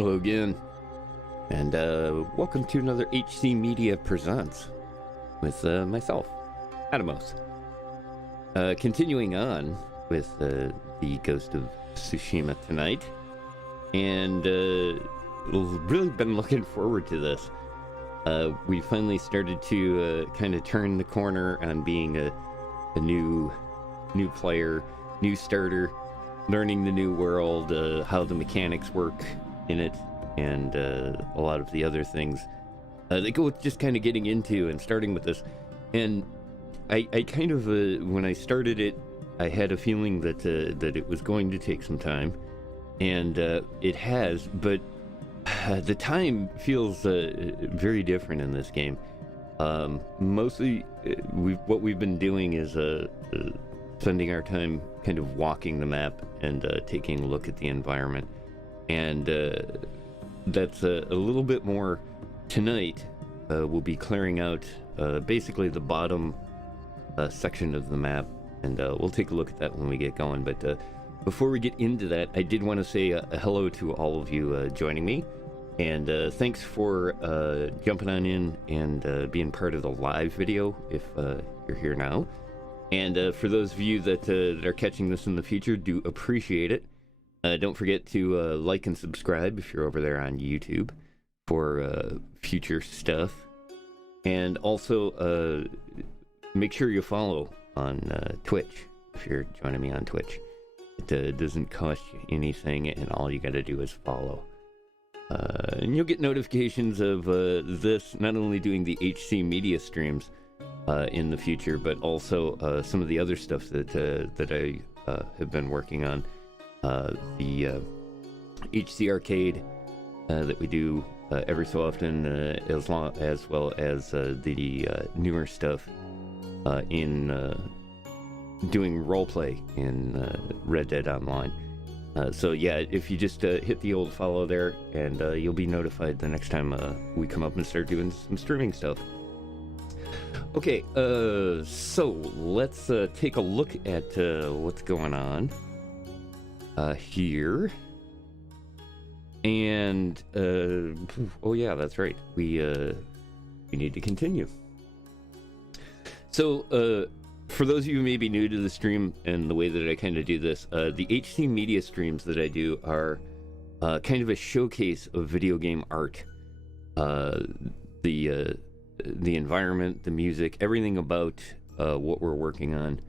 Hello again, and welcome to another HC Media Presents with myself, Atomos. Continuing on with the Ghost of Tsushima tonight, and really been looking forward to this. We finally started to kind of turn the corner on being a new player, new starter, learning the new world, how the mechanics work in it, and a lot of the other things that go with just kind of getting into and starting with this. And I kind of, when I started it, I had a feeling that it was going to take some time, and it has, but the time feels very different in this game. Mostly, what we've been doing is spending our time kind of walking the map and taking a look at the environment. And that's a little bit more tonight. We'll be clearing out basically the bottom section of the map, and we'll take a look at that when we get going. But before we get into that, I did want to say a hello to all of you joining me, and thanks for jumping on in and being part of the live video if you're here now. And for those of you that are catching this in the future, do appreciate it. Don't forget to like and subscribe if you're over there on YouTube for future stuff. And also make sure you follow on Twitch if you're joining me on Twitch. It doesn't cost you anything, and all you got to do is follow. And you'll get notifications of this, not only doing the HC Media streams in the future, but also some of the other stuff that I have been working on. The HC Arcade that we do every so often, as well as the newer stuff in doing roleplay in Red Dead Online. So yeah, if you just hit the old follow there, and you'll be notified the next time we come up and start doing some streaming stuff. Okay, so let's take a look at what's going on here. And oh yeah, that's right, we need to continue. So for those of you who may be new to the stream and the way that I kind of do this, the HC Media streams that I do are kind of a showcase of video game art. The environment, the music, everything about what we're working on,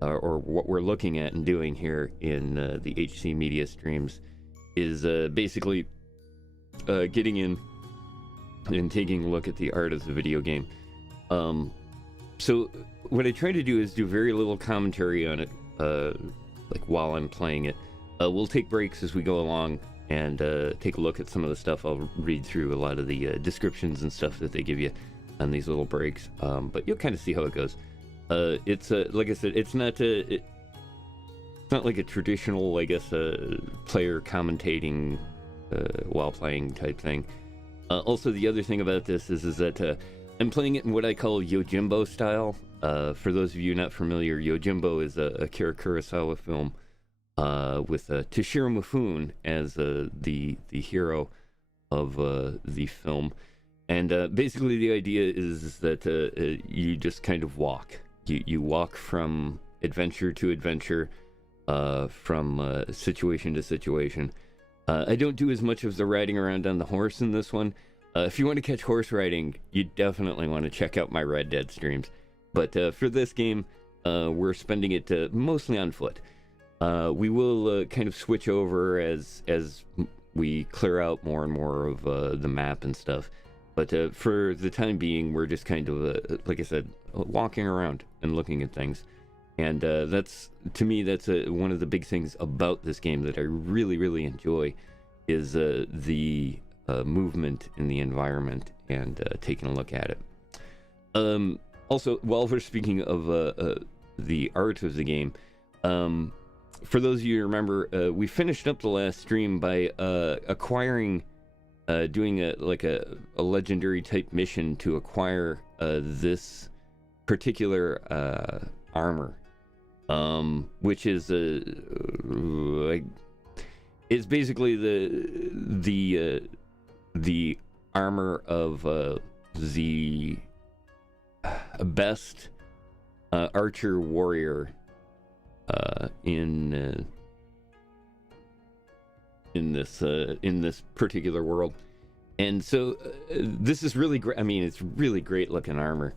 or what we're looking at and doing here in the HC Media streams is basically getting in and taking a look at the art of the video game. So what I try to do is do very little commentary on it, like while I'm playing it. We'll take breaks as we go along and take a look at some of the stuff. I'll read through a lot of the descriptions and stuff that they give you on these little breaks, but you'll kind of see how it goes. It's like I said, it's not like a traditional, I guess, player commentating while playing type thing. Also, the other thing about this is that I'm playing it in what I call Yojimbo style. For those of you not familiar, Yojimbo is a Akira Kurosawa film with Toshiro Mifune as the hero of the film. And basically the idea is that you just kind of walk. You walk from adventure to adventure, from situation to situation. I don't do as much of the riding around on the horse in this one. If you want to catch horse riding, you definitely want to check out my Red Dead streams. But for this game, we're spending it mostly on foot. We will kind of switch over as we clear out more and more of the map and stuff. But for the time being, we're just kind of, like I said, walking around and looking at things. And that's, to me, that's one of the big things about this game that I really, really enjoy, is the movement in the environment and taking a look at it. Also, while we're speaking of the art of the game, for those of you who remember, we finished up the last stream by acquiring, doing a legendary type mission to acquire this particular armor, which is It's basically the armor of the best archer warrior in this particular world. And so this is really great. I mean, it's really great looking armor.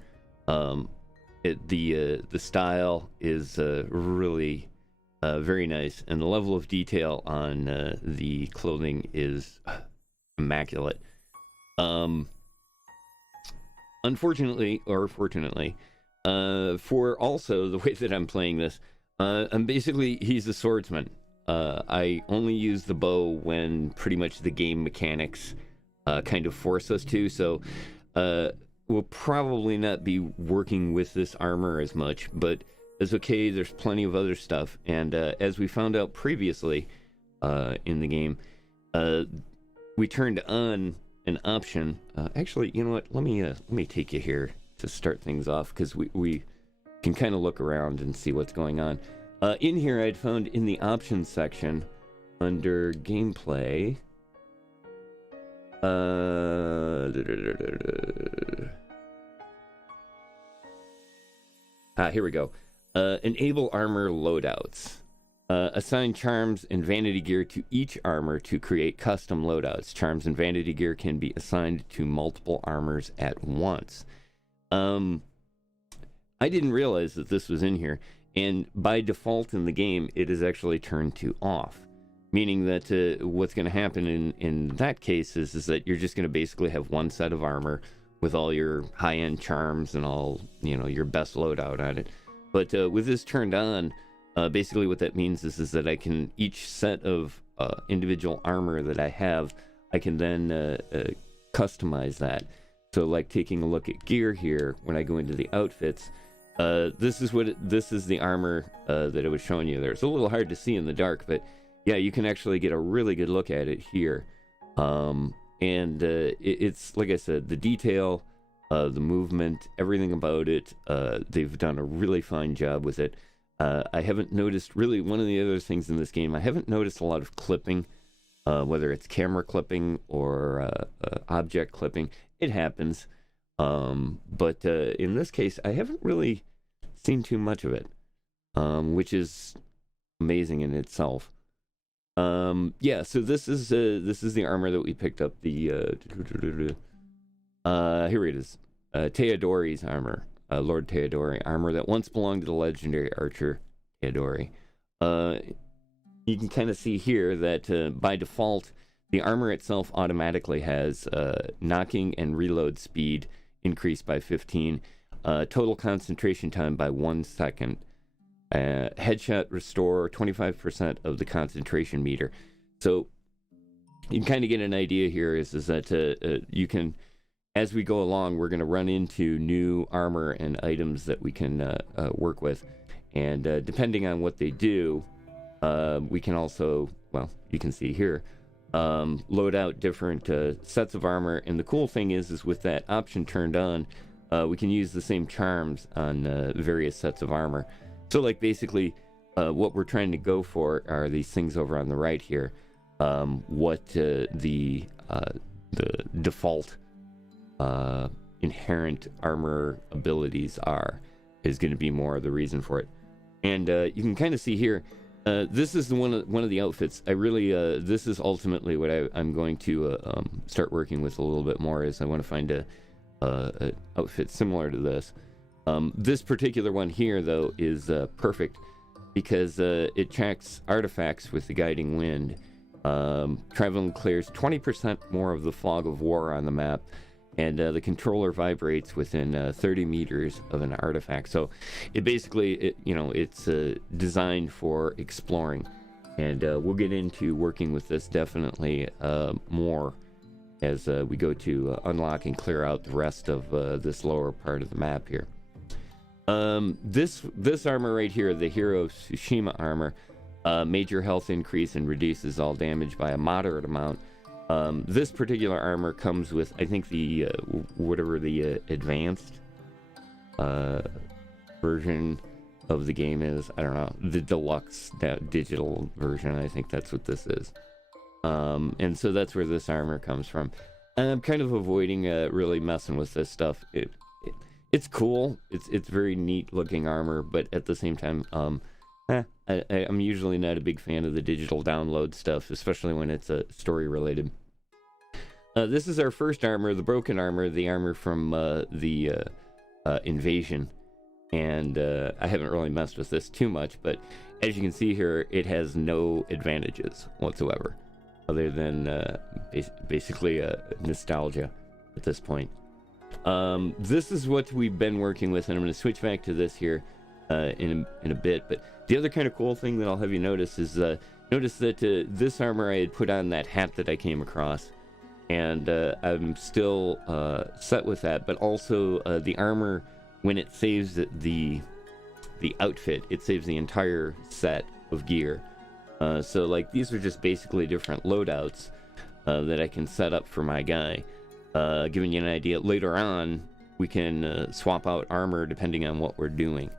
The style is really very nice, and the level of detail on the clothing is immaculate. Unfortunately, or fortunately, for also the way that I'm playing this, he's a swordsman. I only use the bow when pretty much the game mechanics kind of force us to, so we'll probably not be working with this armor as much, but it's okay. There's plenty of other stuff, and as we found out previously in the game, we turned on an option. Actually, you know what? Let me take you here to start things off, because we can kind of look around and see what's going on. In here, I'd found in the options section under gameplay. Here we go. Enable armor loadouts. Assign charms and vanity gear to each armor to create custom loadouts. Charms and vanity gear can be assigned to multiple armors at once. I didn't realize that this was in here, and by default in the game, it is actually turned to off. Meaning that what's going to happen in that case is that you're just going to basically have one set of armor with all your high-end charms and all, your best loadout on it. But with this turned on, basically what that means is that I can, each set of individual armor that I have, I can then customize that. So like taking a look at gear here, when I go into the outfits, this is the armor that I was showing you there. It's a little hard to see in the dark, but yeah, you can actually get a really good look at it here. It's, like I said, the detail, the movement, everything about it, they've done a really fine job with it. I haven't noticed, really, one of the other things in this game, I haven't noticed a lot of clipping, whether it's camera clipping or object clipping. It happens. But in this case, I haven't really seen too much of it, which is amazing in itself. Yeah, so this is the armor that we picked up. The here it is, Theodori's armor, Lord Theodori armor that once belonged to the legendary archer Theodori. You can kind of see here that by default, the armor itself automatically has knocking and reload speed increased by 15, total concentration time by 1 second. Headshot restore 25% of the concentration meter. So you can kind of get an idea here is that you can, as we go along, we're going to run into new armor and items that we can work with, and depending on what they do, we can also, well, you can see here, load out different sets of armor. And the cool thing is with that option turned on, we can use the same charms on various sets of armor. So, like, basically, what we're trying to go for are these things over on the right here. What the default inherent armor abilities are is going to be more of the reason for it. And you can kind of see here, this is one of the outfits. I really, this is ultimately what I'm going to start working with a little bit more. Is I want to find a outfit similar to this. This particular one here, though, is perfect because it tracks artifacts with the guiding wind. Traveling clears 20% more of the fog of war on the map, and the controller vibrates within 30 meters of an artifact. So it basically, it's designed for exploring, and we'll get into working with this definitely more as we go to unlock and clear out the rest of this lower part of the map here. This armor right here, the Hero Tsushima armor, major health increase and reduces all damage by a moderate amount. This particular armor comes with, I think, the whatever the advanced version of the game is. I don't know, the deluxe digital version. I think that's what this is. And so that's where this armor comes from. And I'm kind of avoiding really messing with this stuff. It's cool. It's very neat looking armor, but at the same time, I'm usually not a big fan of the digital download stuff, especially when it's story related. This is our first armor, the broken armor, the armor from the invasion. And I haven't really messed with this too much, but as you can see here, it has no advantages whatsoever, other than basically nostalgia at this point. This is what we've been working with, and I'm going to switch back to this here in a bit. But the other kind of cool thing that I'll have you notice is notice that this armor I had put on that hat that I came across, and I'm still set with that. But also the armor, when it saves the outfit, it saves the entire set of gear. So like these are just basically different loadouts that I can set up for my guy. Giving you an idea, later on we can swap out armor depending on what we're doing.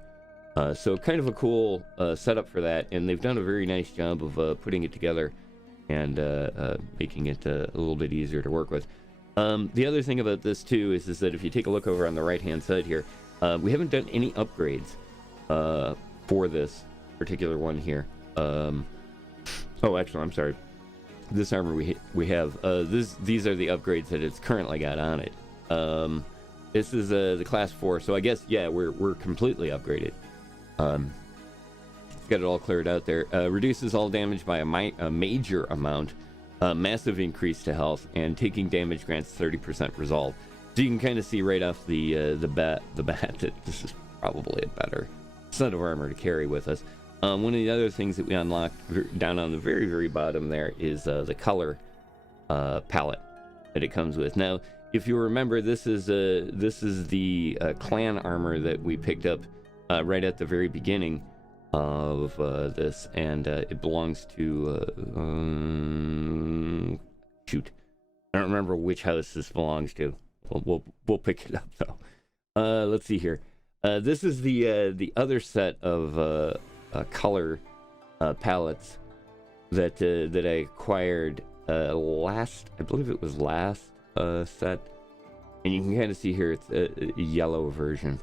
So kind of a cool setup for that, and they've done a very nice job of putting it together and making it a little bit easier to work with. The other thing about this too is that if you take a look over on the right hand side here, we haven't done any upgrades for this particular one here. Oh, actually, I'm sorry. This armor we have, these are the upgrades that it's currently got on it. This is the class 4, so I guess, yeah, we're completely upgraded. It's got it all cleared out there. Reduces all damage by a major amount, massive increase to health, and taking damage grants 30% resolve. So you can kind of see right off the bat that this is probably a better set of armor to carry with us. One of the other things that we unlocked down on the very, very bottom there is the color palette that it comes with. Now, if you remember, this is the clan armor that we picked up right at the very beginning of this, and it belongs to shoot, I don't remember which house this belongs to. We'll pick it up though. Let's see here. This is the other set of color palettes that I acquired last, I believe it was last set, and you can kind of see here it's a yellow version.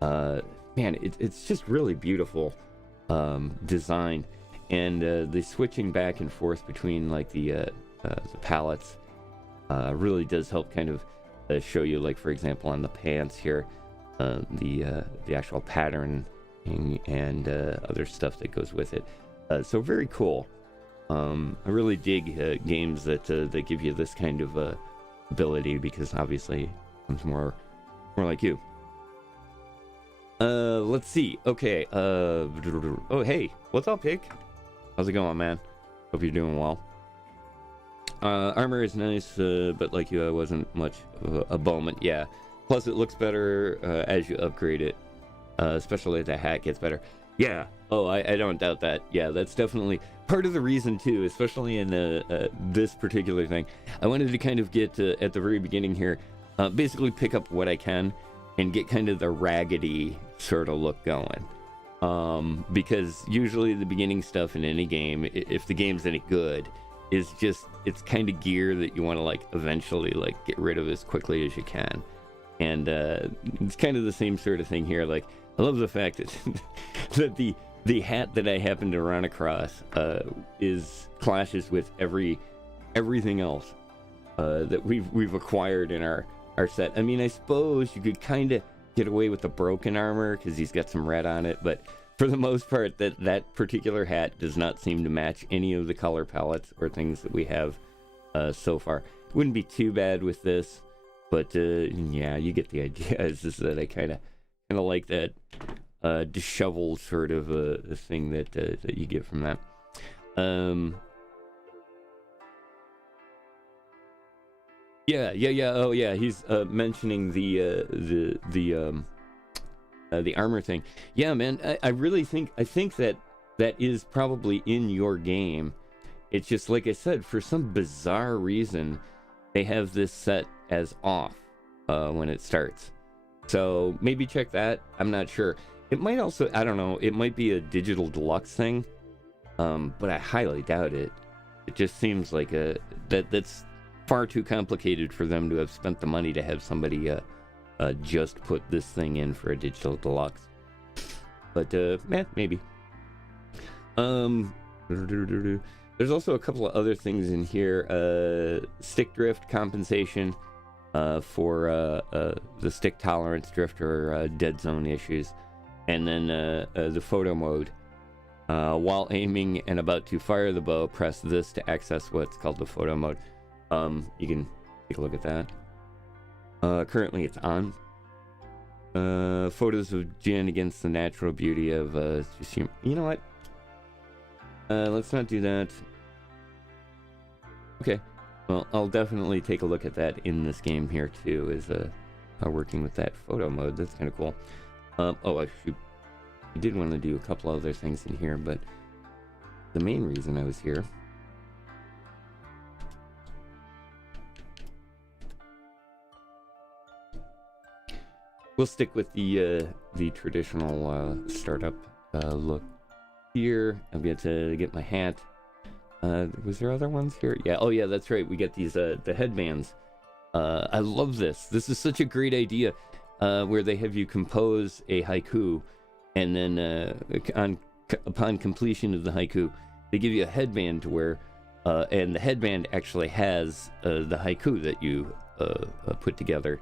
Man, it's just really beautiful design, and the switching back and forth between like the palettes really does help kind of show you, like for example on the pants here, the actual pattern and other stuff that goes with it. So very cool. I really dig games that give you this kind of ability, because obviously it comes more like you. Let's see. Okay. Oh, hey, what's up, Pick? How's it going, man? Hope you're doing well. Armor is nice, but like you, I wasn't much of a bowman. Yeah. Plus, it looks better as you upgrade it. Especially as the hat gets better. Yeah. Oh, I don't doubt that. Yeah, that's definitely part of the reason too, especially in this particular thing. I wanted to kind of get at the very beginning here, basically pick up what I can and get kind of the raggedy sort of look going. Because usually the beginning stuff in any game, if the game's any good, is just, it's kind of gear that you want to like eventually like get rid of as quickly as you can. And it's kind of the same sort of thing here. Like, I love the fact that that the hat that I happen to run across clashes with everything else that we've acquired in our set. I mean, I suppose you could kind of get away with the broken armor because he's got some red on it, but for the most part, that particular hat does not seem to match any of the color palettes or things that we have so far. Wouldn't be too bad with this. But yeah, you get the idea. It's just that I kind of like that disheveled sort of a thing that you get from that. Yeah. Oh yeah, he's mentioning the armor thing. Yeah, man, I really think that is probably in your game. It's just like I said, for some bizarre reason, they have this set as off when it starts. So maybe check that. I'm not sure. It might also, I don't know, it might be a digital deluxe thing, but I highly doubt it. It just seems like that's far too complicated for them to have spent the money to have somebody just put this thing in for a digital deluxe. But maybe. There's also a couple of other things in here. Stick drift compensation for the stick tolerance drift or dead zone issues. And then the photo mode. While aiming and about to fire the bow, press this to access what's called the photo mode. You can take a look at that. Currently it's on. Photos of Jin against the natural beauty of Tsushima. You know what? Let's not do that. Okay. Well, I'll definitely take a look at that in this game here too, is working with that photo mode. That's kind of cool. I did want to do a couple other things in here, but the main reason I was here we'll stick with the traditional startup look here. I'll get to get my hat. Was there other ones here? Yeah. Oh yeah, that's right. We get these the headbands. I love this. This is such a great idea, where they have you compose a haiku, and then upon completion of the haiku, they give you a headband to wear, and the headband actually has the haiku that you put together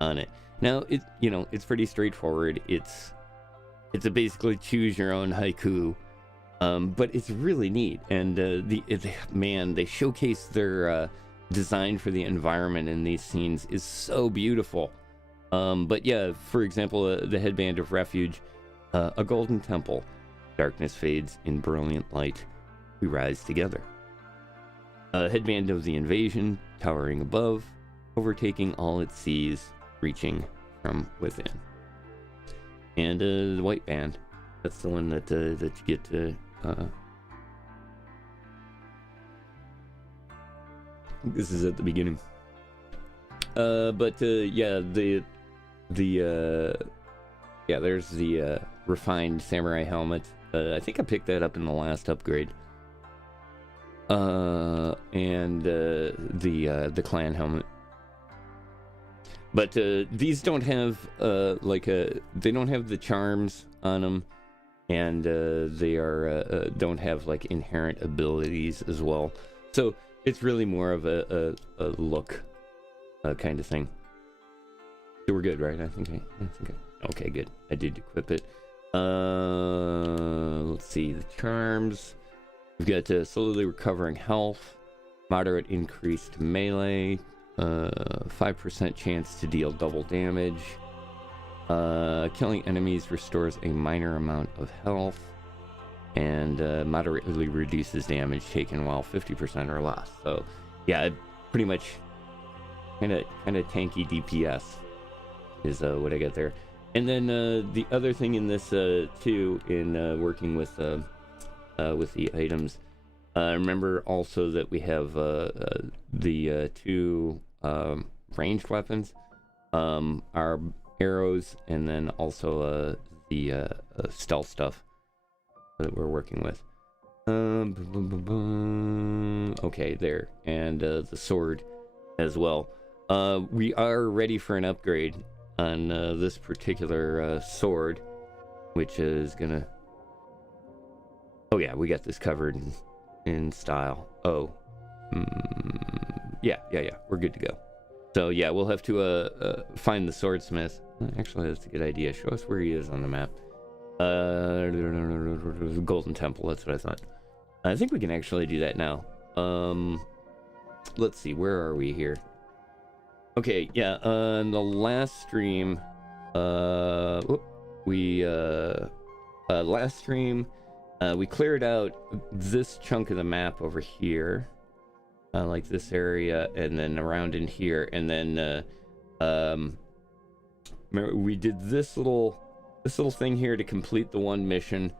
on it. Now it's pretty straightforward. It's a basically choose your own haiku, but it's really neat. And they showcase their design for the environment in these scenes is so beautiful. But yeah, for example, the headband of refuge, a golden temple, darkness fades in brilliant light, we rise together. A headband of the invasion, towering above, overtaking all it sees, reaching from within. And the white band, that's the one that you get to. This is at the beginning. But yeah, there's the refined samurai helmet. I think I picked that up in the last upgrade. And the clan helmet. But these don't have they don't have the charms on them, and they don't have like inherent abilities as well. So it's really more of a look kind of thing. So we're good, right? I think okay, good. I did equip it. Let's see the charms. We've got slowly recovering health, moderate increased melee, 5% chance to deal double damage. Killing enemies restores a minor amount of health, and moderately reduces damage taken while 50% or less. So yeah, pretty much kind of tanky DPS is what I got there. And then the other thing in this too, in working with the items, remember also that we have the two ranged weapons, our arrows, and then also the stealth stuff that we're working with. Okay, there, and the sword as well. We are ready for an upgrade on this particular sword, which is gonna. Oh yeah, we got this covered in style. Oh, yeah, we're good to go. So yeah, we'll have to find the swordsmith. Actually, that's a good idea. Show us where he is on the map. Golden Temple, that's what I thought. I think we can actually do that now. Let's see, where are we here? Okay, yeah, on the last stream, we cleared out this chunk of the map over here, like this area, and then around in here, and then remember, we did this little thing here to complete the one mission,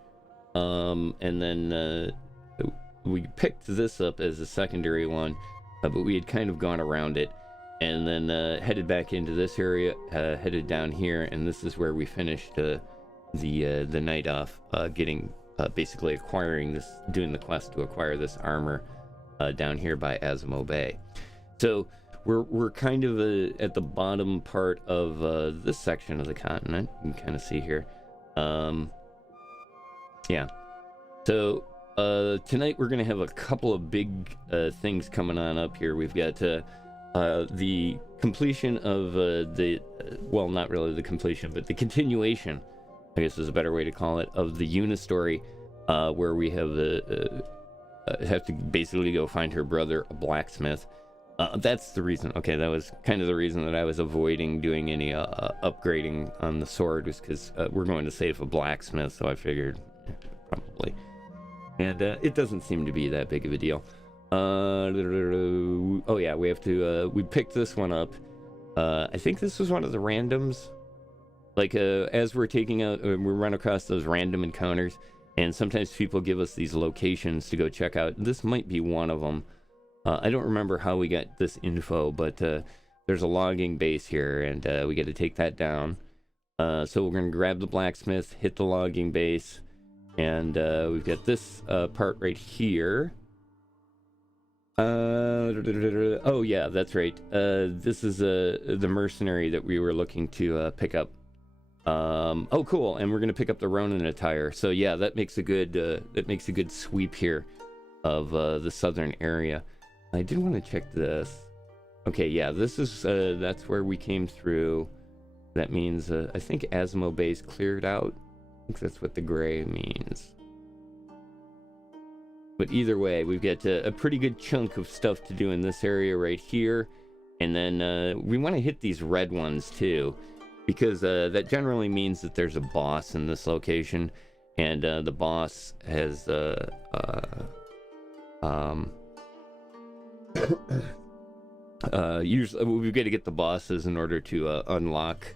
and then we picked this up as a secondary one, but we had kind of gone around it, and then headed back into this area, headed down here, and this is where we finished the night off, getting basically acquiring this, doing the quest to acquire this armor down here by Azamo Bay. So we're kind of at the bottom part of this section of the continent. You can kind of see here. Yeah. So tonight we're going to have a couple of big things coming on up here. We've got the completion of well, not really the completion, but the continuation, I guess is a better way to call it, of the Yuna story, where we have to basically go find her brother, a blacksmith. That's the reason. Okay, that was kind of the reason that I was avoiding doing any upgrading on the sword, was because we're going to save a blacksmith, so I figured probably. And it doesn't seem to be that big of a deal. Oh yeah, we have to, we picked this one up. I think this was one of the randoms. Like, as we're taking out, we run across those random encounters, and sometimes people give us these locations to go check out. This might be one of them. I don't remember how we got this info, but there's a logging base here, and we got to take that down. So we're going to grab the blacksmith, hit the logging base, and we've got this part right here. Oh yeah, that's right. This is the mercenary that we were looking to pick up. Oh cool, and we're gonna pick up the Ronin attire. So yeah, that makes a good sweep here of the southern area. I did want to check this. Okay, yeah, this is that's where we came through. That means I think Azamo Bay's cleared out. I think that's what the gray means. But either way, we've got a pretty good chunk of stuff to do in this area right here. And then we want to hit these red ones too, because that generally means that there's a boss in this location. And the boss has usually we've got to get the bosses in order to unlock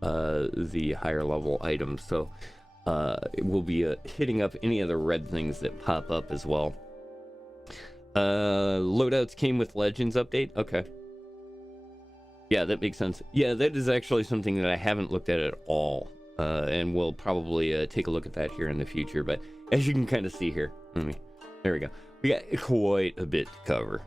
the higher level items. So we'll be hitting up any of the red things that pop up as well. Loadouts came with Legends update. Okay. Yeah, that makes sense. Yeah, that is actually something that I haven't looked at all. And we'll probably take a look at that here in the future. But as you can kind of see here, there we go. We got quite a bit to cover.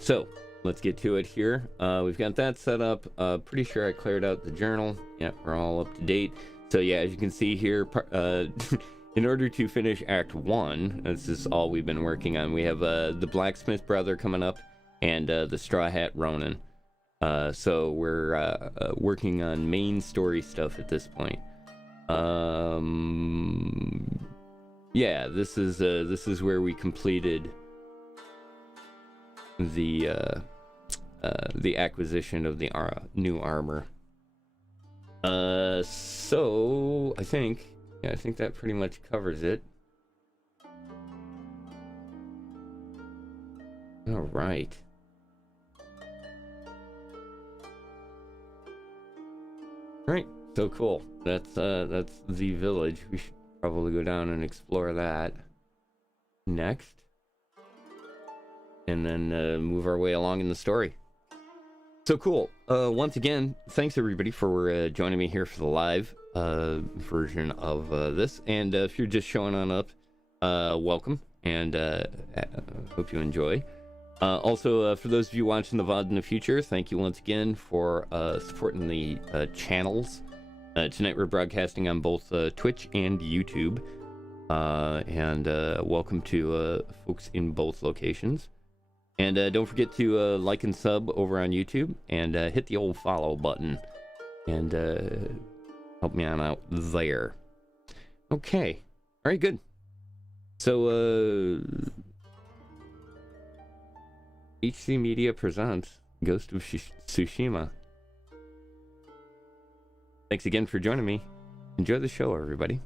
So let's get to it here. We've got that set up. Pretty sure I cleared out the journal. Yeah, we're all up to date. So yeah, as you can see here, in order to finish Act 1, this is all we've been working on. We have the Blacksmith Brother coming up and the Straw Hat Ronin. So we're working on main story stuff at this point. Yeah, this is where we completed the acquisition of the new armor. So I think that pretty much covers it. All right. All right. So cool. That's the village. We should probably go down and explore that next, and then move our way along in the story. So cool. Once again, thanks everybody for joining me here for the live version of this. And if you're just showing on up, welcome, and hope you enjoy. Also, for those of you watching the VOD in the future, thank you once again for supporting the channels. Tonight we're broadcasting on both Twitch and YouTube. And welcome to folks in both locations. And don't forget to like and sub over on YouTube, and hit the old follow button, and help me on out there. Okay. All right, good. So, HC Media presents Ghost of Tsushima. Thanks again for joining me. Enjoy the show, everybody.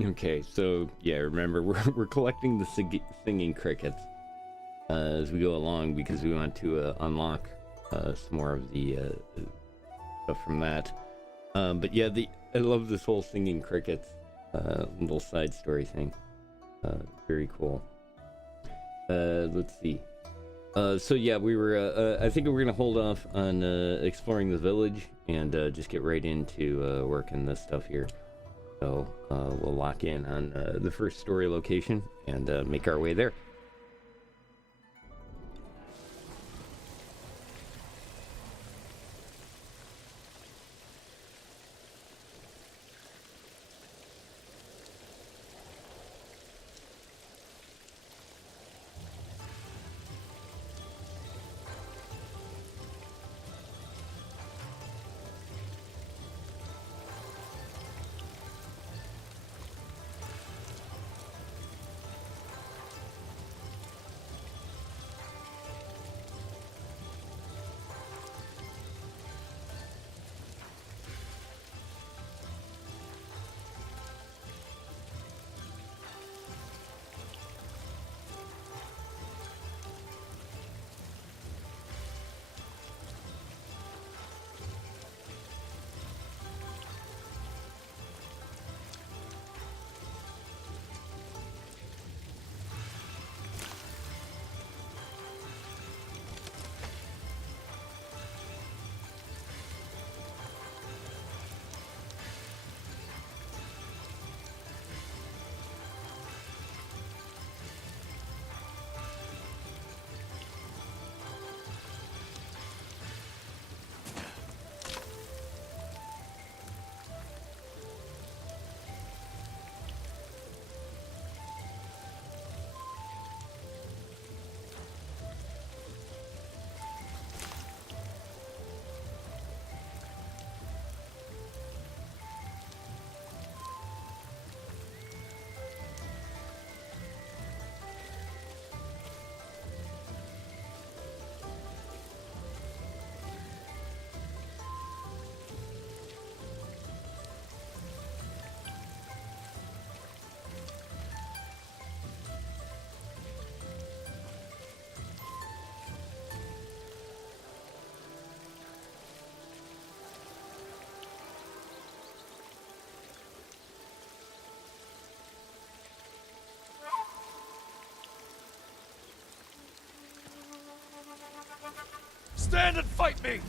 Okay, so yeah, remember we're collecting the singing crickets as we go along because we want to unlock some more of the stuff from that. But yeah, I love this whole singing crickets little side story thing. Very cool. Let's see. So yeah, we were. I think we're gonna hold off on exploring the village and just get right into working this stuff here. So we'll lock in on the first story location and make our way there. Stand and fight me!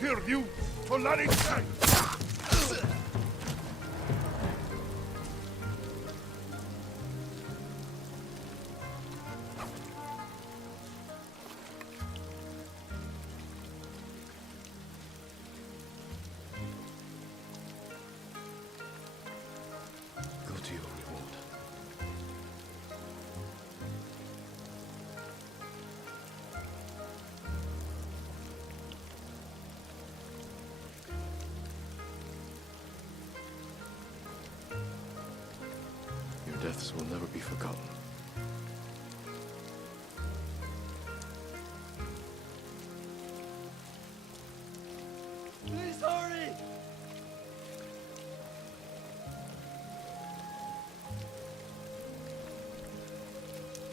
Hear you, Tolani-san! Go to your reward. Your deaths will never be forgotten. Please hurry!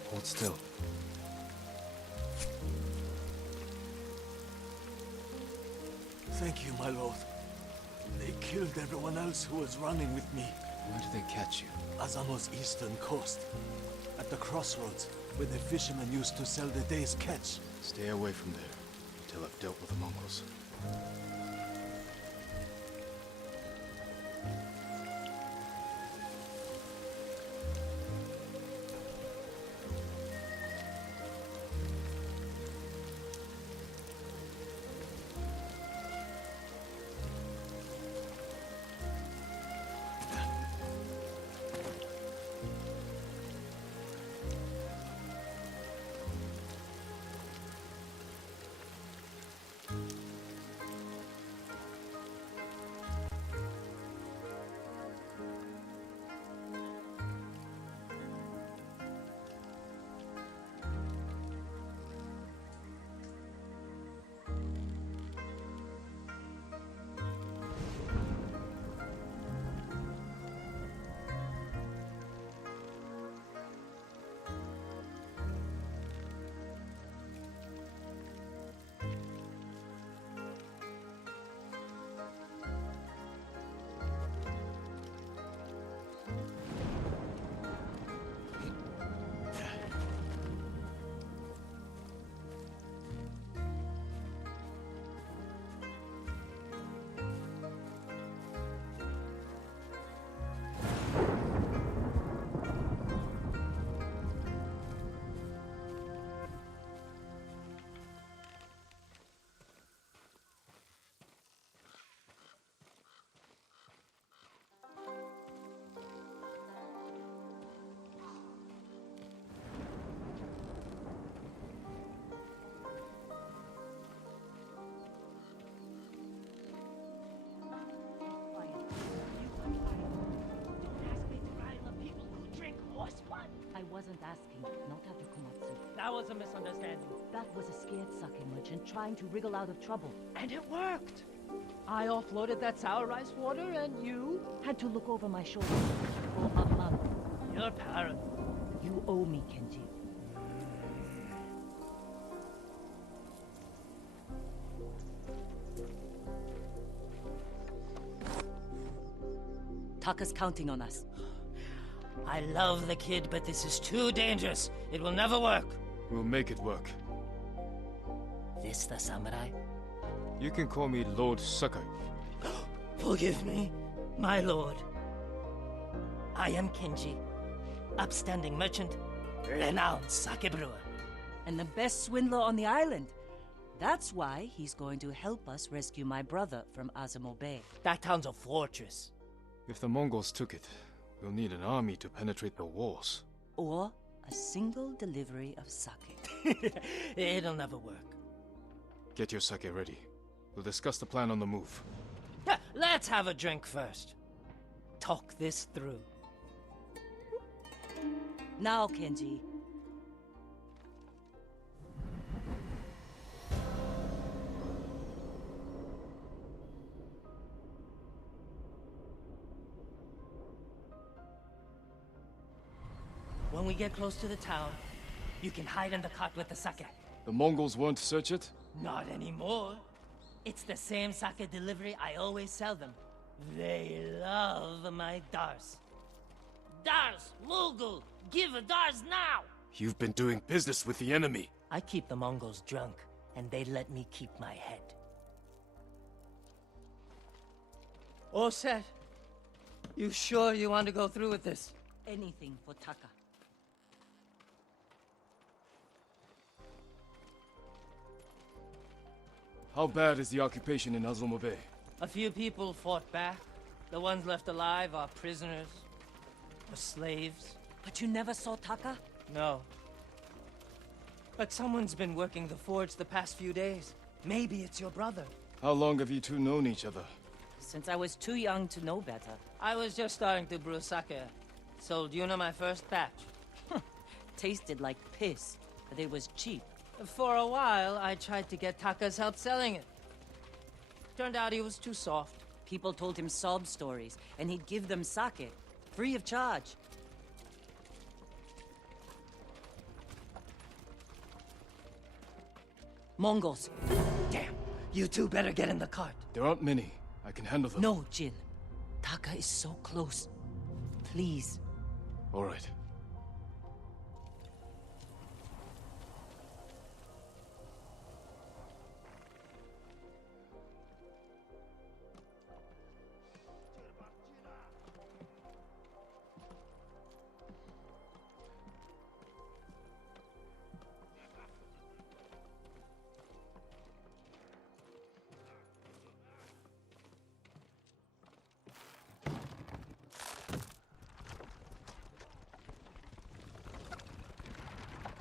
Hold still. Thank you, my lord. They killed everyone else who was running with me. Where did they catch you? Azamo's eastern coast. At the crossroads, where the fishermen used to sell the day's catch. Stay away from there until I've dealt with the Mongols. I wasn't asking, not after Komatsu. That was a misunderstanding. That was a scared sake merchant trying to wriggle out of trouble. And it worked! I offloaded that sour rice water and you... Had to look over my shoulder for a month. You're paranoid. You owe me, Kenji. Taka's counting on us. I love the kid, but this is too dangerous. It will never work. We'll make it work. This the samurai? You can call me Lord Sakai. Forgive me, my lord. I am Kenji, upstanding merchant, renowned sake brewer. And the best swindler on the island. That's why he's going to help us rescue my brother from Azamo Bay. That town's a fortress. If the Mongols took it, we'll need an army to penetrate the walls. Or a single delivery of sake. It'll never work. Get your sake ready. We'll discuss the plan on the move. Let's have a drink first. Talk this through. Now, Kenji. When we get close to the town, you can hide in the cart with the sake. The Mongols won't search it? Not anymore. It's the same sake delivery I always sell them. They love my dars. Dars, Mogul, give a dars now! You've been doing business with the enemy. I keep the Mongols drunk, and they let me keep my head. All set. You sure you want to go through with this? Anything for Taka. How bad is the occupation in Azuma Bay? A few people fought back. The ones left alive are prisoners. Or slaves. But you never saw Taka? No. But someone's been working the forge the past few days. Maybe it's your brother. How long have you two known each other? Since I was too young to know better. I was just starting to brew sake. Sold Yuna my first batch. Tasted like piss, but it was cheap. For a while, I tried to get Taka's help selling it. Turned out he was too soft. People told him sob stories, and he'd give them sake, free of charge. Mongols. Damn, you two better get in the cart. There aren't many. I can handle them. No, Jin. Taka is so close. Please. All right.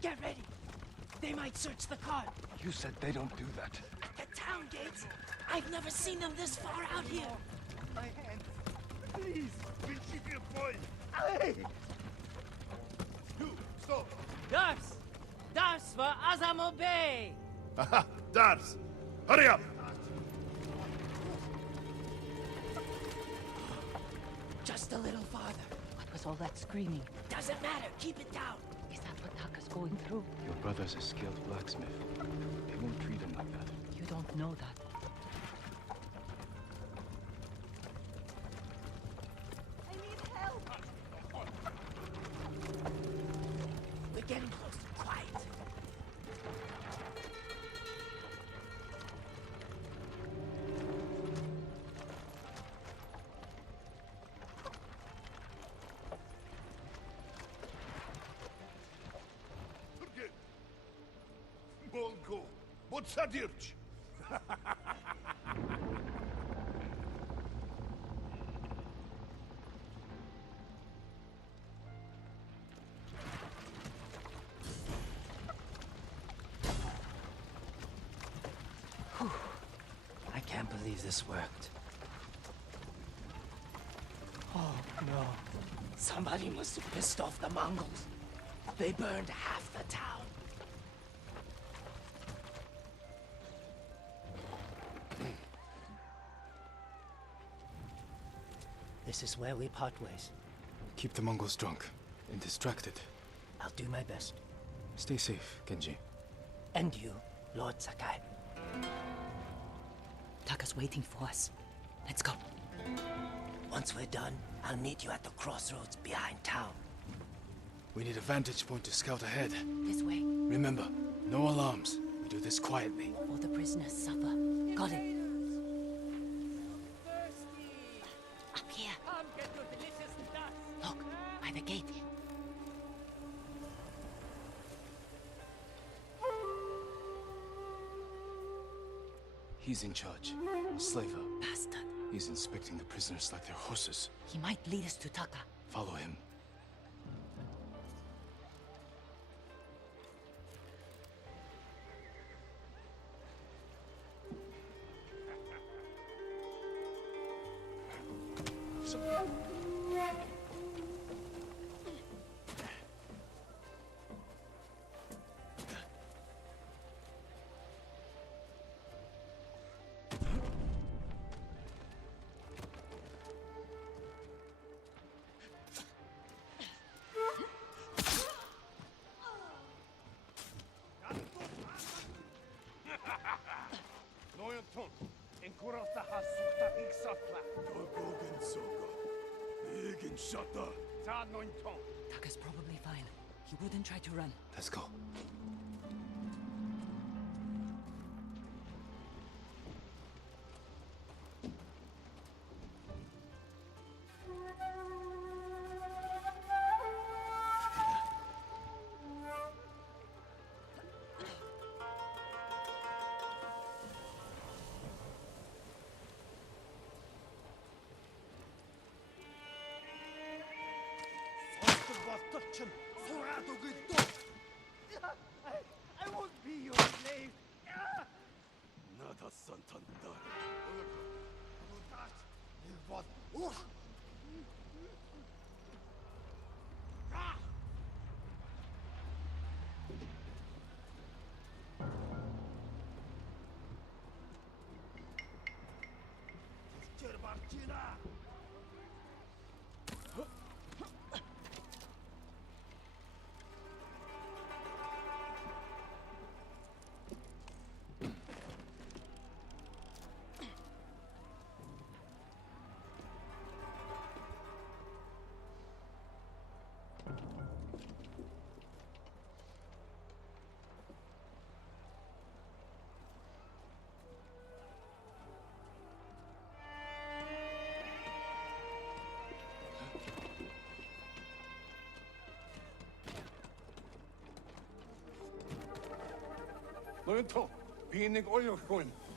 Get ready. They might search the cart. You said they don't do that. The town gates. I've never seen them this far out here. My hand. Please. We'll keep you boy. Hey! You, stop. Dars! Dars for Azamo Bay! Aha, Dars. Hurry up. Just a little farther. What was all that screaming? Doesn't matter. Keep it down. Is that what Taka's going through? Your brother's a skilled blacksmith. They won't treat him like that. You don't know that. We're getting close. Quiet. Forget. Mongo. Botsadirch. I can't believe this worked. Oh, no. Somebody must have pissed off the Mongols. They burned half the town. This is where we part ways. Keep the Mongols drunk and distracted. I'll do my best. Stay safe, Genji. And you, Lord Sakai. Taka's waiting for us. Let's go. Once we're done, I'll meet you at the crossroads behind town. We need a vantage point to scout ahead. This way. Remember, no alarms. We do this quietly. All the prisoners suffer. Got it. Up here. Come get your delicious dust. Look, by the gate. He's in charge. A slaver. Bastard. He's inspecting the prisoners like they're horses. He might lead us to Taka. Follow him. Noyanton. Enkurata hasukta iksatla. Gogogen soka. Egen shata. Ta nointon. Taka's probably fine. He wouldn't try to run. Let's go. I won't be your slave. Nada Santander.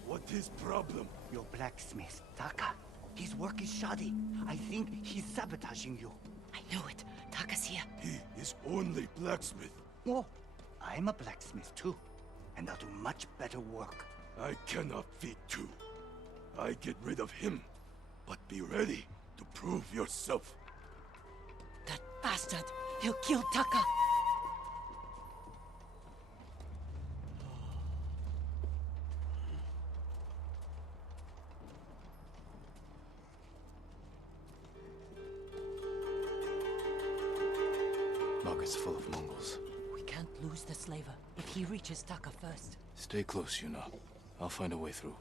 What is problem? Your blacksmith, Taka. His work is shoddy. I think he's sabotaging you. I knew it. Taka's here. He is only blacksmith. No, I'm a blacksmith too. And I'll do much better work. I cannot feed two. I get rid of him. But be ready to prove yourself. That bastard! He'll kill Taka! Market's full of Mongols. We can't lose the slaver if he reaches Taka first. Stay close, Yuna. I'll find a way through.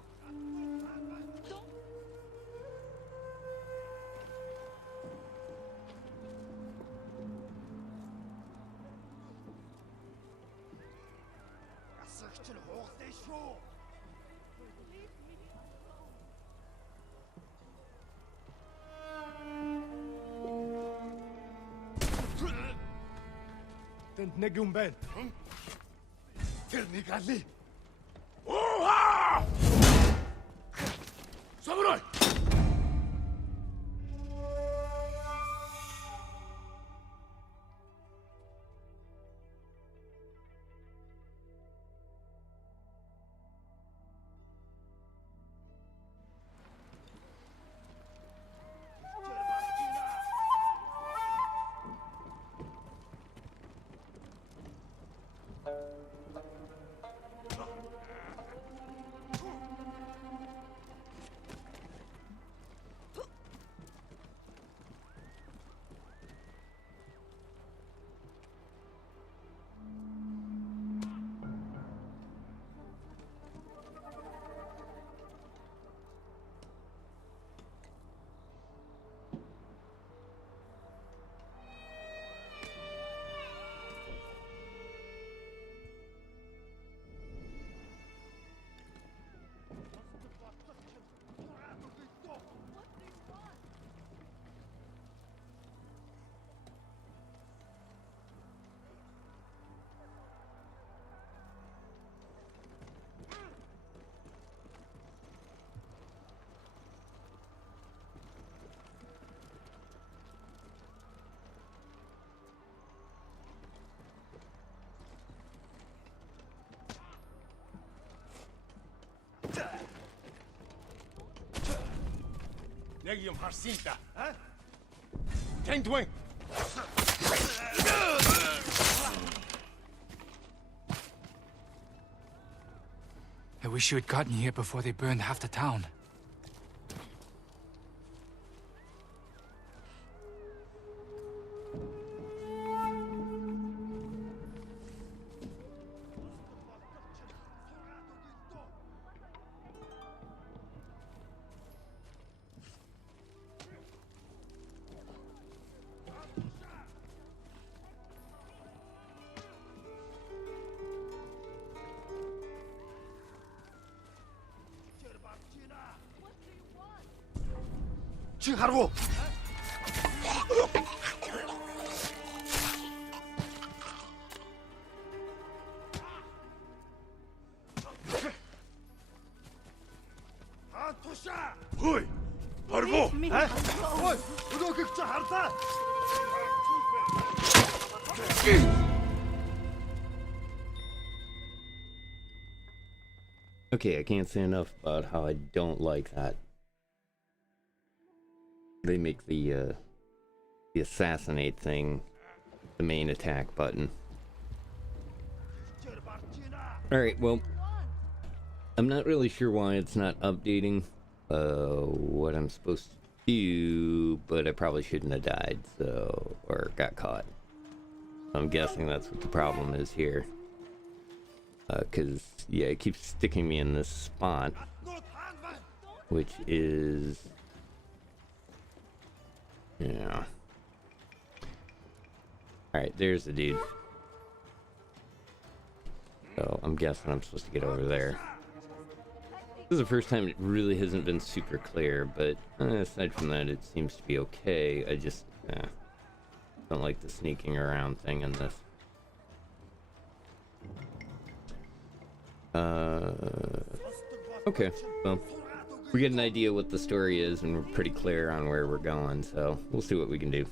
Negumben. Ternigali. Samurai! Negium Harsinta, huh? Tentwing! I wish you had gotten here before they burned half the town. Shigeru! Hoi! Harvo! Ой, өдөө гэгч харлаа. Okay, I can't say enough about how I don't like that. They make the assassinate thing the main attack button. Alright, well, I'm not really sure why it's not updating what I'm supposed to do, but I probably shouldn't have died, so, or got caught. I'm guessing that's what the problem is here. Cause, yeah, it keeps sticking me in this spot, which is, yeah. Alright, there's the dude. So, I'm guessing I'm supposed to get over there. This is the first time it really hasn't been super clear, but aside from that, it seems to be okay. I just don't like the sneaking around thing in this. Okay, well, we get an idea what the story is, and we're pretty clear on where we're going, so we'll see what we can do.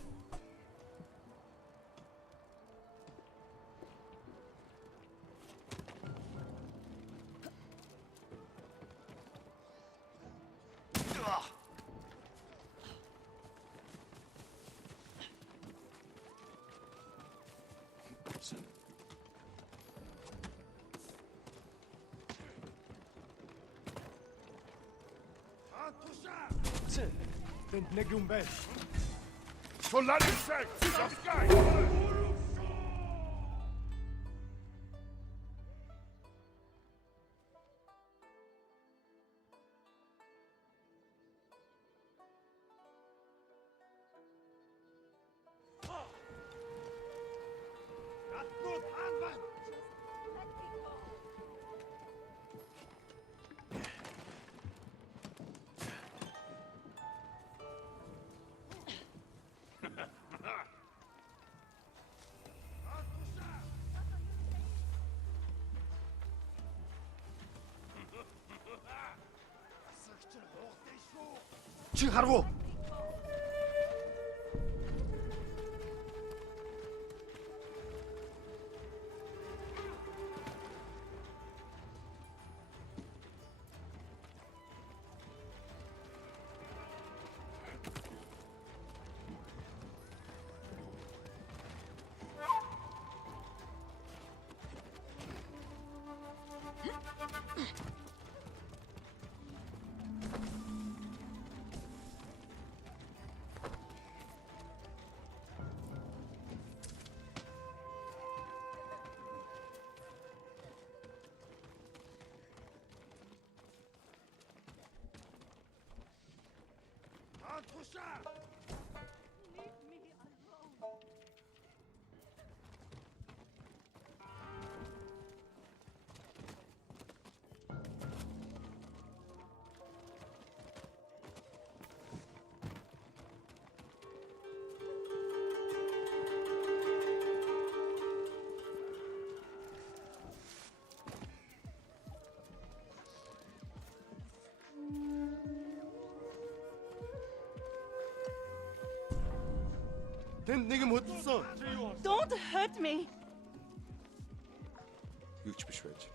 지하로. Don't hurt me! Huge beschwert.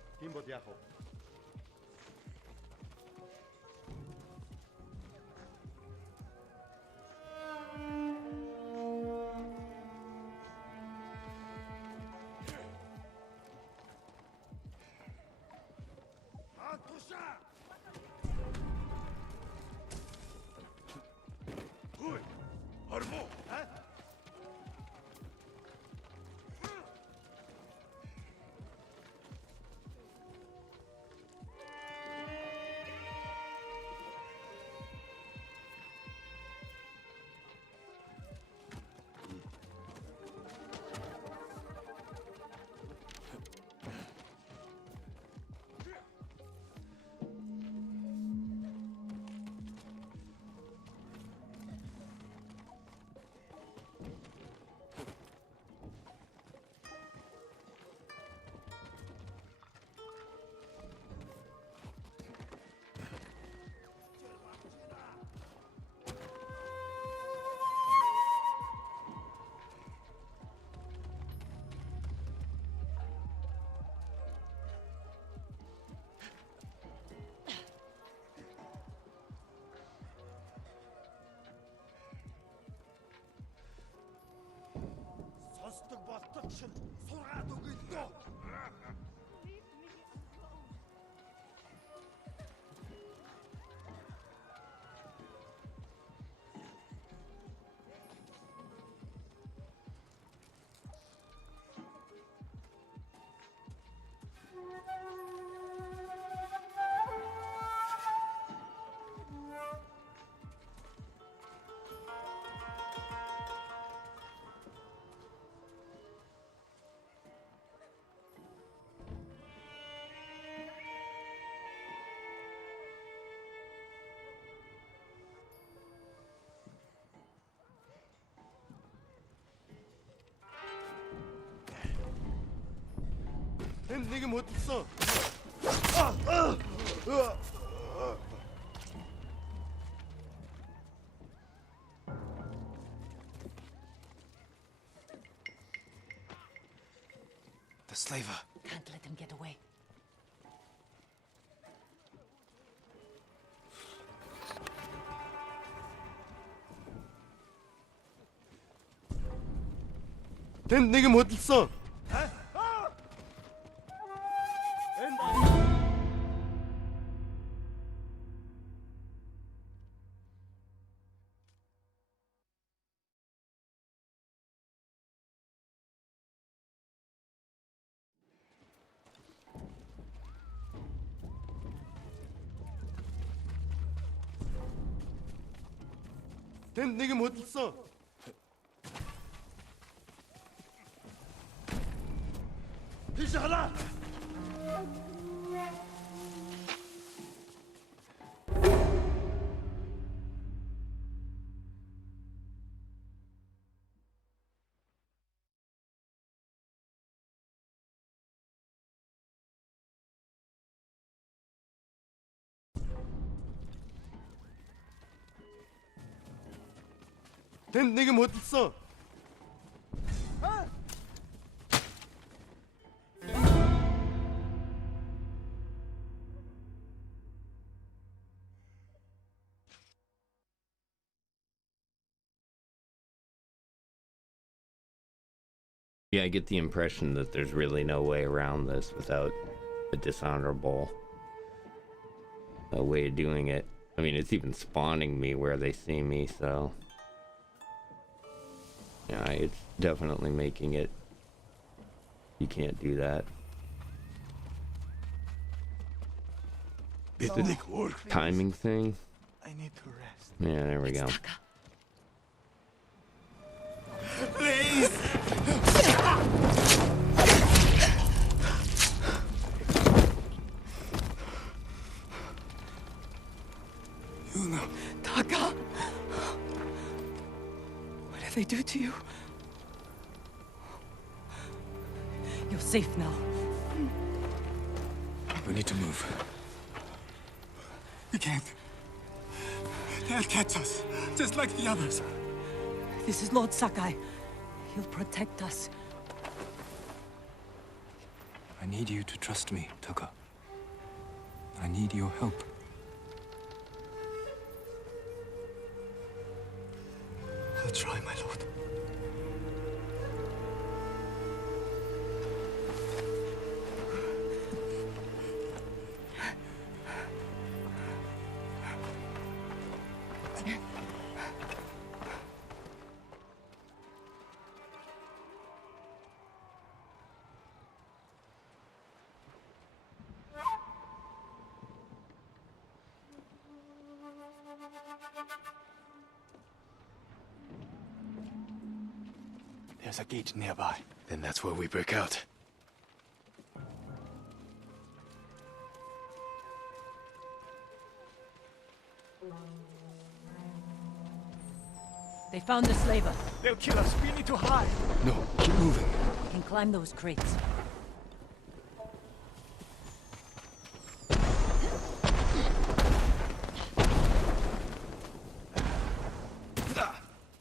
햄 내게 못 있어. The slaver. Can't let him get away. 햄 내게 못 있어. 햄 내게 못 있어. 필시하라. 햄 내게 못 있어. Yeah, I get the impression that there's really no way around this without a dishonorable way of doing it. I mean, it's even spawning me where they see me, so... Yeah, it's definitely making it... You can't do that. The timing thing? I need to rest. Yeah, there we go. Taka! What did they do to you? You're safe now. We need to move. We can't. They'll catch us, just like the others. This is Lord Sakai. He'll protect us. I need you to trust me, Taka. I need your help. I'll try, my lord. There's a gate nearby. Then that's where we break out. They found the slaver. They'll kill us. We need to hide. No, keep moving. We can climb those crates.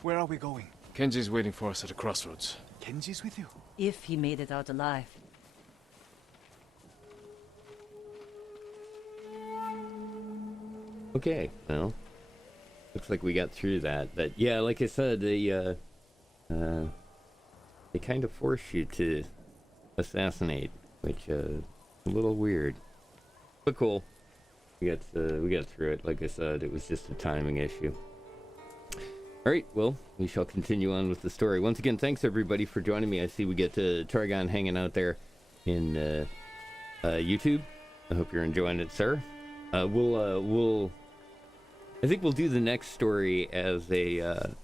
Where are we going? Kenji's waiting for us at a crossroads. Kenji's with you? If he made it out alive. Okay, well, looks like we got through that. But yeah, like I said, the they kind of force you to assassinate, which a little weird, but cool. We got through it. Like I said, it was just a timing issue. All right, well, we shall continue on with the story. Once again, thanks everybody for joining me. I see we get Targon hanging out there in YouTube. I hope you're enjoying it, sir. I think we'll do the next story as I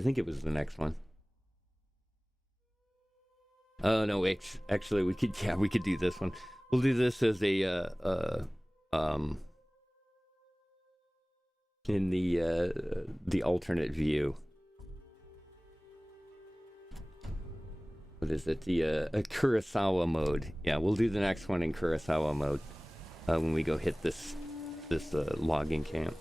think it was the next one. Oh no, actually we could do this one. We'll do this as in the alternate view. What is it? The Kurosawa mode. Yeah, we'll do the next one in Kurosawa mode when we go hit this logging camp.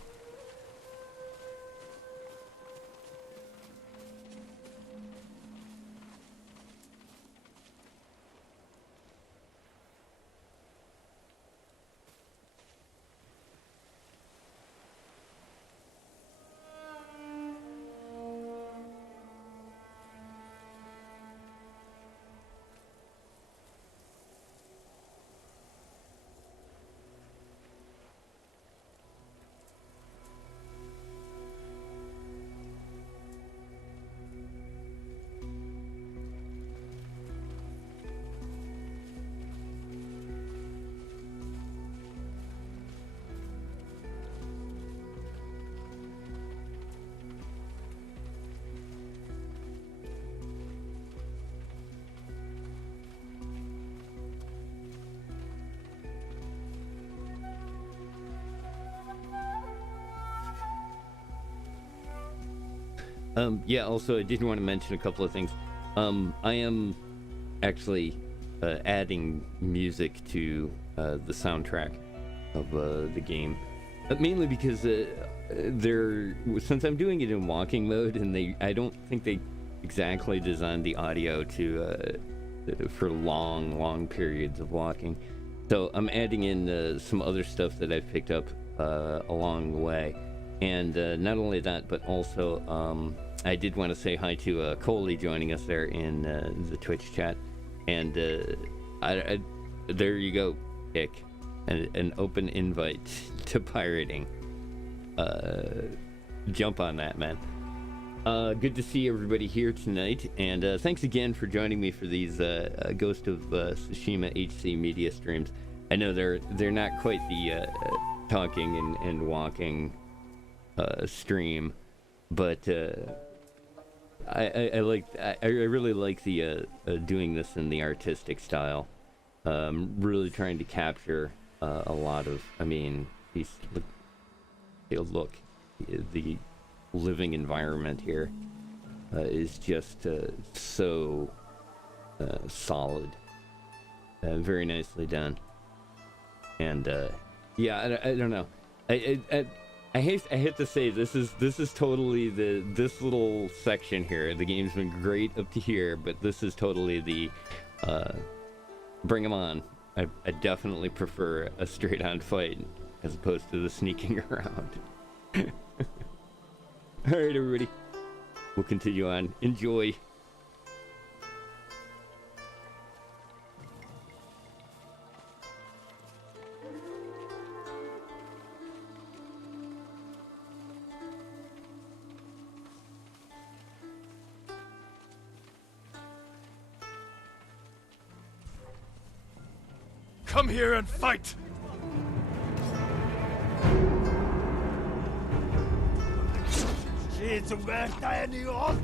Yeah, also I did want to mention a couple of things. I am actually adding music to the soundtrack of the game, mainly because since I'm doing it in walking mode, and I don't think they exactly designed the audio for long periods of walking. So I'm adding in some other stuff that I've picked up along the way. And not only that, but also I did want to say hi to Coley joining us there in the Twitch chat. And there you go, Ick. An open invite to pirating. Jump on that, man. Good to see everybody here tonight. And thanks again for joining me for these Ghost of Tsushima HC media streams. I know they're not quite the talking and walking stream, but I really like the doing this in the artistic style. Really trying to capture a lot of, look, the living environment here is just so solid, very nicely done. And yeah, I don't know. I hate to say this is totally this little section here. The game's been great up to here, but this is totally the bring them on. I definitely prefer a straight on fight as opposed to the sneaking around. All right, everybody, we'll continue on. Enjoy. Come here and fight! It's where Diane ought.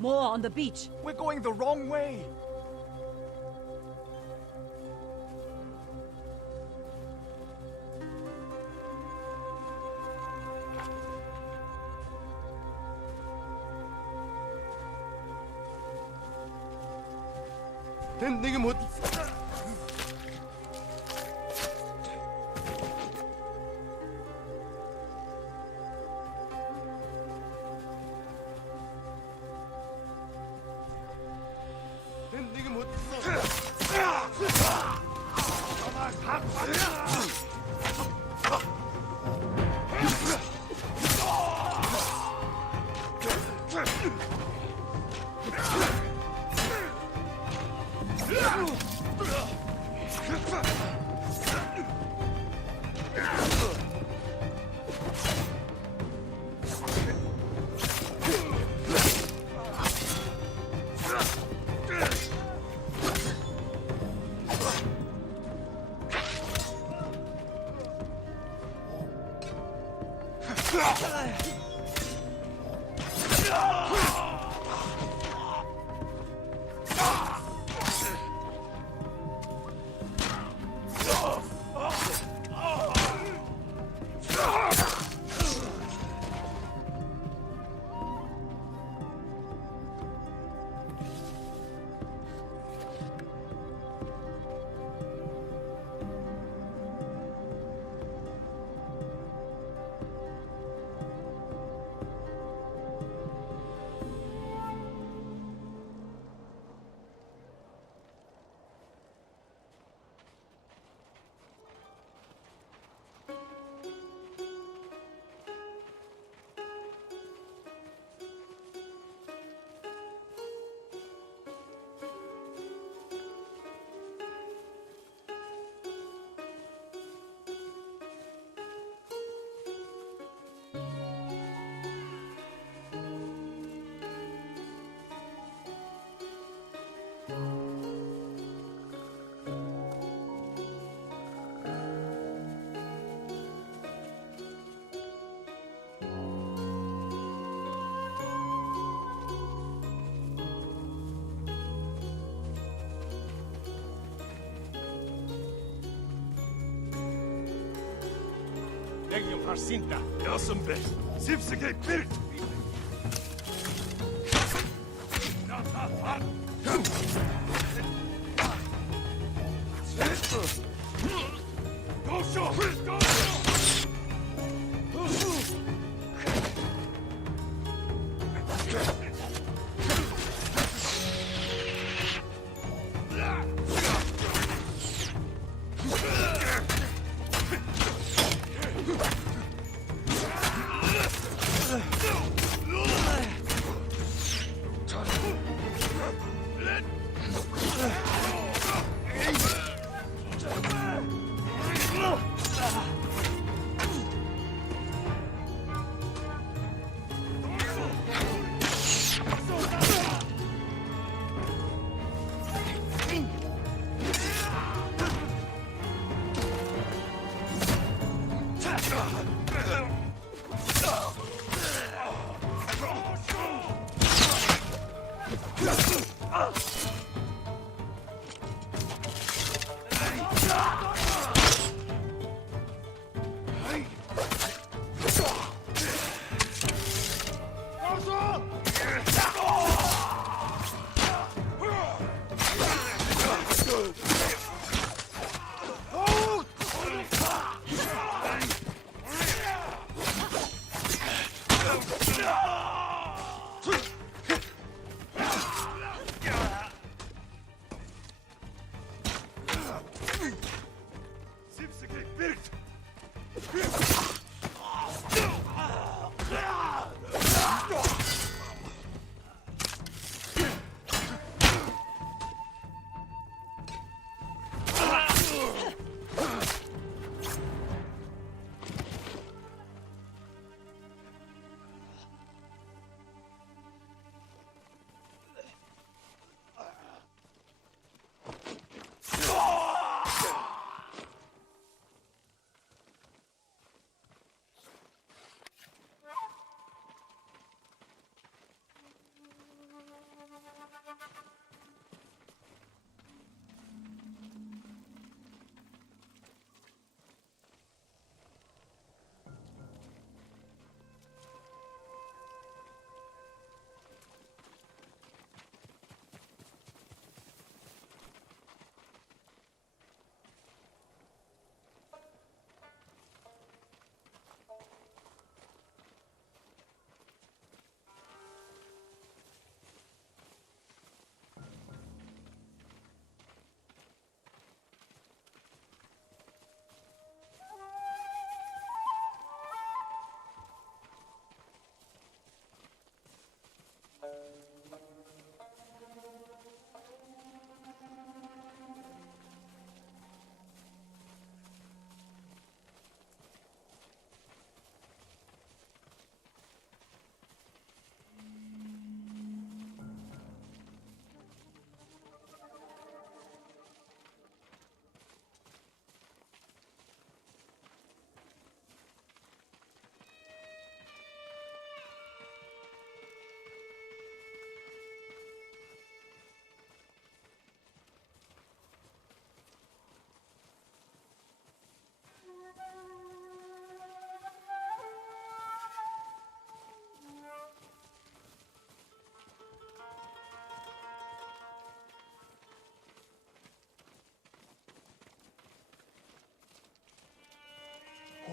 More on the beach. We're going the wrong way. Legion Harsinta. Jasumbe, Sipsige Birt! Go show! Go show!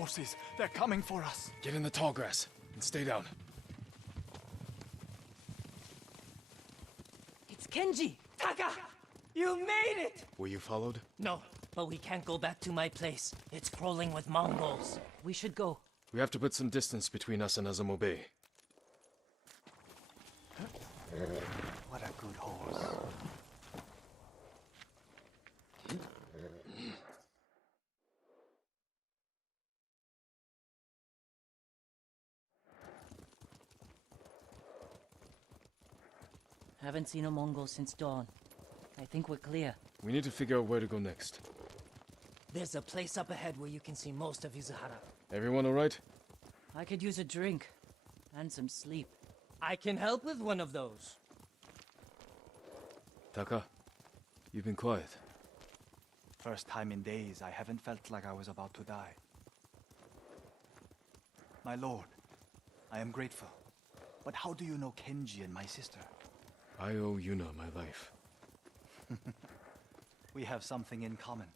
forces. They're coming for us. Get in the tall grass and stay down. It's Kenji! Taka! You made it! Were you followed? No, but we can't go back to my place. It's crawling with Mongols. We should go. We have to put some distance between us and Azamo Bay. What a good horse. Haven't seen a Mongol since dawn. I think we're clear. We need to figure out where to go next. There's a place up ahead where you can see most of Izuhara. Everyone alright? I could use a drink. And some sleep. I can help with one of those. Taka, you've been quiet. First time in days, I haven't felt like I was about to die. My lord, I am grateful. But how do you know Kenji and my sister? I owe Yuna my life. We have something in common.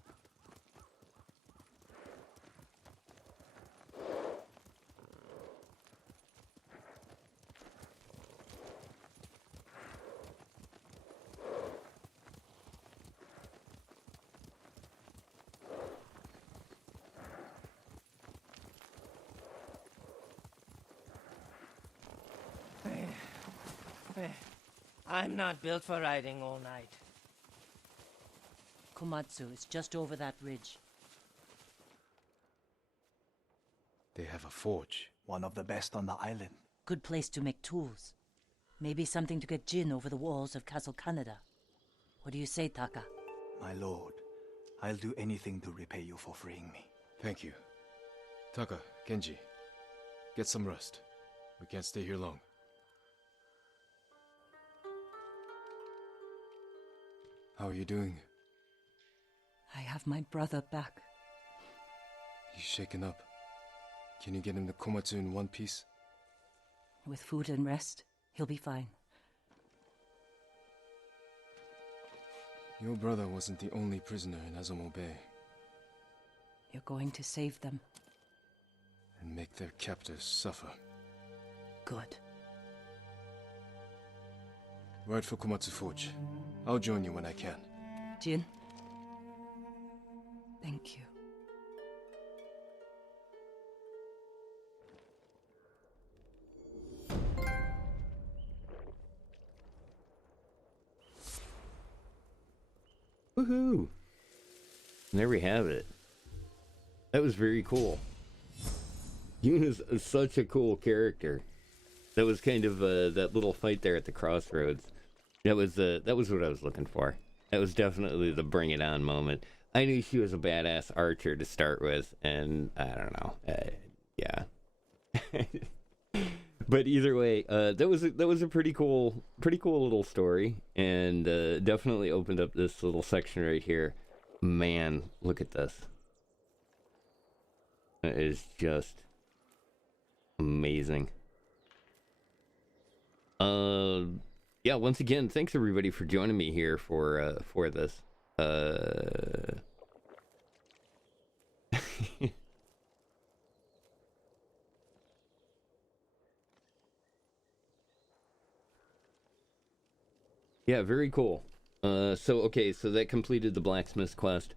I'm not built for riding all night. Komatsu is just over that ridge. They have a forge. One of the best on the island. Good place to make tools. Maybe something to get Jin over the walls of Castle Canada. What do you say, Taka? My lord, I'll do anything to repay you for freeing me. Thank you. Taka, Kenji, get some rest. We can't stay here long. How are you doing? I have my brother back. He's shaken up. Can you get him to Komatsu in one piece? With food and rest, he'll be fine. Your brother wasn't the only prisoner in Azamo Bay. You're going to save them. And make their captors suffer. Good. Ride for Komatsu Forge. I'll join you when I can. Jin? Thank you. Woohoo! And there we have it. That was very cool. Yuna's such a cool character. That was kind of that little fight there at the crossroads. That was what I was looking for. That was definitely the bring it on moment. I knew she was a badass archer to start with, and I don't know, yeah. But either way, that was a pretty cool little story, and definitely opened up this little section right here. Man, look at this. That is just amazing. Yeah, once again, thanks everybody for joining me here for this. Yeah, very cool. Okay, so that completed the blacksmith's quest.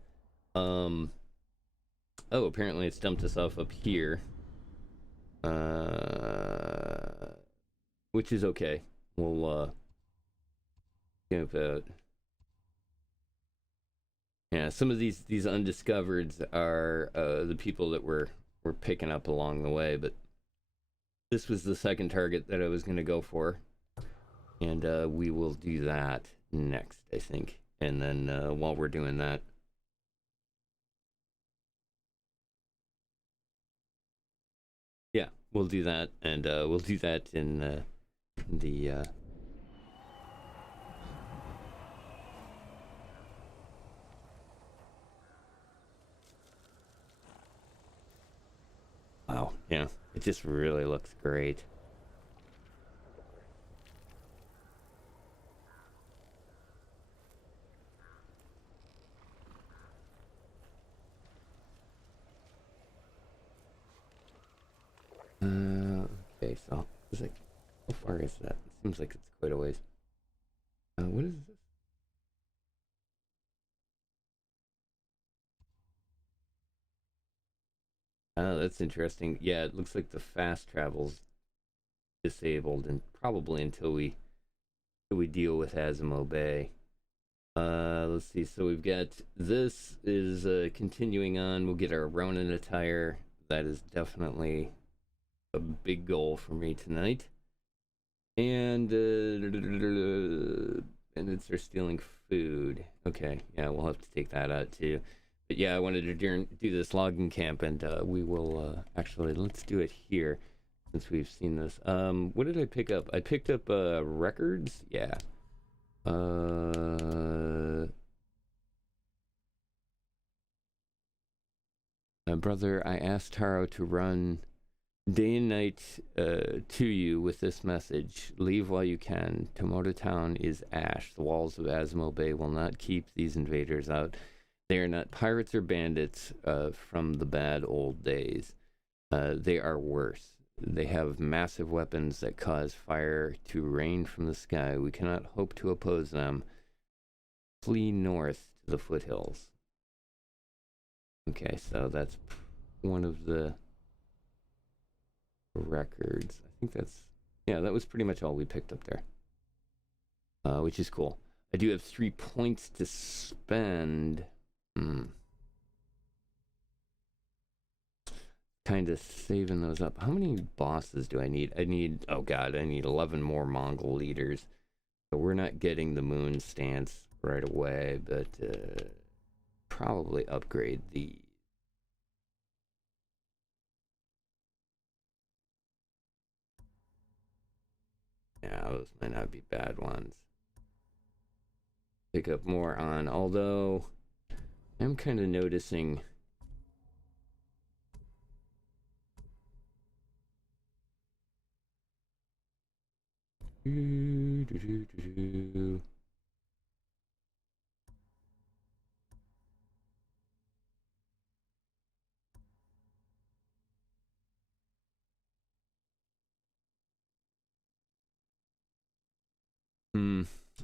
Oh, apparently it's dumped us off up here. Which is okay. We'll camp out. Yeah, some of these undiscovereds are the people that we're picking up along the way, but this was the second target that I was going to go for, and we will do that next, I think. And then while we're doing that, yeah, we'll do that, and we'll do that in the wow, yeah, it just really looks great. Okay, so it's like, how far is that? It seems like it's quite a ways. What is this? Oh, that's interesting. Yeah, it looks like the fast travel's disabled, and probably until we deal with Azamo Bay. Let's see. So we've got this is continuing on. We'll get our Ronin attire. That is definitely a big goal for me tonight. And bandits are stealing food. Okay, yeah, we'll have to take that out too. But yeah, I wanted to do this logging camp, and we will actually, let's do it here since we've seen this. What did I pick up? I picked up records. Yeah. My brother, I asked Taro to run day and night to you with this message. Leave while you can. Tomoda Town is ash. The walls of Azamo Bay will not keep these invaders out. They are not pirates or bandits from the bad old days. They are worse. They have massive weapons that cause fire to rain from the sky. We cannot hope to oppose them. Flee north to the foothills. Okay, so that's one of the records. I think that's, yeah, that was pretty much all we picked up there. Which is cool. I do have 3 points to spend. Kind of saving those up. How many bosses do I need? I need 11 more Mongol leaders. So we're not getting the moon stance right away, but probably upgrade the those might not be bad ones. Pick up more on, although I'm kind of noticing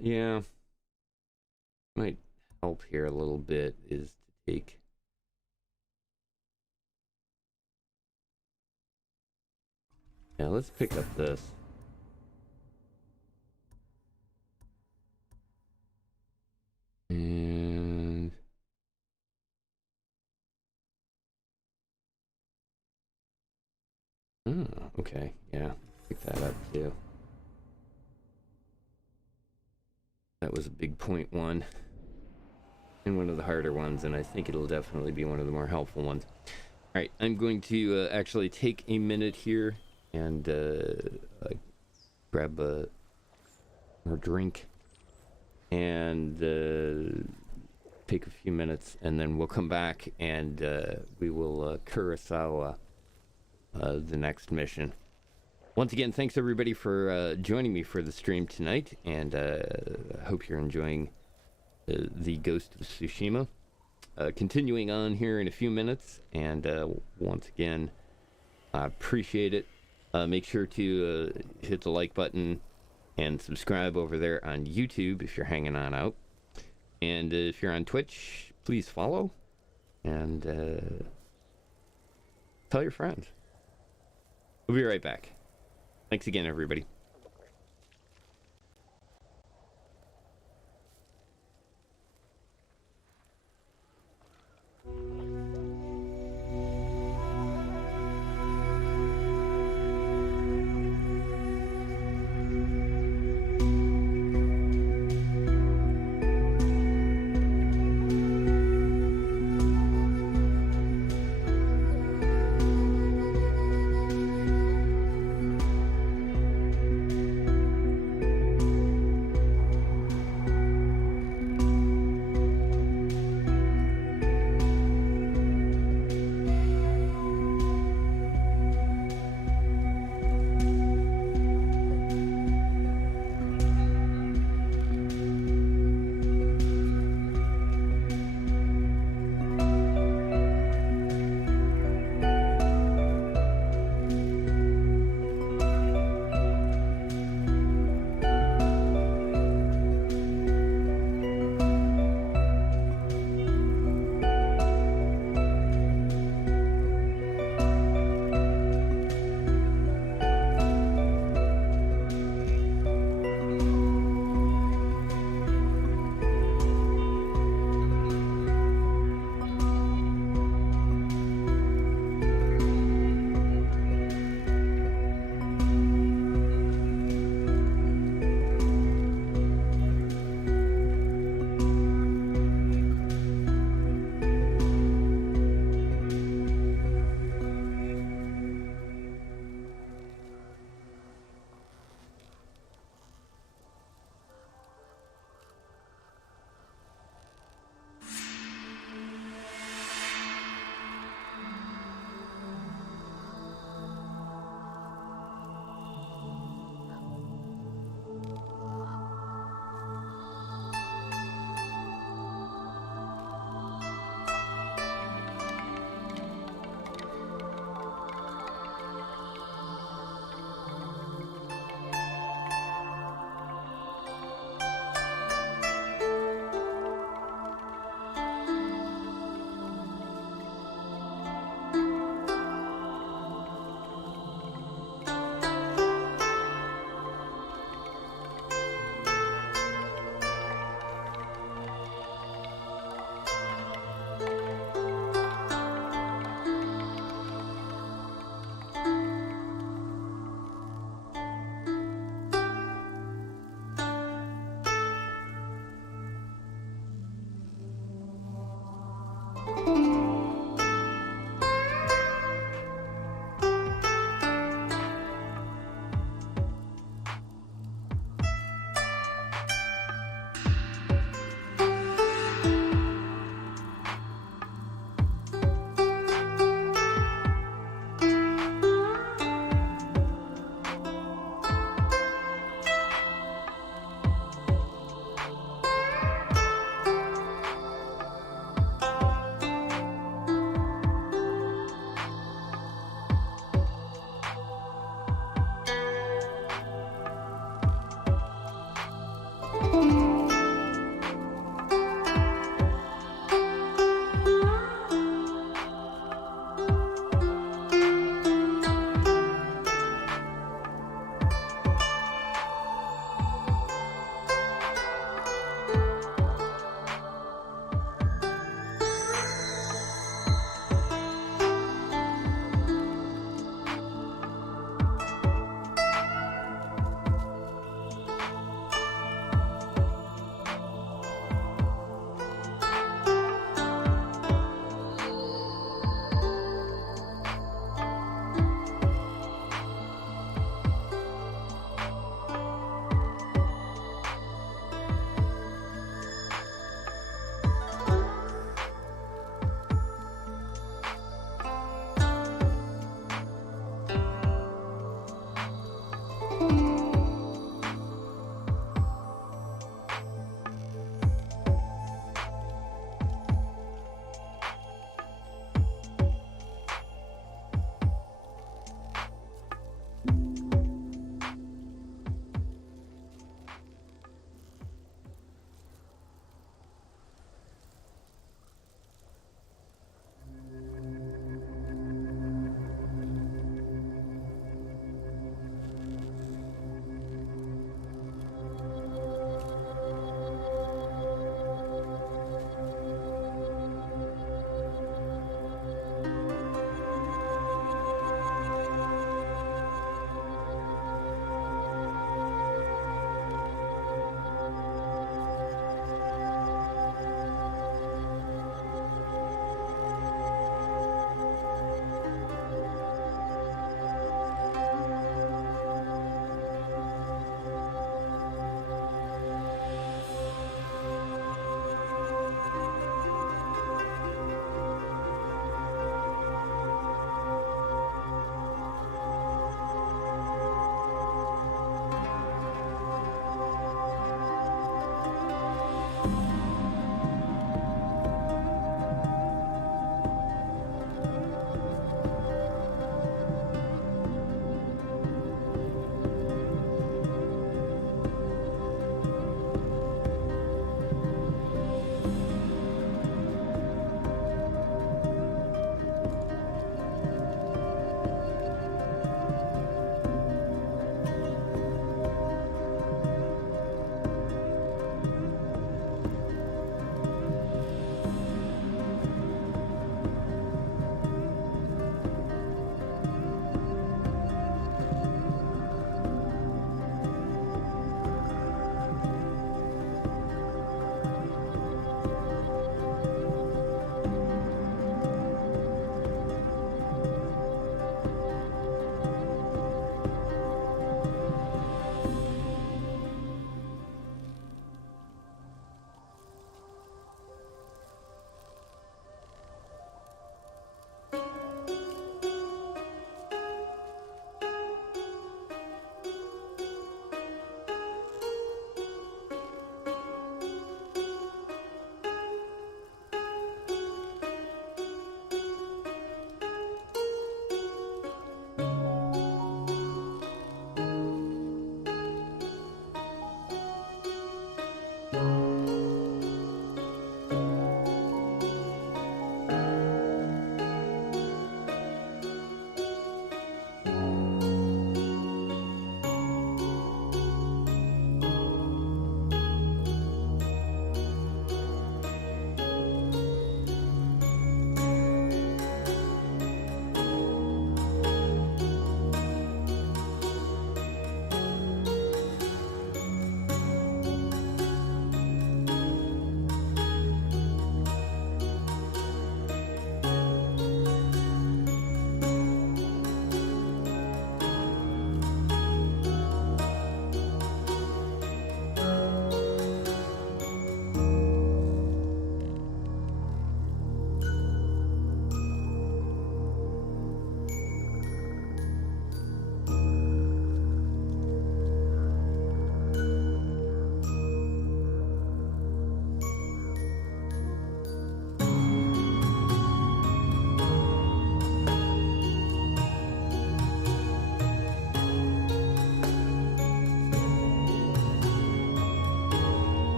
yeah, might help here a little bit is to take let's pick up this. And okay, yeah, pick that up too. That was a big point one, and one of the harder ones, and I think it'll definitely be one of the more helpful ones. All right, I'm going to actually take a minute here and grab a more drink and take a few minutes, and then we'll come back and we will Kurosawa the next mission. Once again, thanks everybody for joining me for the stream tonight, and I hope you're enjoying the Ghost of Tsushima. Continuing on here in a few minutes, and once again, I appreciate it. Make sure to hit the like button and subscribe over there on YouTube if you're hanging on out. And if you're on Twitch, please follow and tell your friends. We'll be right back. Thanks again, everybody.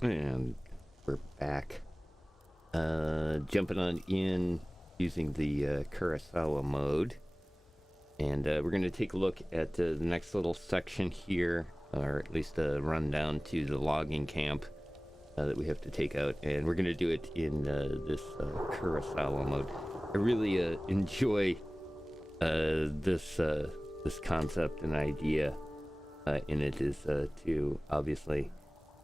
And we're back. Jumping on in using the Kurosawa mode. And we're going to take a look at the next little section here, or at least a rundown to the logging camp that we have to take out. And we're going to do it in this Kurosawa mode. I really enjoy this concept and idea in it is to obviously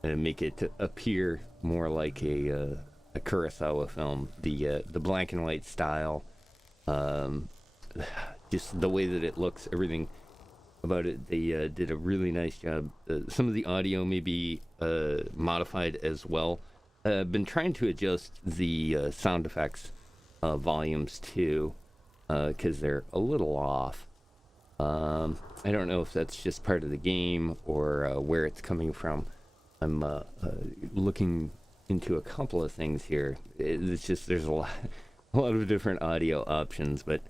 make it appear more like a Kurosawa film. The black and white style, just the way that it looks, everything about it, they did a really nice job. Some of the audio may be modified as well. I've been trying to adjust the sound effects volumes too, because they're a little off. I don't know if that's just part of the game or where it's coming from. I'm looking into a couple of things here. It's just there's a lot of different audio options, but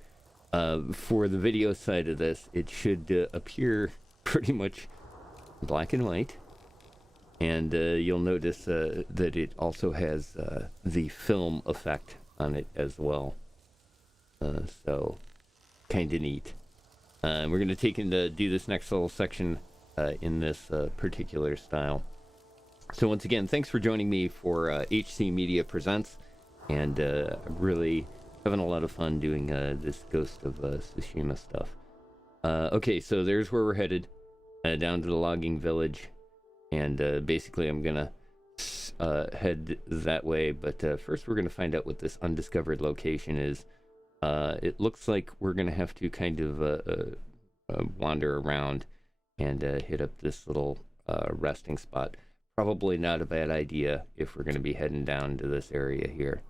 for the video side of this, it should appear pretty much black and white. And you'll notice that it also has the film effect on it as well. So, kind of neat. We're going to take and do this next little section in this particular style. So once again, thanks for joining me for HC Media Presents, and I'm really having a lot of fun doing this Ghost of Tsushima stuff. Okay, so there's where we're headed, down to the logging village, and basically I'm going to head that way, but first we're going to find out what this undiscovered location is. It looks like we're going to have to kind of wander around and hit up this little resting spot. Probably not a bad idea if we're going to be heading down to this area here.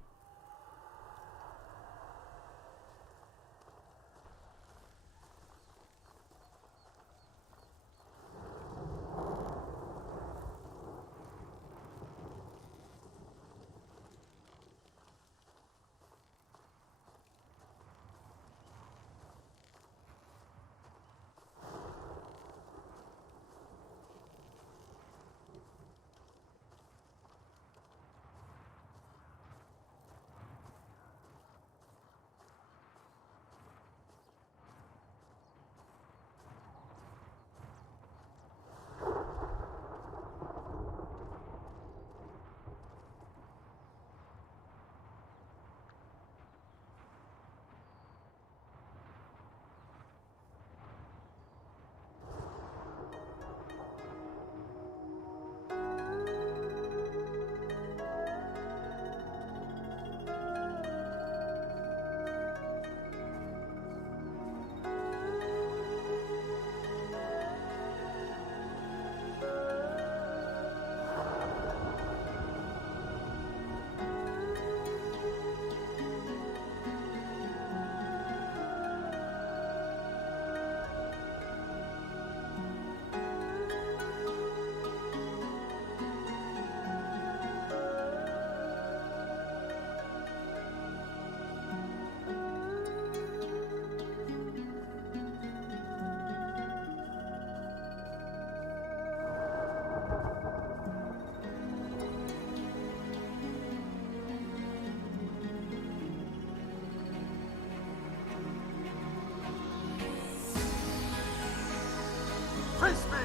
Face me!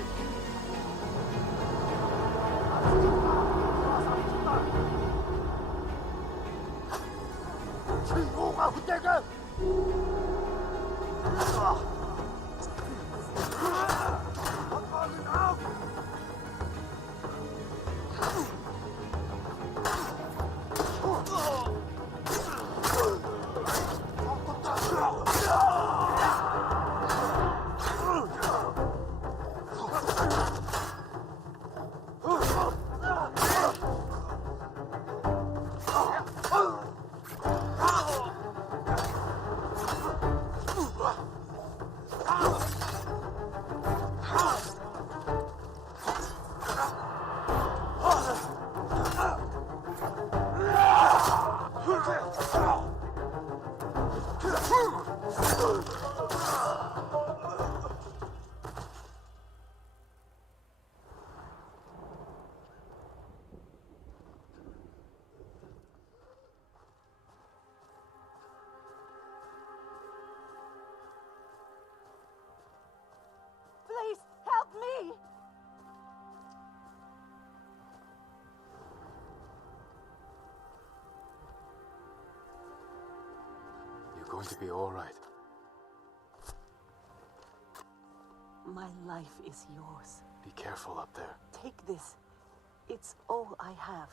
going to be all right. My life is yours. Be careful up there. Take this. It's all I have.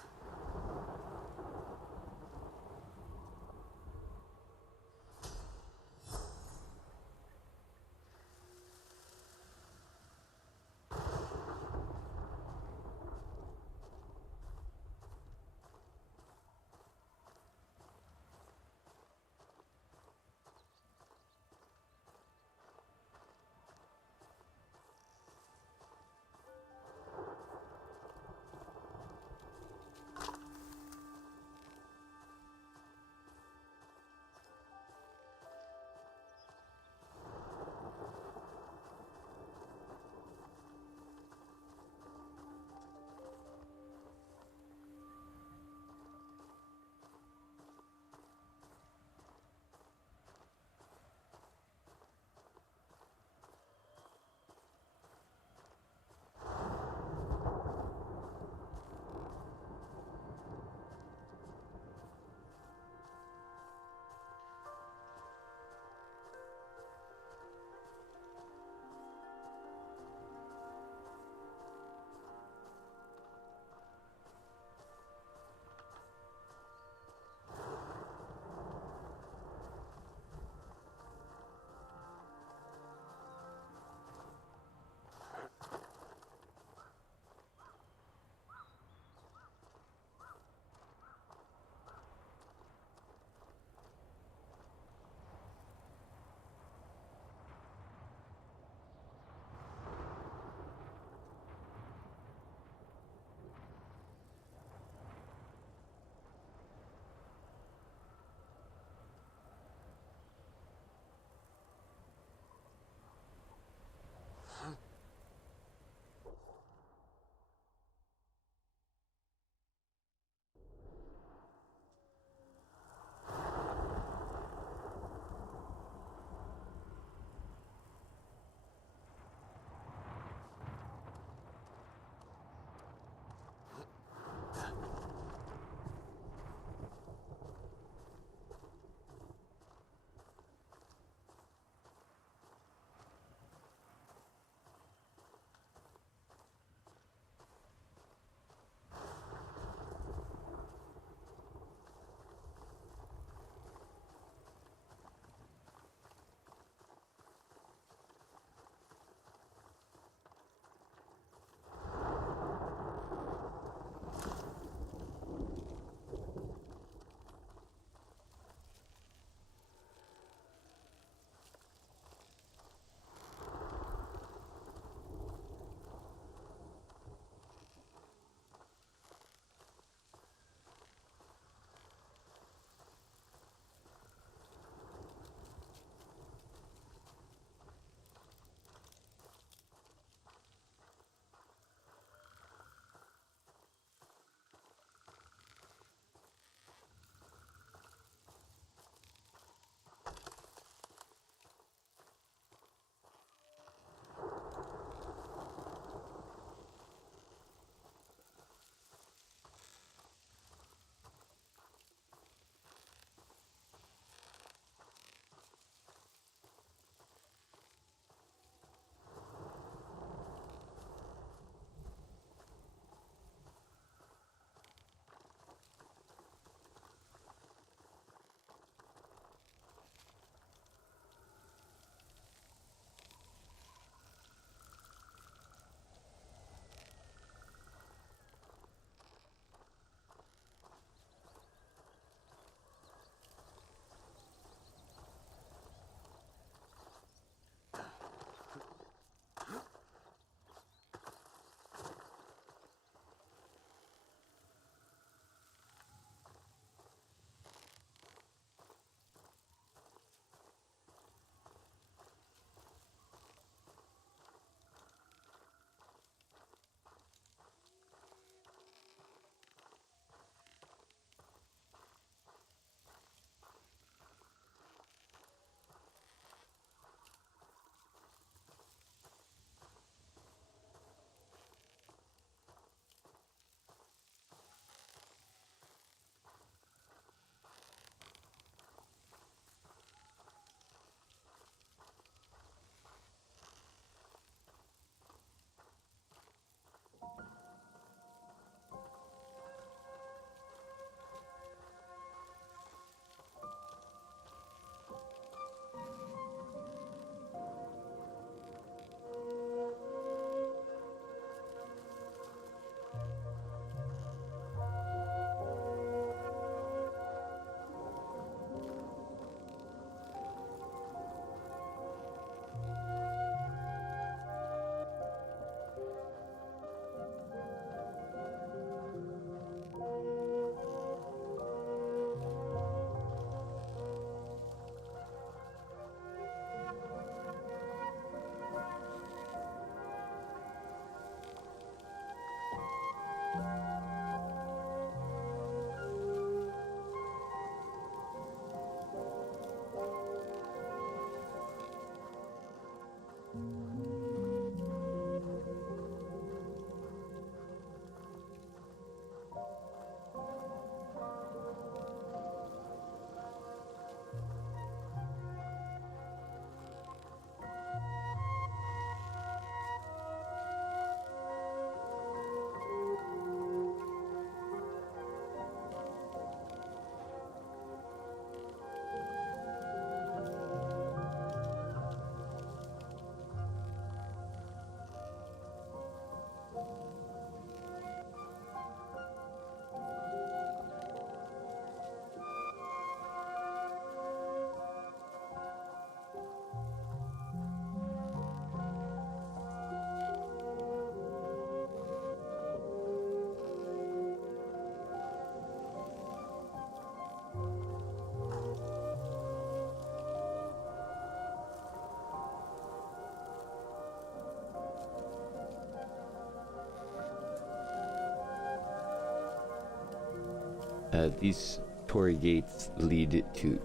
These torii gates lead to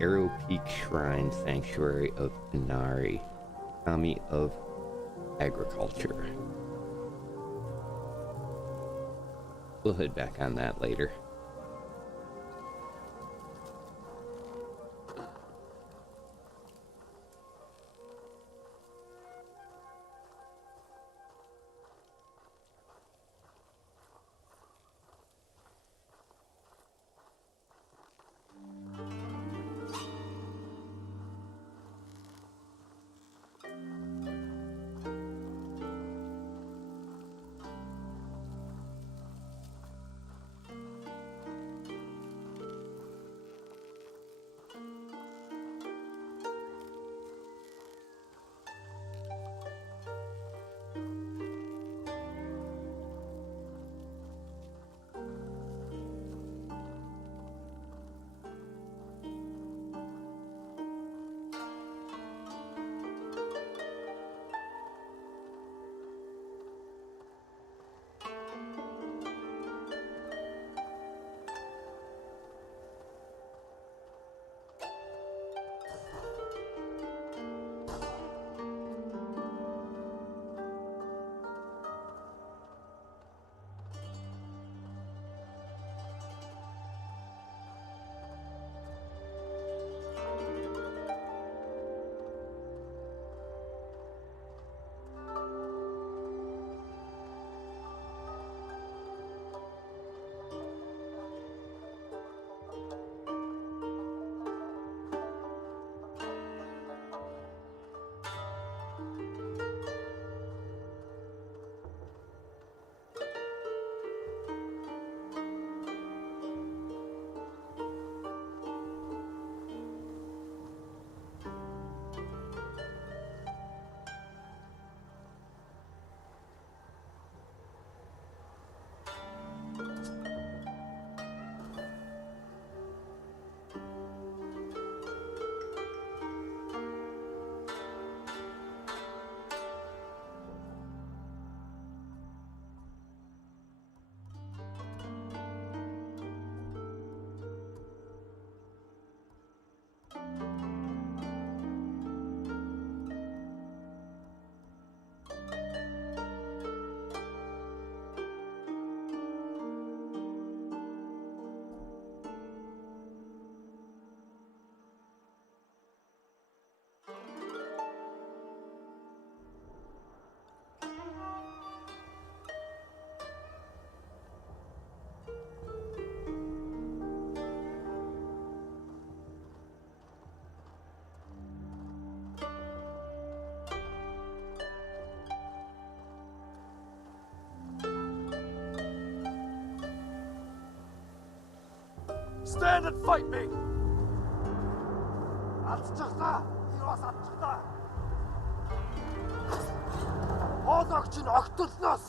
Arrow Peak Shrine Sanctuary of Inari, Kami of Agriculture. We'll head back on that later. Stand and fight me! Алччихлаа. Энэ бас алччихлаа. Хоолойч нь огтлноос.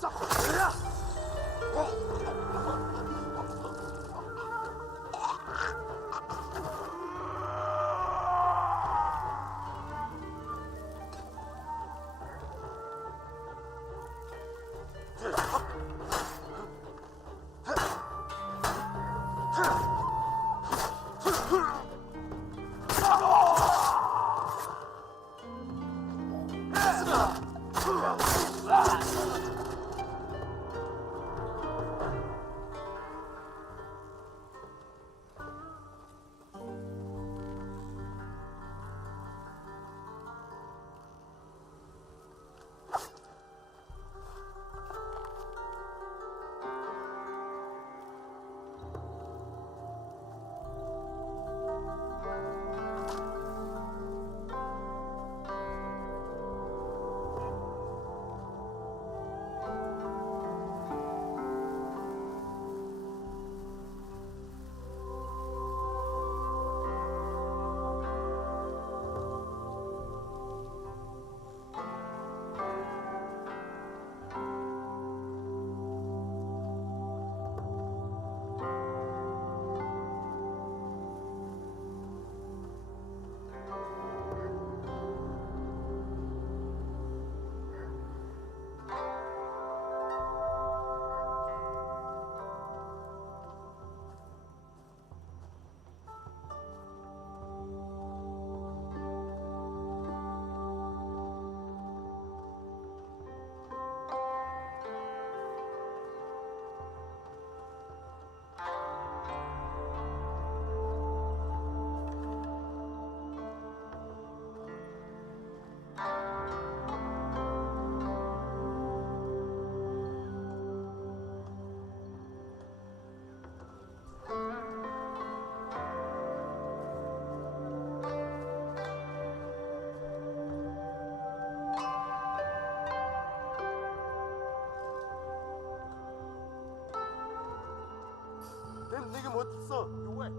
내게 못했어. 왜?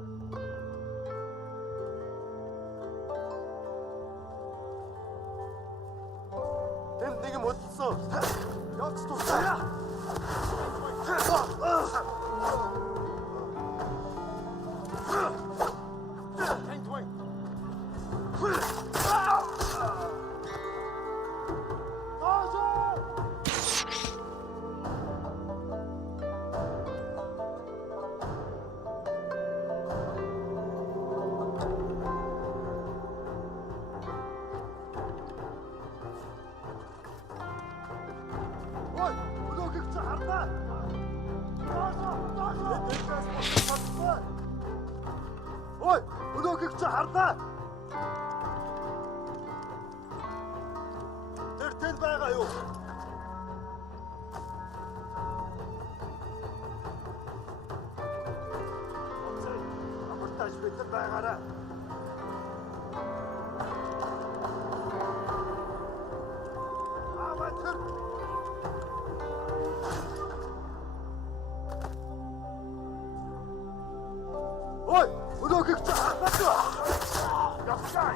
넌 내게 못했어. 역시도 나야. Ой, өнөөгч хардаа. Тэр тэнд байгаа юу? Амартаж битэр байгаарай. Аматэр. Ой, өнөөгч хардаа. Ястай.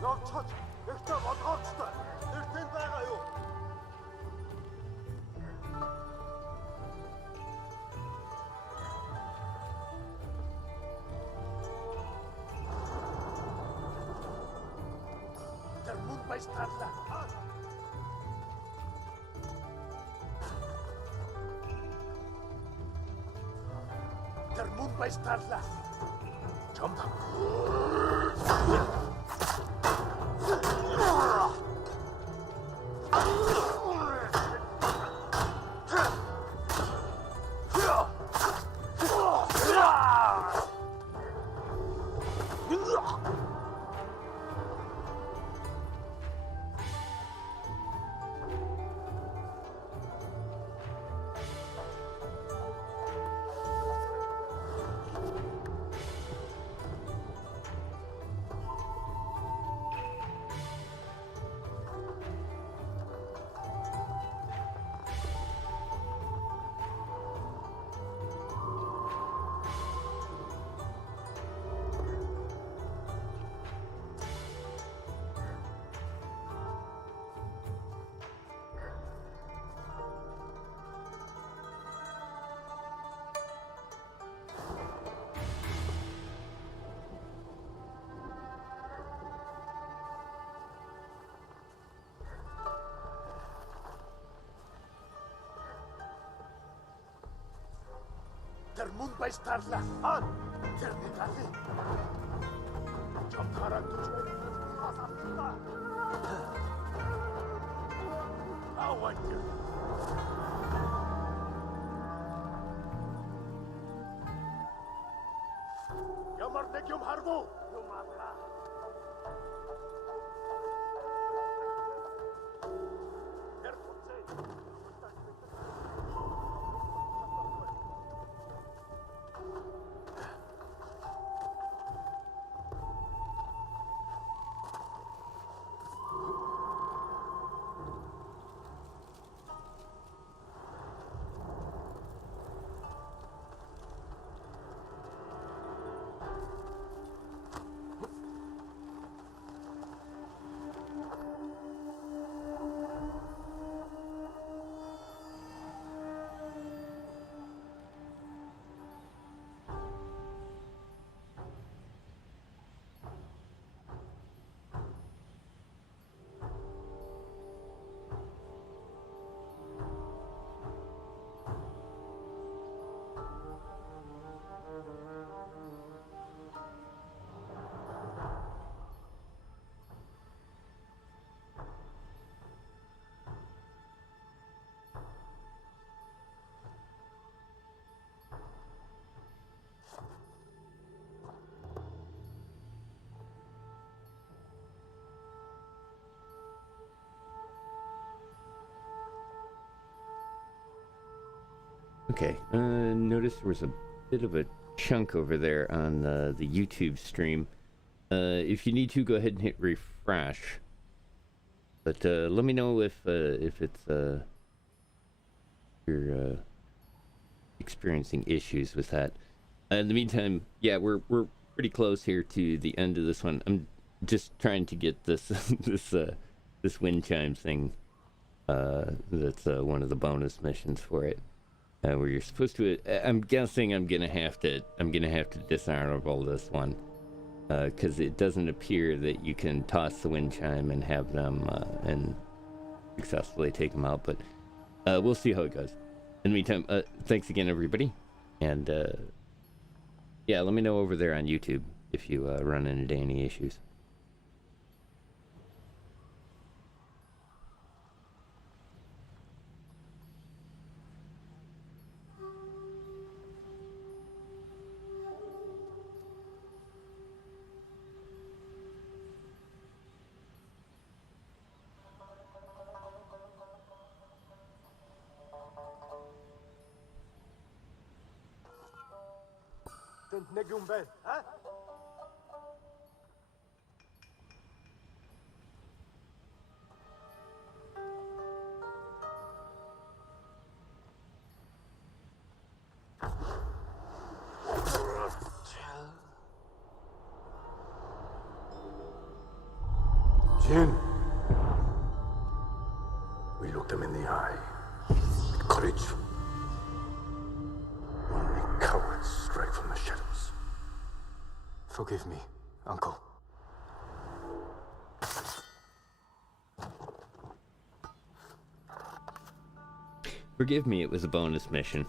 Явцгач, ихтэй болгоочтой. Der Mund bei Starla an! Der Nigali! Jamkaran tujhe asafta! Awanyu! Yamartekyum harbu! Yumaka! Der Kutze! Okay, notice there was a bit of a chunk over there on the YouTube stream. If you need to, go ahead and hit refresh. But let me know if it's you're experiencing issues with that. In the meantime, yeah, we're pretty close here to the end of this one. I'm just trying to get this this wind chime thing. That's one of the bonus missions for it. Where you're supposed to, I'm guessing I'm gonna have to dishonorable this one, because it doesn't appear that you can toss the wind chime and have them and successfully take them out. But we'll see how it goes. In the meantime, thanks again, everybody, and yeah, let me know over there on YouTube if you run into any issues. Negumben, huh? Jin, we looked him in the eye with courage. Only cowards strike from the shadows. Forgive me, Uncle. Forgive me, it was a bonus mission.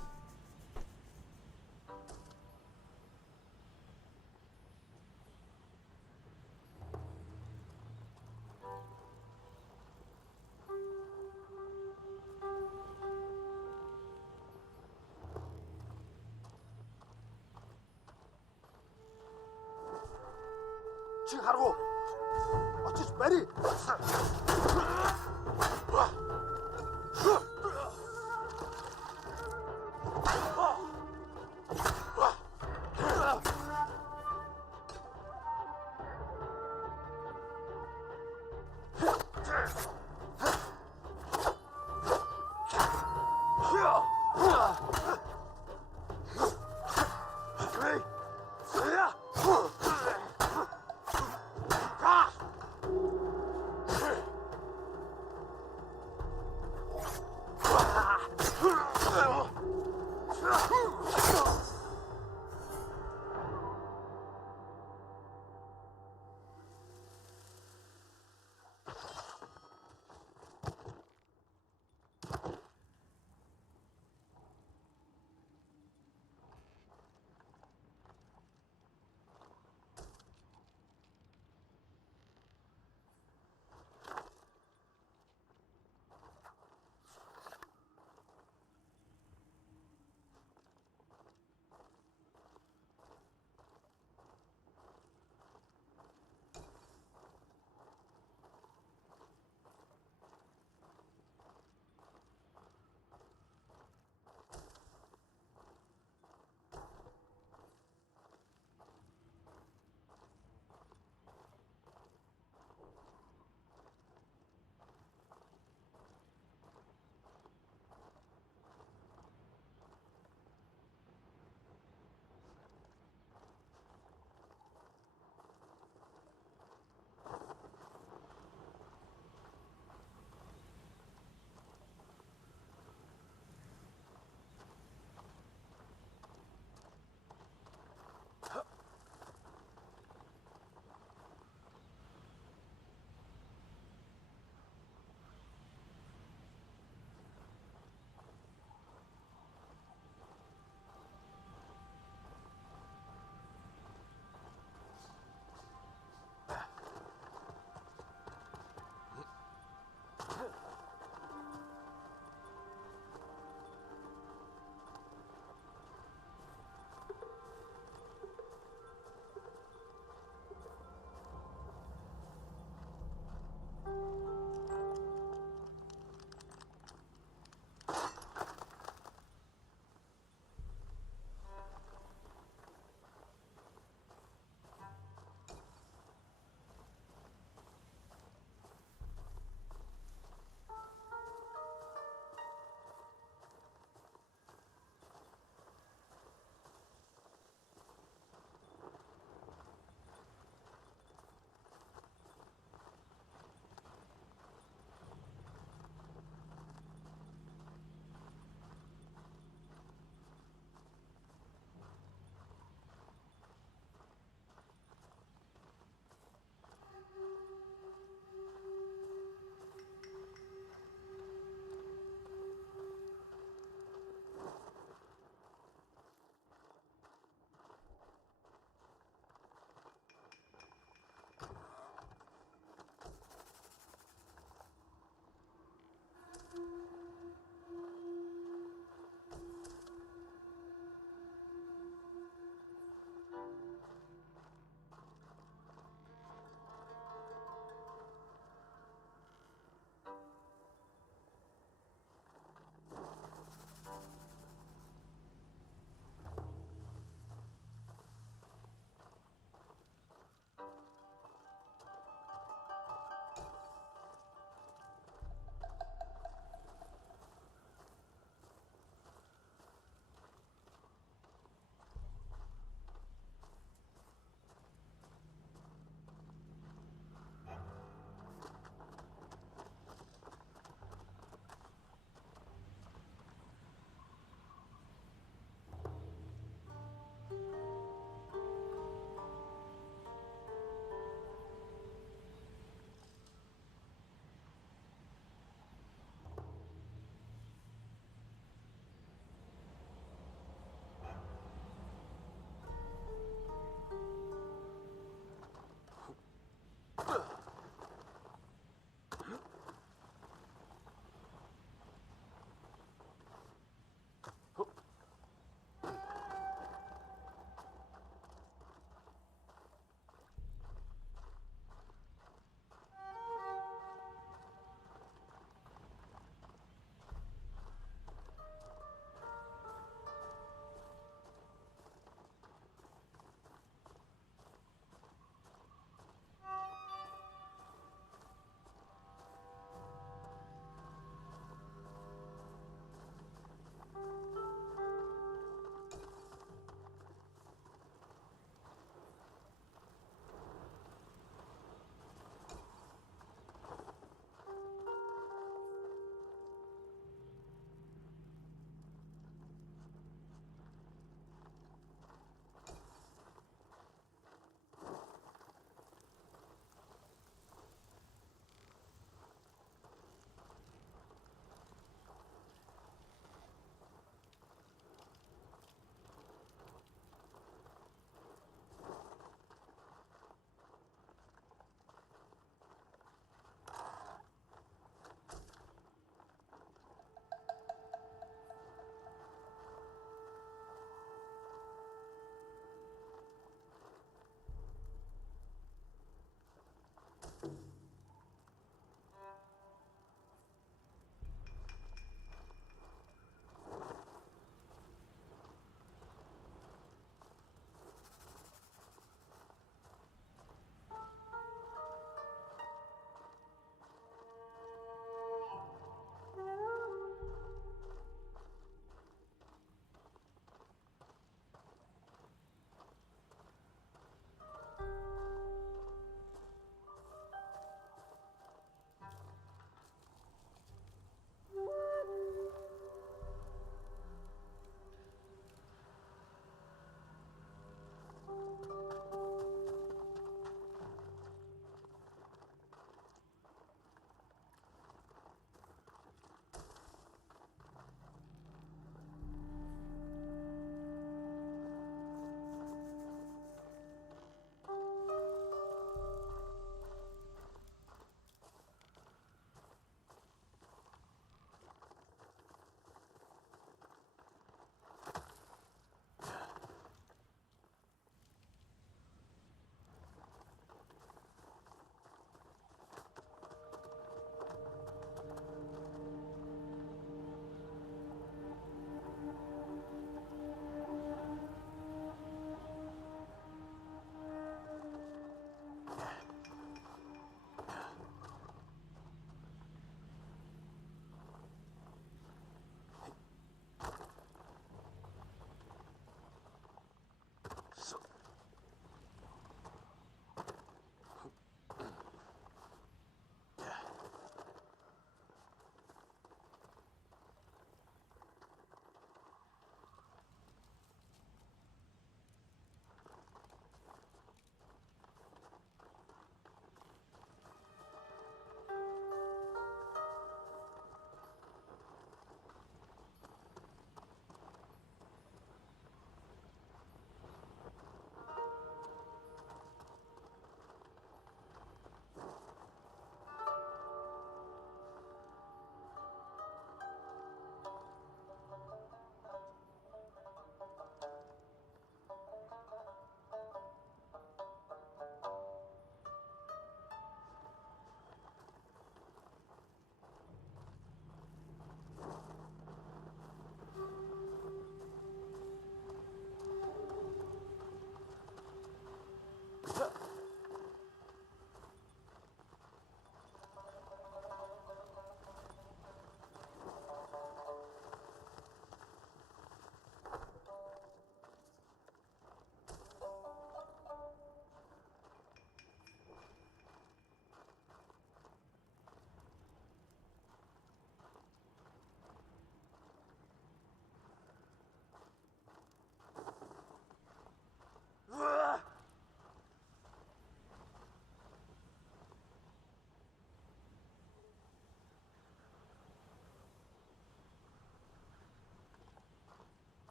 Shigeru! Just ready!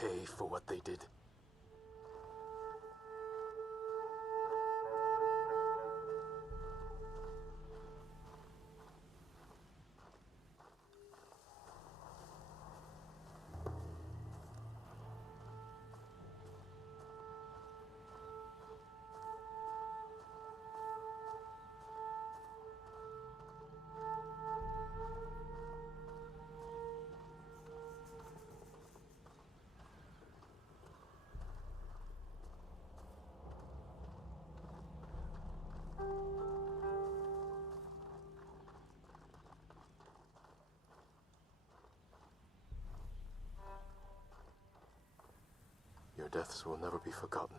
pay for what they did. Your deaths will never be forgotten.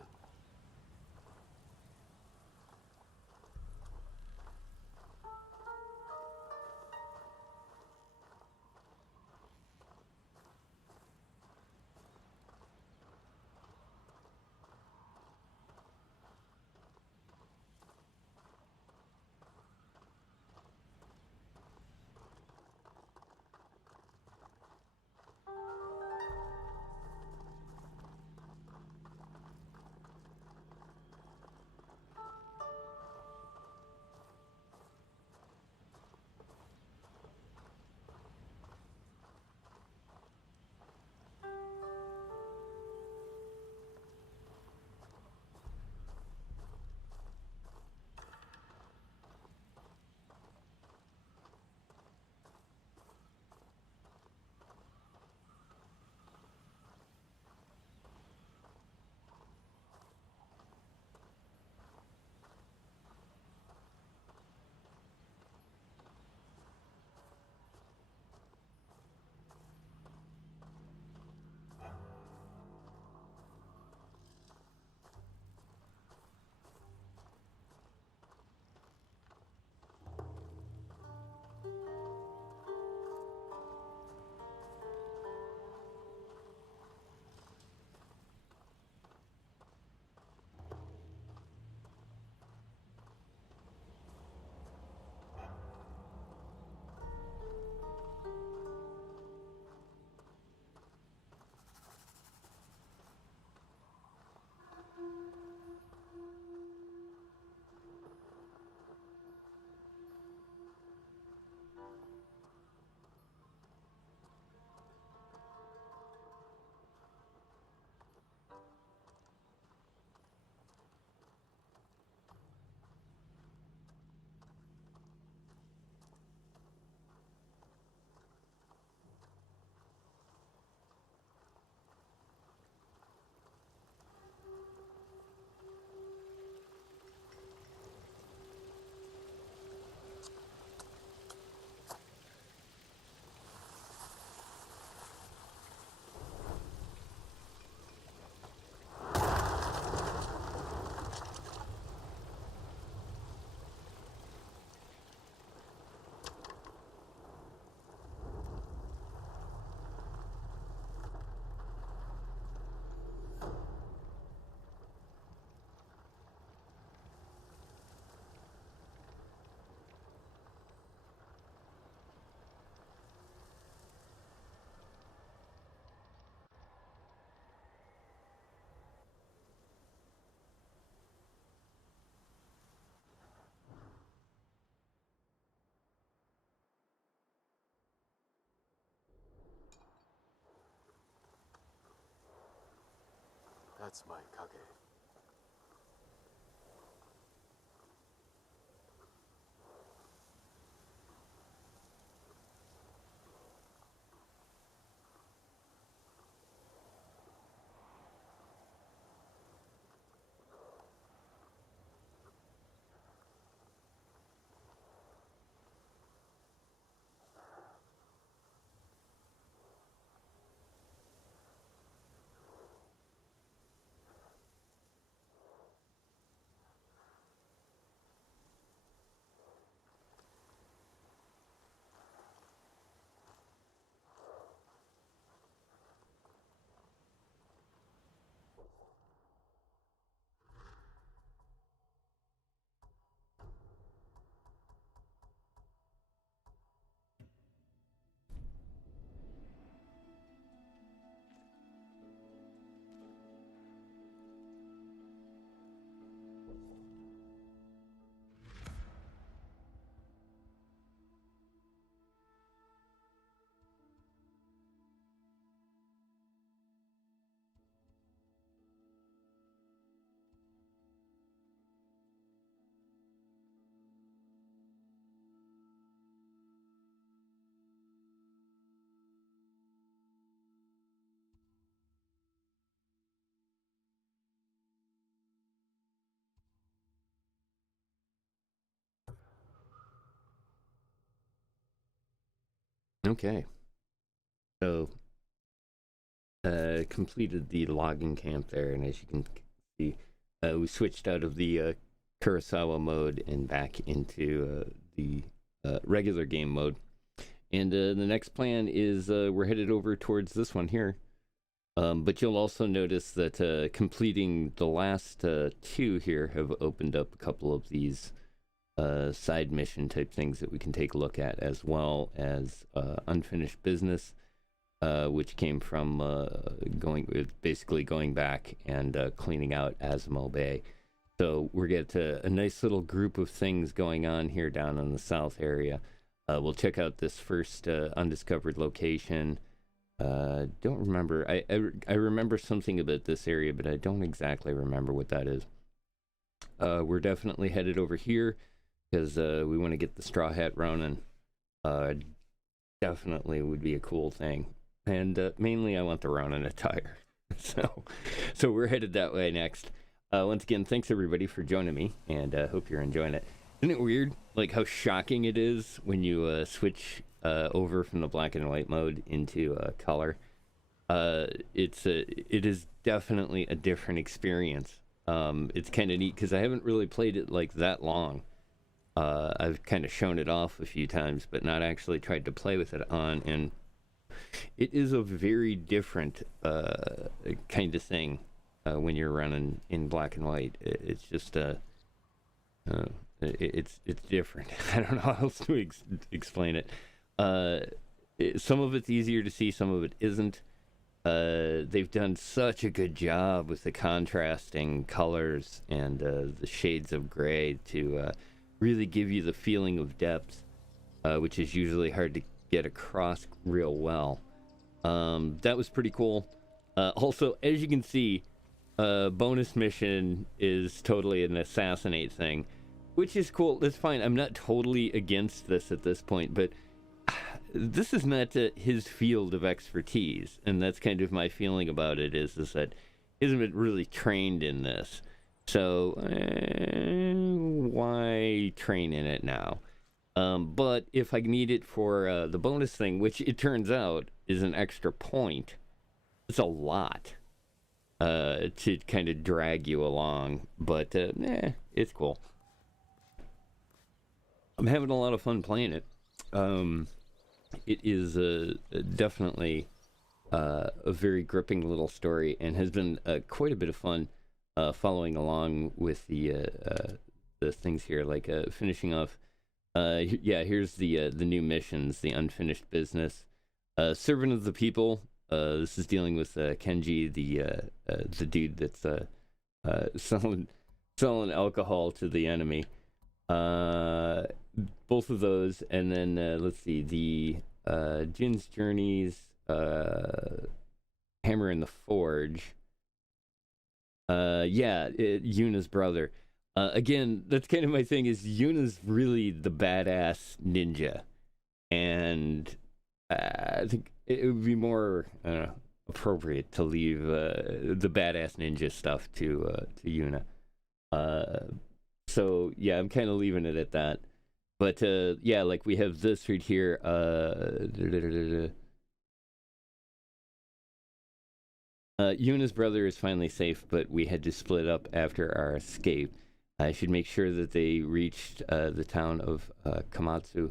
That's my Kage. Okay. So, completed the logging camp there, and as you can see, we switched out of the Kurosawa mode and back into the regular game mode. And the next plan is we're headed over towards this one here. But you'll also notice that completing the last two here have opened up a couple of these side mission type things that we can take a look at, as well as unfinished business, which came from basically going back and cleaning out Azamo Bay. So we're get a nice little group of things going on here down in the south area. We'll check out this first undiscovered location. Don't remember. I remember something about this area, but I don't exactly remember what that is. We're definitely headed over here because we want to get the Straw Hat Ronin. Definitely would be a cool thing. And mainly I want the Ronin attire. So we're headed that way next. Once again, thanks everybody for joining me, and hope you're enjoying it. Isn't it weird, like how shocking it is when you switch over from the black and white mode into color? It is definitely a different experience. It's kind of neat because I haven't really played it like that long. I've kind of shown it off a few times, but not actually tried to play with it on. And it is a very different kind of thing when you're running in black and white. It's just it's different. I don't know how else to explain it. Some of it's easier to see, some of it isn't. They've done such a good job with the contrasting colors and the shades of gray to really give you the feeling of depth, which is usually hard to get across real well. That was pretty cool. Also, as you can see, bonus mission is totally an assassinate thing, which is cool. That's fine. I'm not totally against this at this point, but this is not his field of expertise, and that's kind of my feeling about it, is that he hasn't been really trained in this. So why train in it now? But if I need it for the bonus thing, which it turns out is an extra point, it's a lot to kind of drag you along. But it's cool. I'm having a lot of fun playing it. It is definitely a very gripping little story, and has been quite a bit of fun following along with the things here, like finishing off. Here's the new missions, the unfinished business. Servant of the people. This is dealing with Kenji, the dude that's selling alcohol to the enemy. Both of those, and then let's see, the Jin's Journeys, Hammer in the Forge. Yuna's brother. Again, that's kind of my thing, is Yuna's really the badass ninja, and I think it would be more appropriate to leave the badass ninja stuff to Yuna. So yeah, I'm kind of leaving it at that. But like we have this right here. Yuna's brother is finally safe, but we had to split up after our escape. I should make sure that they reached the town of Kamatsu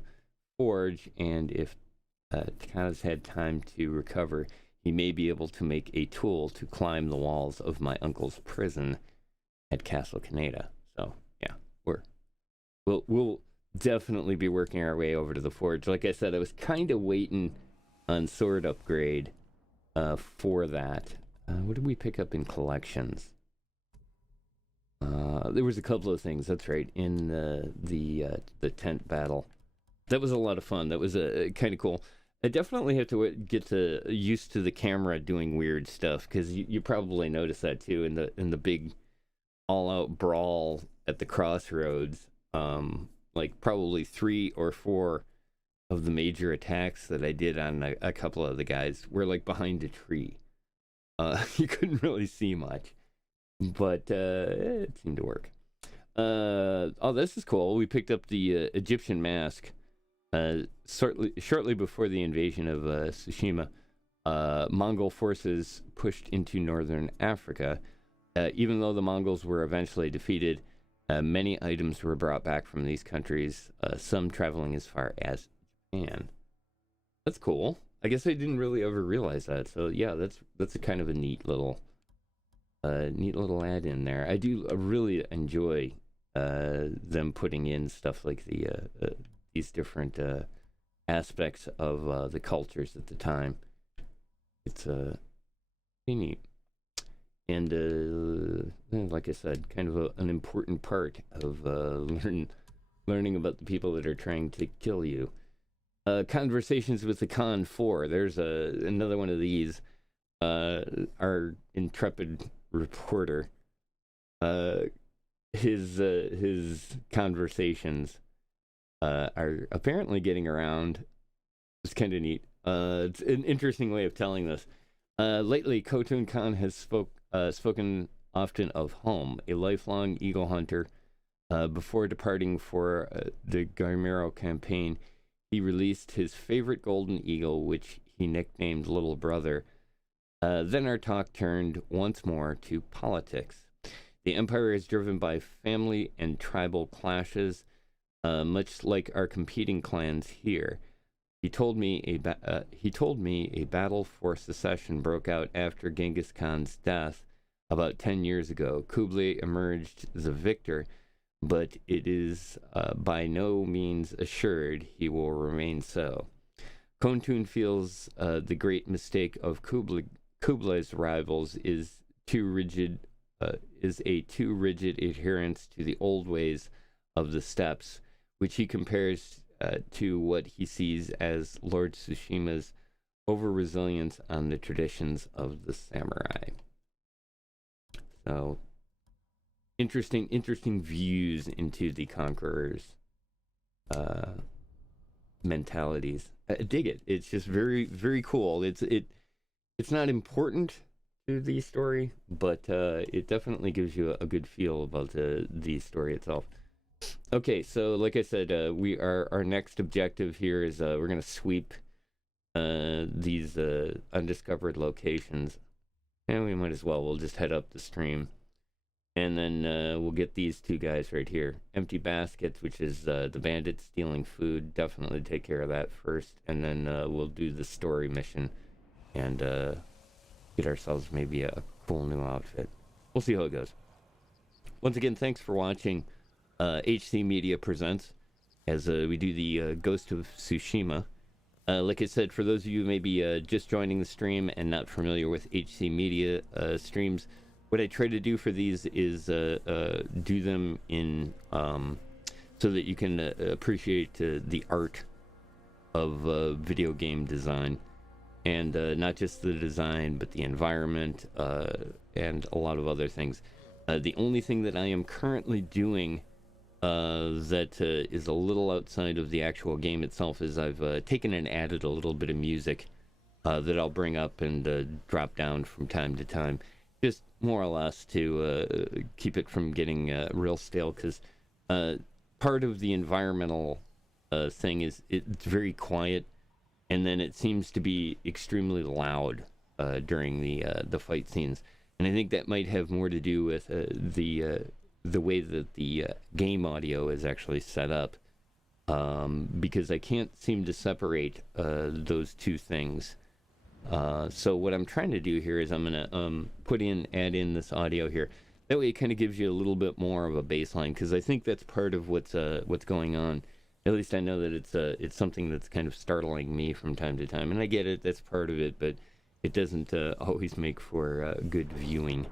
Forge, and if Takana's had time to recover, he may be able to make a tool to climb the walls of my uncle's prison at Castle Kaneda. So yeah, we'll definitely be working our way over to the forge. Like I said, I was kind of waiting on sword upgrade for that. What did we pick up in collections? There was a couple of things. That's right, in the tent battle. That was a lot of fun. That was kind of cool. I definitely have to get used to the camera doing weird stuff, because you probably noticed that too in the big all-out brawl at the crossroads. Like probably 3 or 4 of the major attacks that I did on a couple of the guys were like behind a tree. You couldn't really see much, but it seemed to work. Oh, this is cool. We picked up the Egyptian mask. Shortly before the invasion of Tsushima, Mongol forces pushed into northern Africa. Even though the Mongols were eventually defeated, many items were brought back from these countries, some traveling as far as Japan. That's cool. I guess I didn't really ever realize that. So yeah, that's a kind of a neat little add in there. I do really enjoy them putting in stuff like these different aspects of the cultures at the time. It's pretty neat. And like I said, kind of an important part of learning about the people that are trying to kill you. Conversations with the Khan 4. There's another one of these. Our intrepid reporter. His conversations are apparently getting around. It's kind of neat. It's an interesting way of telling this. Lately, Khotun Khan has spoken often of home, a lifelong eagle hunter. Before departing for the Garmero campaign, he released his favorite golden eagle, which he nicknamed Little Brother. Then our talk turned once more to politics. The Empire is driven by family and tribal clashes, much like our competing clans here. He told me a battle for secession broke out after Genghis Khan's death about 10 years ago. Kublai emerged the victor, but it is by no means assured he will remain so. Khotun feels the great mistake of Kublai's rivals is a too rigid adherence to the old ways of the steppes, which he compares to what he sees as Lord Tsushima's over-resilience on the traditions of the samurai. So, interesting views into the conqueror's mentalities. I dig it. It's just very, very cool. It's not important to the story, but it definitely gives you a good feel about the story itself. Okay, so like I said, our next objective here is we're going to sweep these undiscovered locations, and we might as well. We'll just head up the stream, and then we'll get these two guys right here. Empty baskets, which is the bandits stealing food. Definitely take care of that first, and then we'll do the story mission and get ourselves maybe a cool new outfit. We'll see how it goes. Once again, thanks for watching HC Media Presents as we do the Ghost of Tsushima. Like I said, for those of you who may be just joining the stream and not familiar with HC Media streams, what I try to do for these is do them in so that you can appreciate the art of video game design. And not just the design, but the environment and a lot of other things. The only thing that I am currently doing that is a little outside of the actual game itself is I've taken and added a little bit of music that I'll bring up and drop down from time to time, just more or less to keep it from getting real stale, because part of the environmental thing is it's very quiet, and then it seems to be extremely loud during the fight scenes, and I think that might have more to do with the way that the game audio is actually set up, because I can't seem to separate those two things. So what I'm trying to do here is I'm gonna add in this audio here. That way it kind of gives you a little bit more of a baseline, because I think that's part of what's going on. At least I know that it's something that's kind of startling me from time to time, and I get it, that's part of it, but it doesn't always make for good viewing.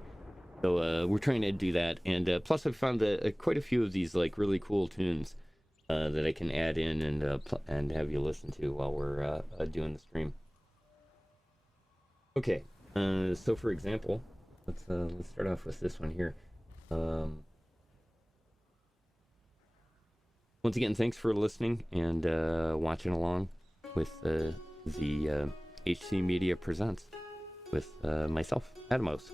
So we're trying to do that, and plus I've found quite a few of these like really cool tunes that I can add in and have you listen to while we're doing the stream. Okay, so for example, let's start off with this one here. Once again, thanks for listening and watching along with the HC Media Presents with myself, Atomos.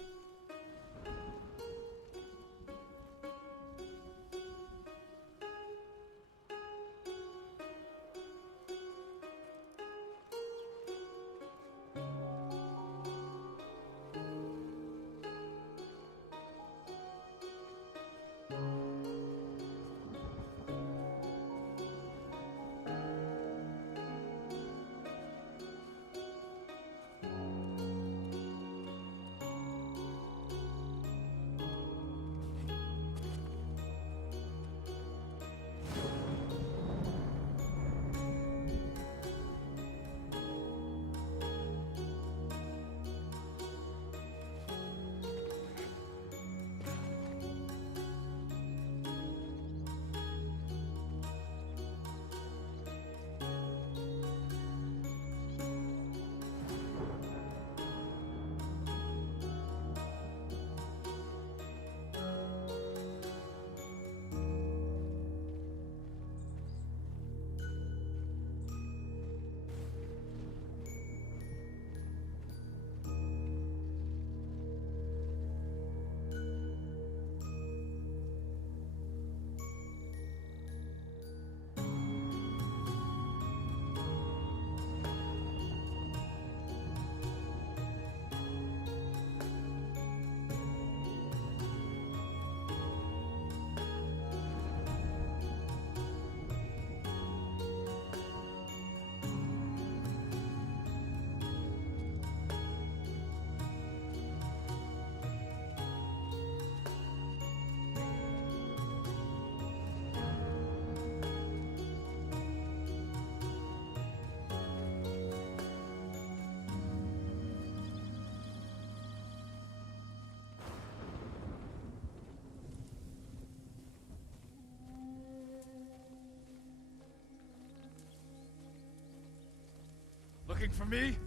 something for me?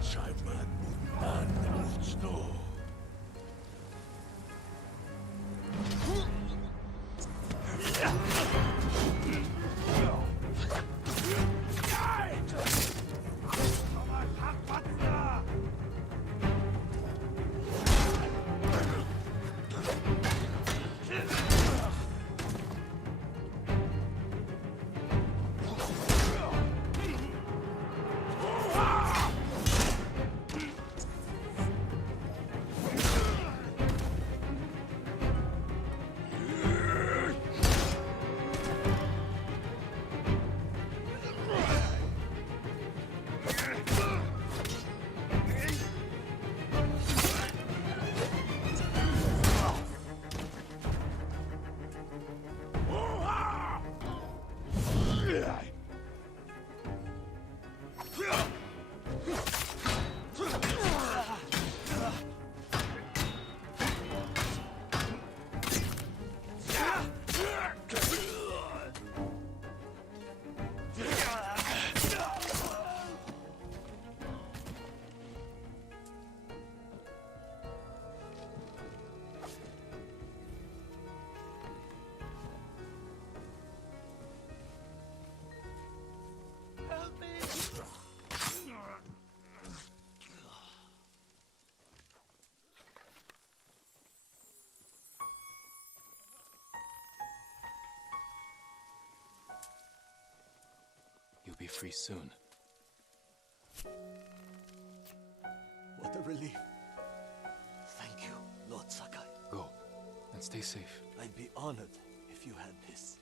Scheinbar an Snow. You'll be free soon. What a relief. Thank you, Lord Sakai. Go, and stay safe. I'd be honored if you had this.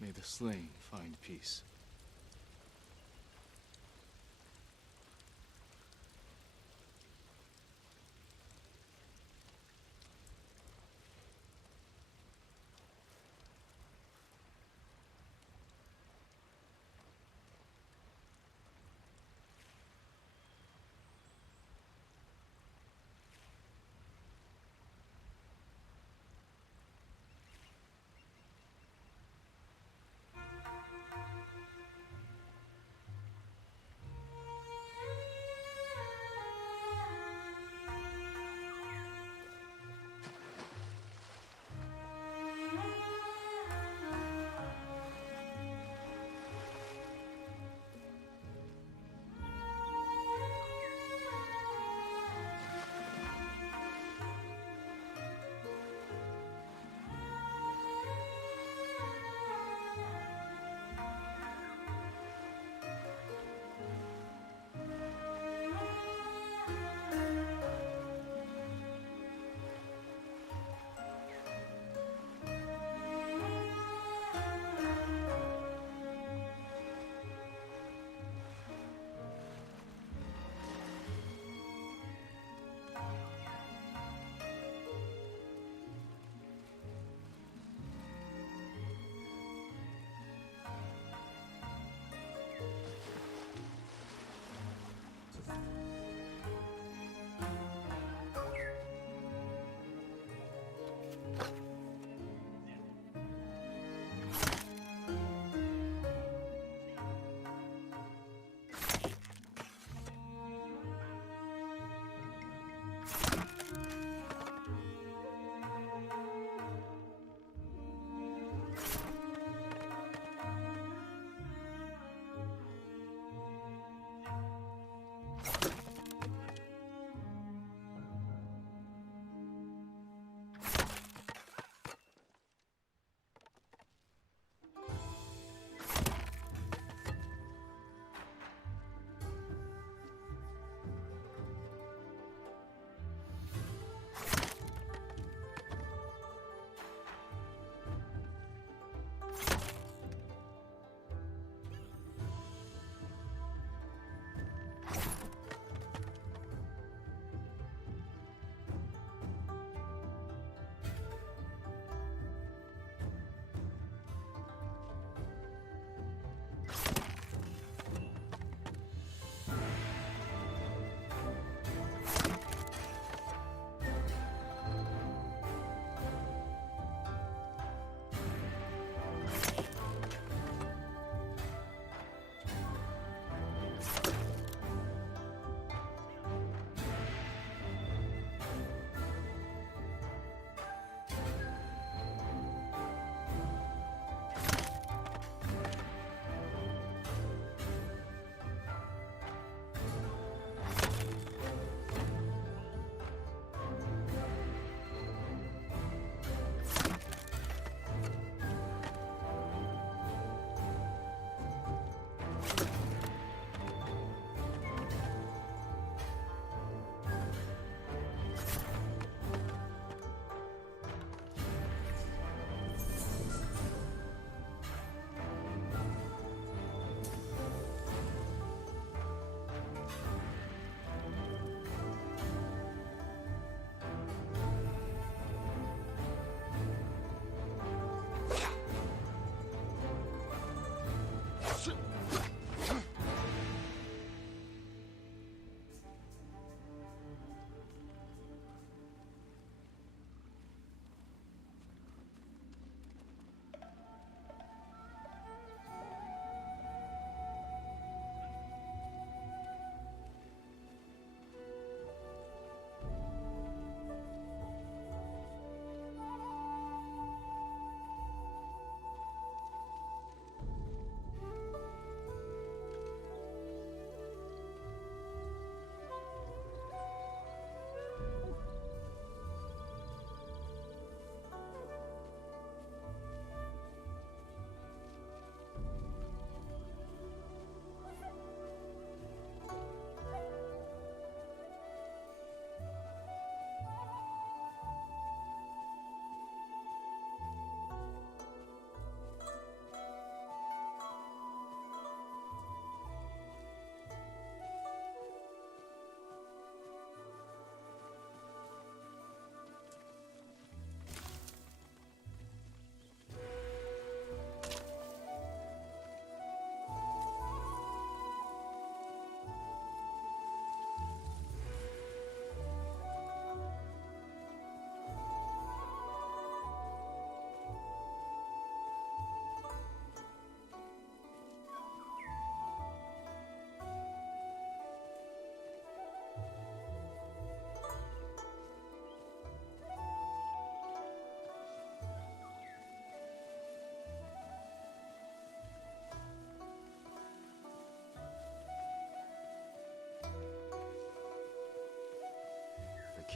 May the slain find peace.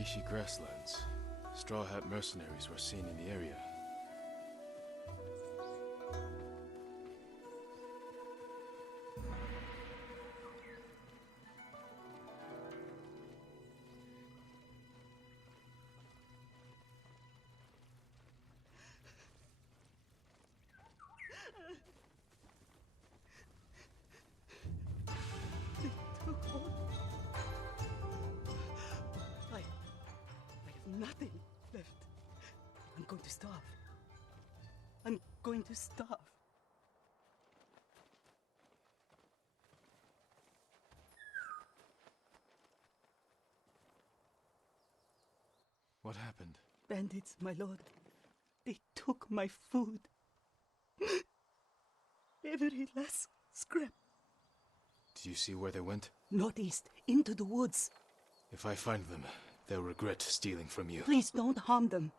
Kishi grasslands. Straw Hat mercenaries were seen in the area. I have nothing left. I'm going to starve. I'm going to starve. What happened? Bandits, my lord. They took my food. Every last scrap. Do you see where they went? Northeast, into the woods. If I find them, they'll regret stealing from you. Please don't harm them.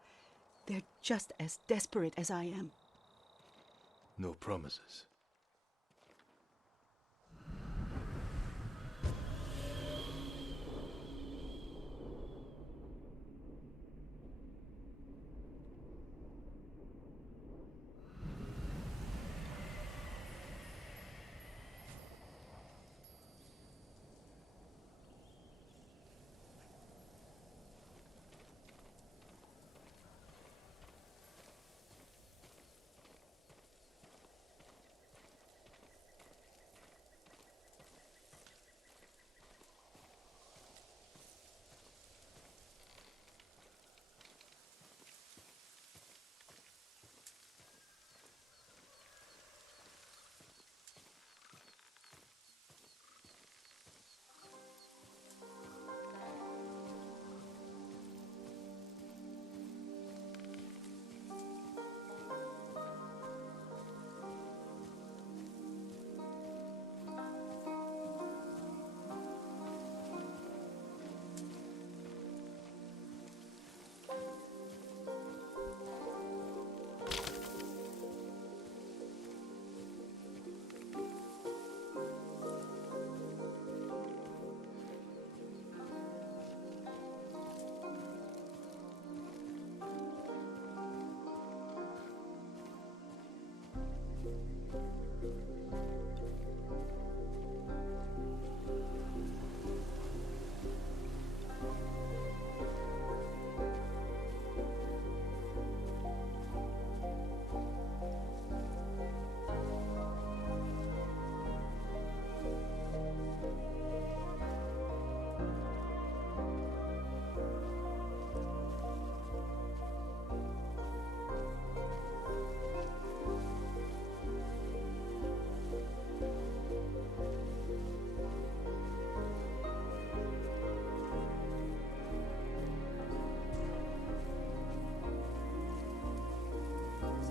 They're just as desperate as I am. No promises.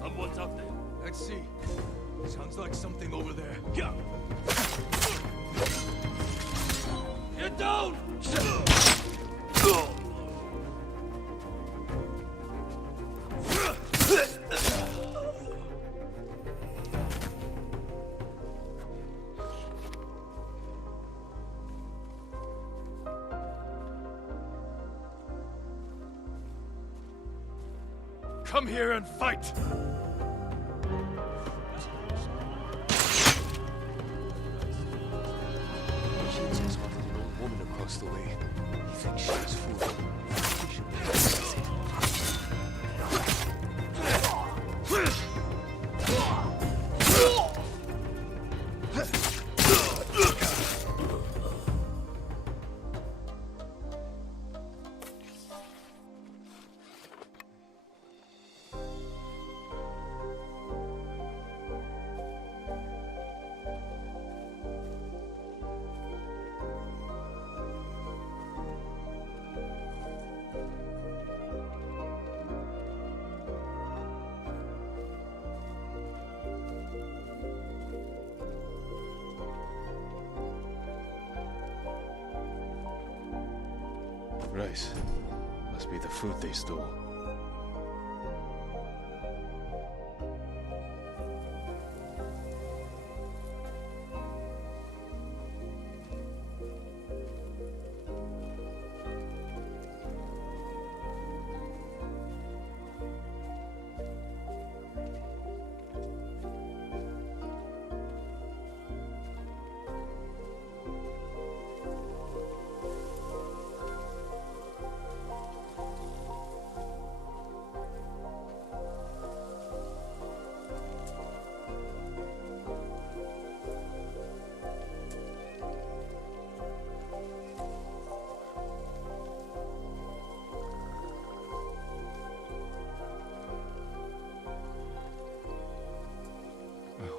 Someone's up there. Let's see. Sounds like something over there. Yeah. Get down! Come here and fight! Jesus wanted an old woman across the way. He thinks she's food. He should pay a visit. Rice. Must be the food they stole.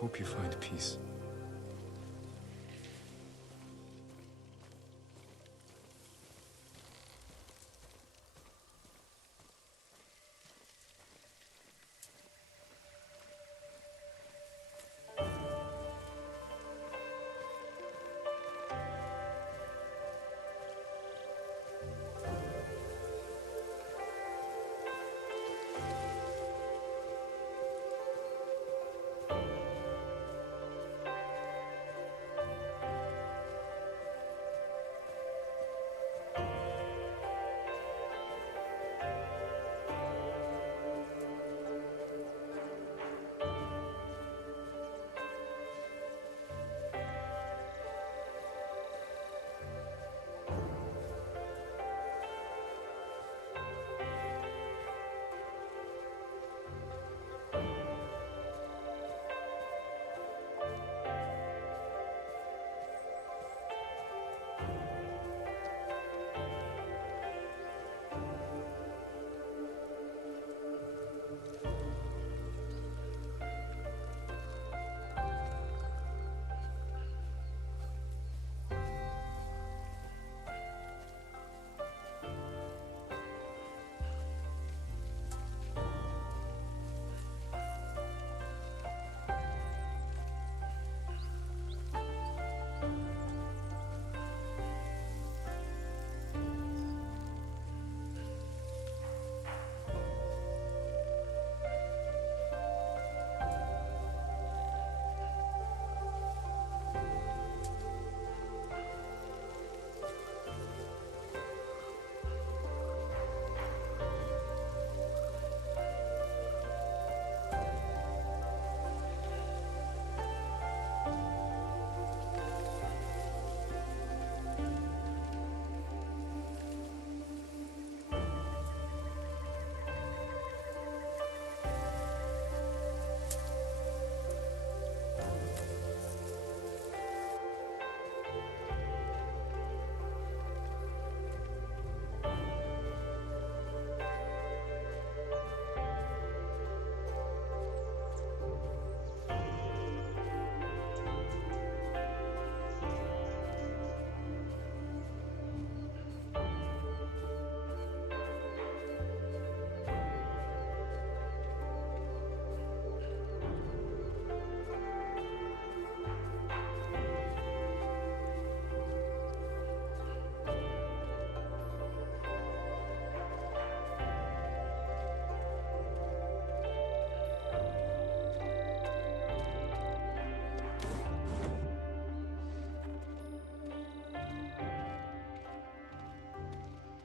hope you find peace.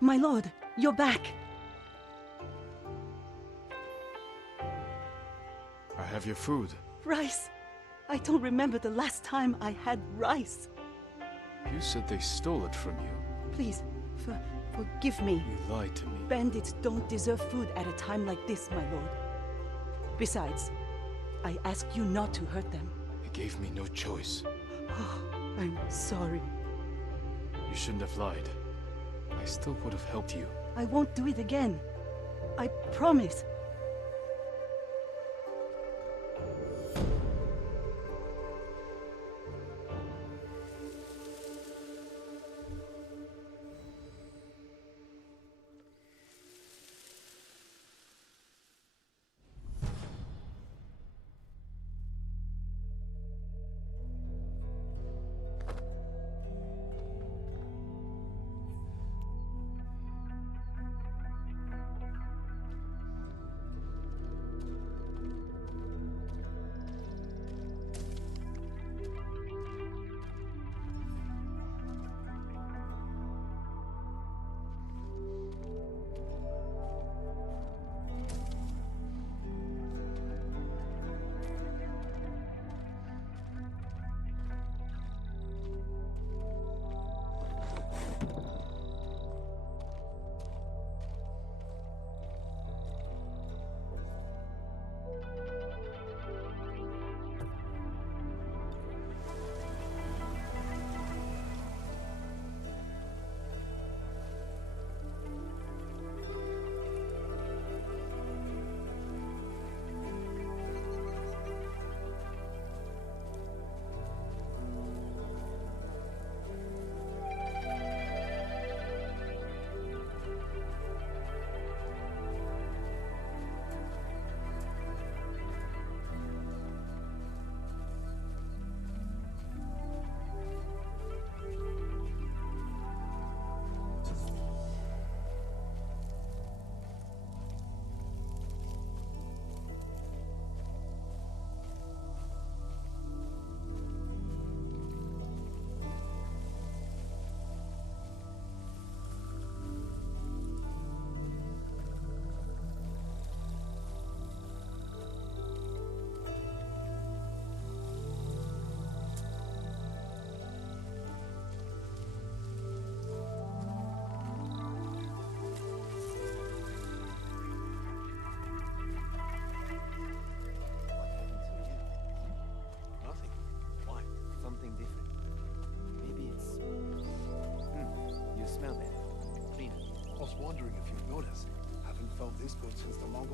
My lord, you're back. I have your food. Rice. I don't remember the last time I had rice. You said they stole it from you. Please, forgive me. You lied to me. Bandits don't deserve food at a time like this, my lord. Besides, I asked you not to hurt them. You gave me no choice. Oh, I'm sorry. You shouldn't have lied. I still would have helped you. I won't do it again. I promise.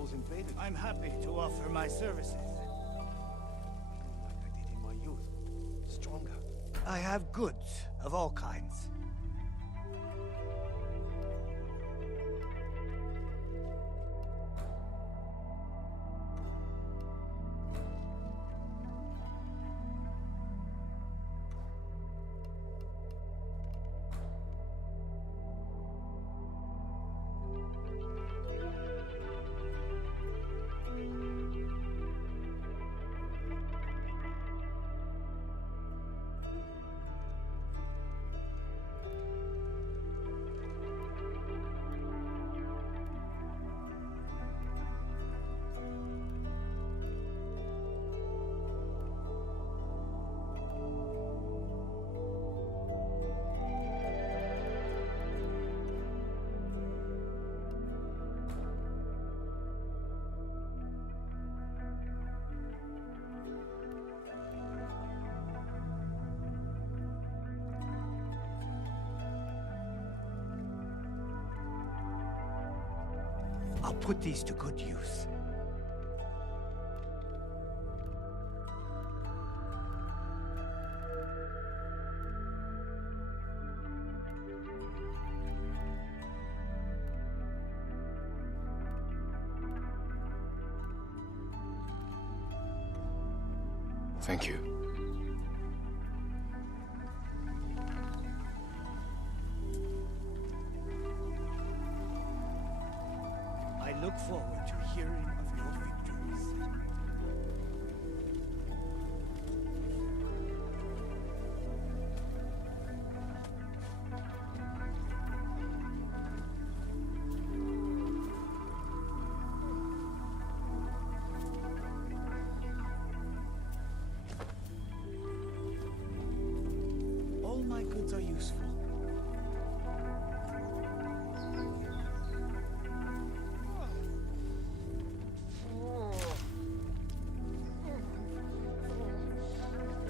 was invaded. I'm happy to offer my services. Like I did in my youth. Stronger. I have goods of all kinds. I'll put these to good use. Thank you. I look forward to hearing of your victories. All my goods are useful.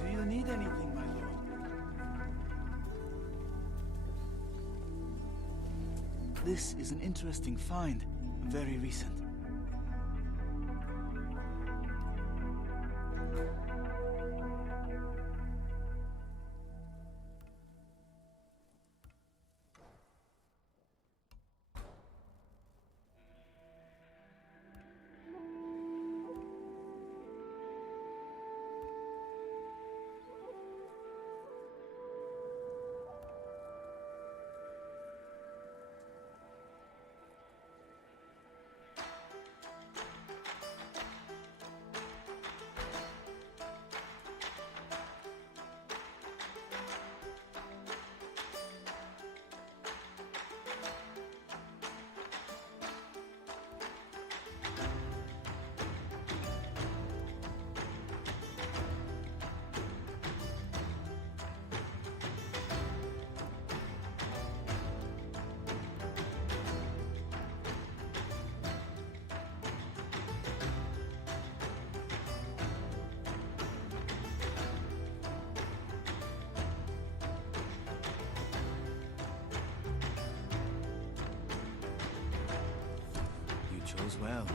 Do you need anything, my lord? This is an interesting find, very recent. You chose well.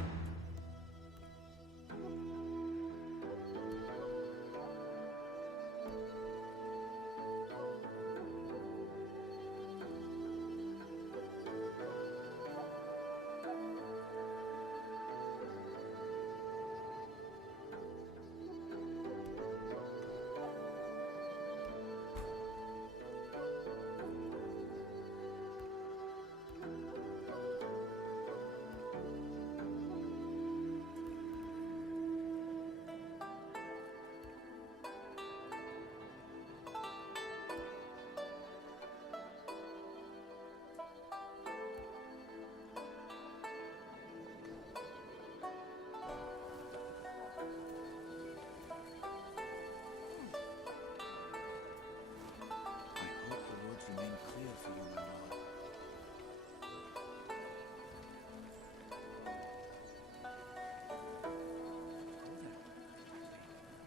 I hope the roads remain clear for you, my lord.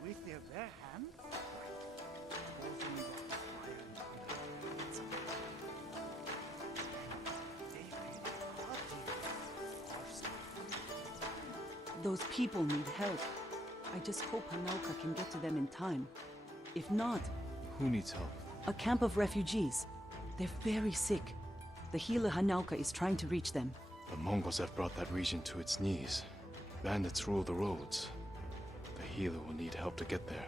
With their bare hands? Both only got the fire and it's they really are the force. Those people need help. I just hope Hanauka can get to them in time. If not... Who needs help? A camp of refugees. They're very sick. The healer Hanauka is trying to reach them. The Mongols have brought that region to its knees. Bandits rule the roads. The healer will need help to get there.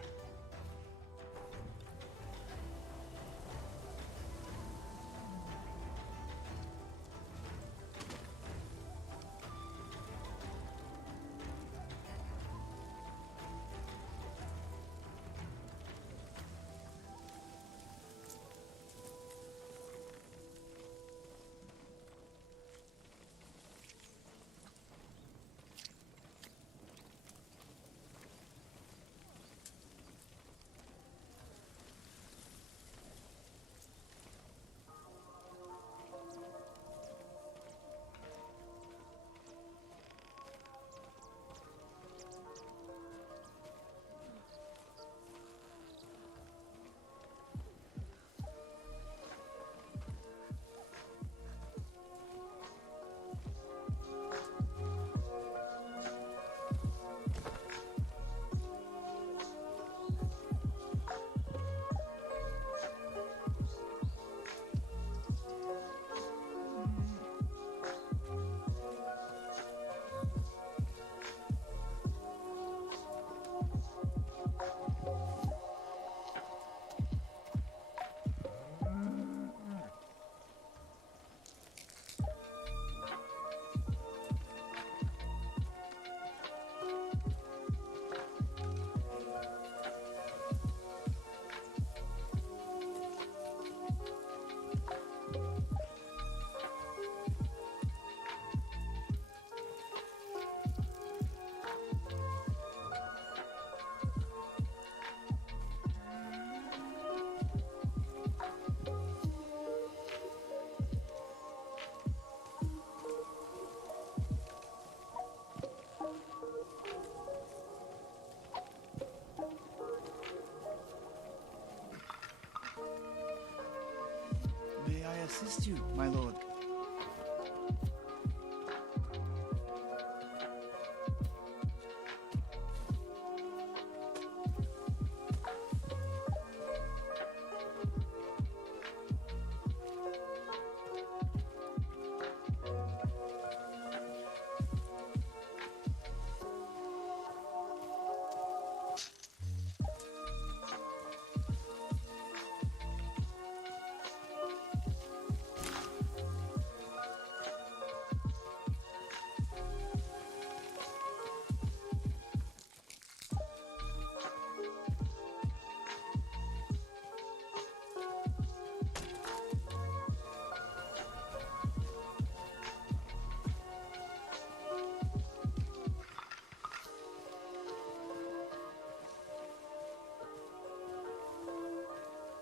May I assist you, my lord?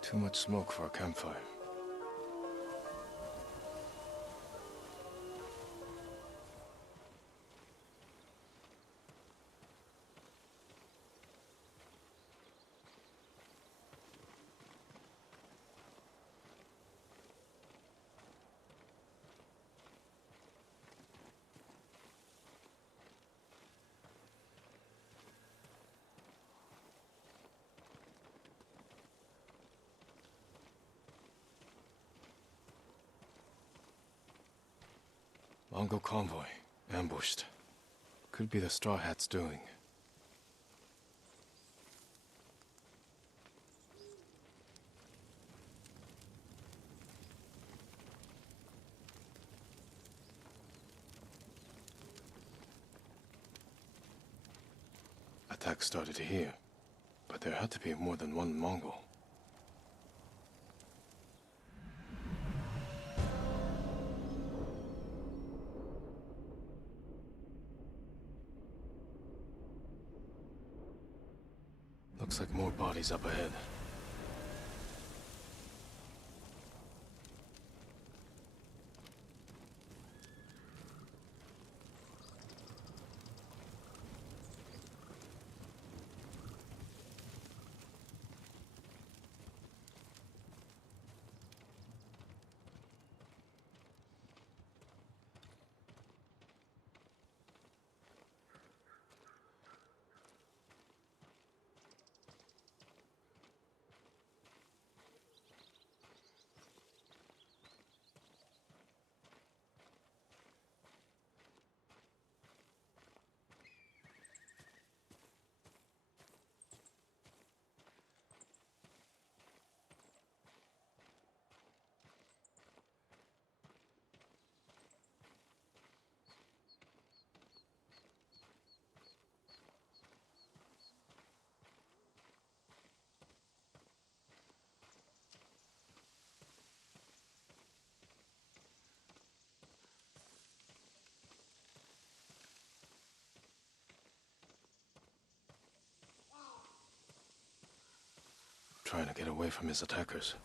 Too much smoke for a campfire. Mongol convoy, ambushed. Could be the Straw Hats' doing. Attack started here, but there had to be more than one Mongol. Looks like more bodies up ahead. trying to get away from his attackers.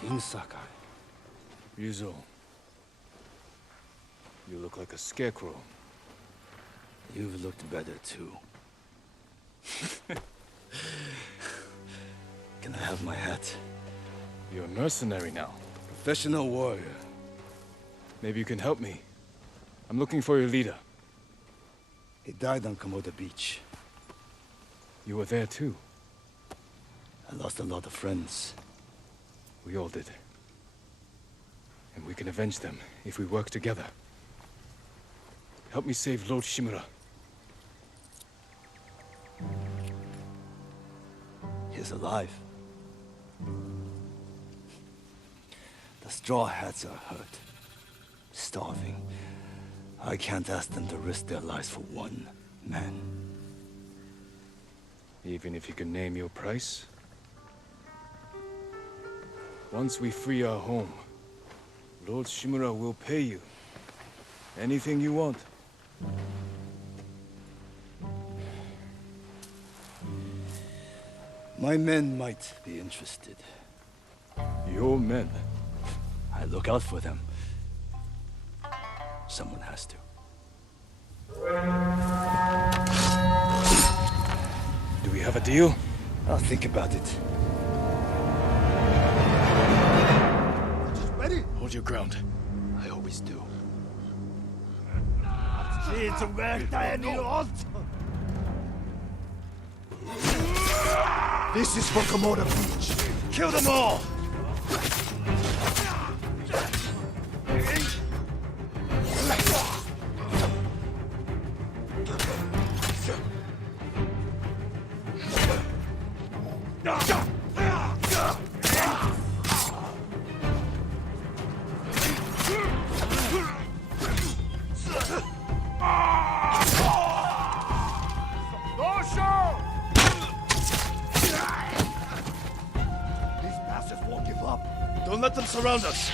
Jin Sakai. Ryuzo. You look like a scarecrow. You've looked better too. Can I have my hat? You're a mercenary now. Professional warrior. Maybe you can help me. I'm looking for your leader. He died on Komoda Beach. You were there too. I lost a lot of friends. We all did. And we can avenge them if we work together. Help me save Lord Shimura. He's alive. The Straw Hats are hurt. Starving. I can't ask them to risk their lives for one man. Even if you can name your price? Once we free our home, Lord Shimura will pay you. Anything you want. My men might be interested. Your men? I look out for them. Someone has to. Do we have a deal? I'll think about it. Hold your ground. I always do. This is for Komoda Beach. Kill them all! Don't let them surround us!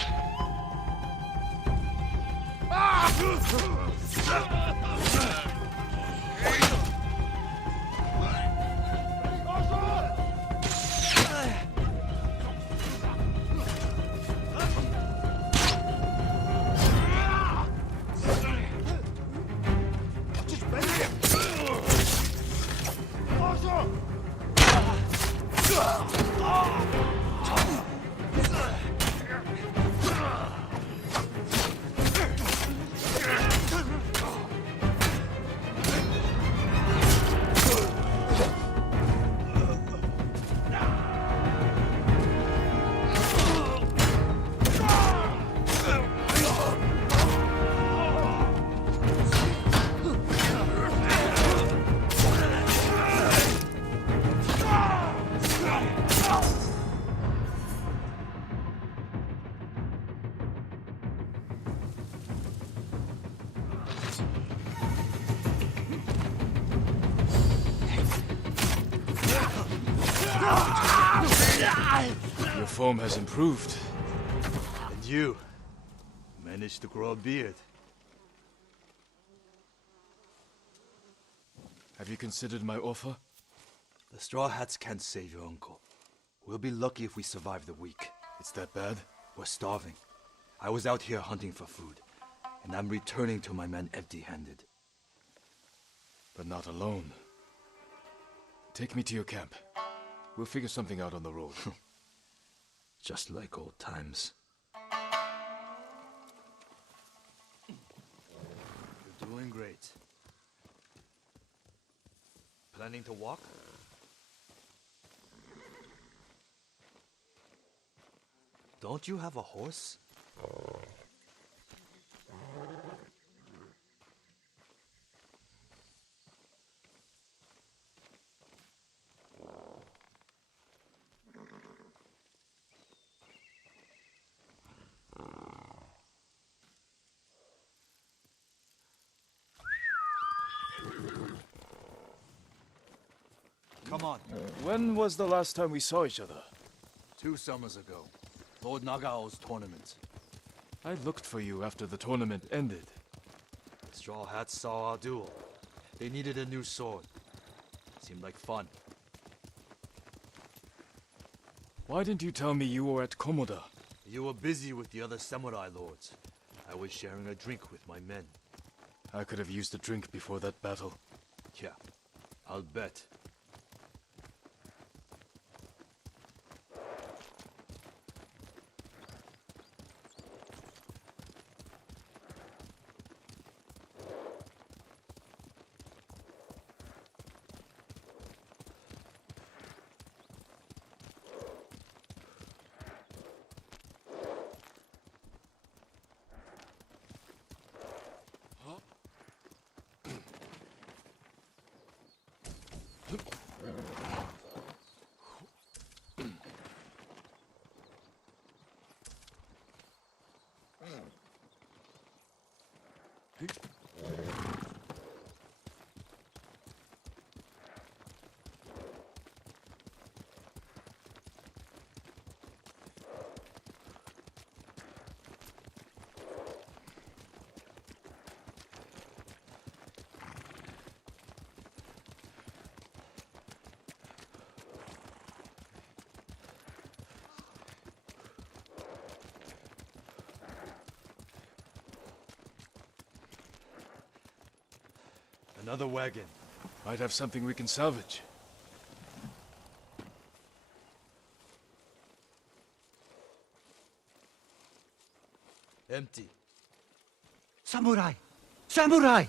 Your form has improved. And you managed to grow a beard. Have you considered my offer? The Straw Hats can't save your uncle. We'll be lucky if we survive the week. It's that bad? We're starving. I was out here hunting for food, and I'm returning to my men empty-handed. But not alone. Take me to your camp. We'll figure something out on the road. Just like old times. You're doing great. Planning to walk? Don't you have a horse? Come on. When was the last time we saw each other? 2 summers ago. Lord Nagao's tournament. I looked for you after the tournament ended. Straw Hats saw our duel. They needed a new sword. Seemed like fun. Why didn't you tell me you were at Komoda? You were busy with the other samurai lords. I was sharing a drink with my men. I could have used a drink before that battle. Yeah, I'll bet. Another wagon. Might have something we can salvage. Empty. Samurai! Samurai!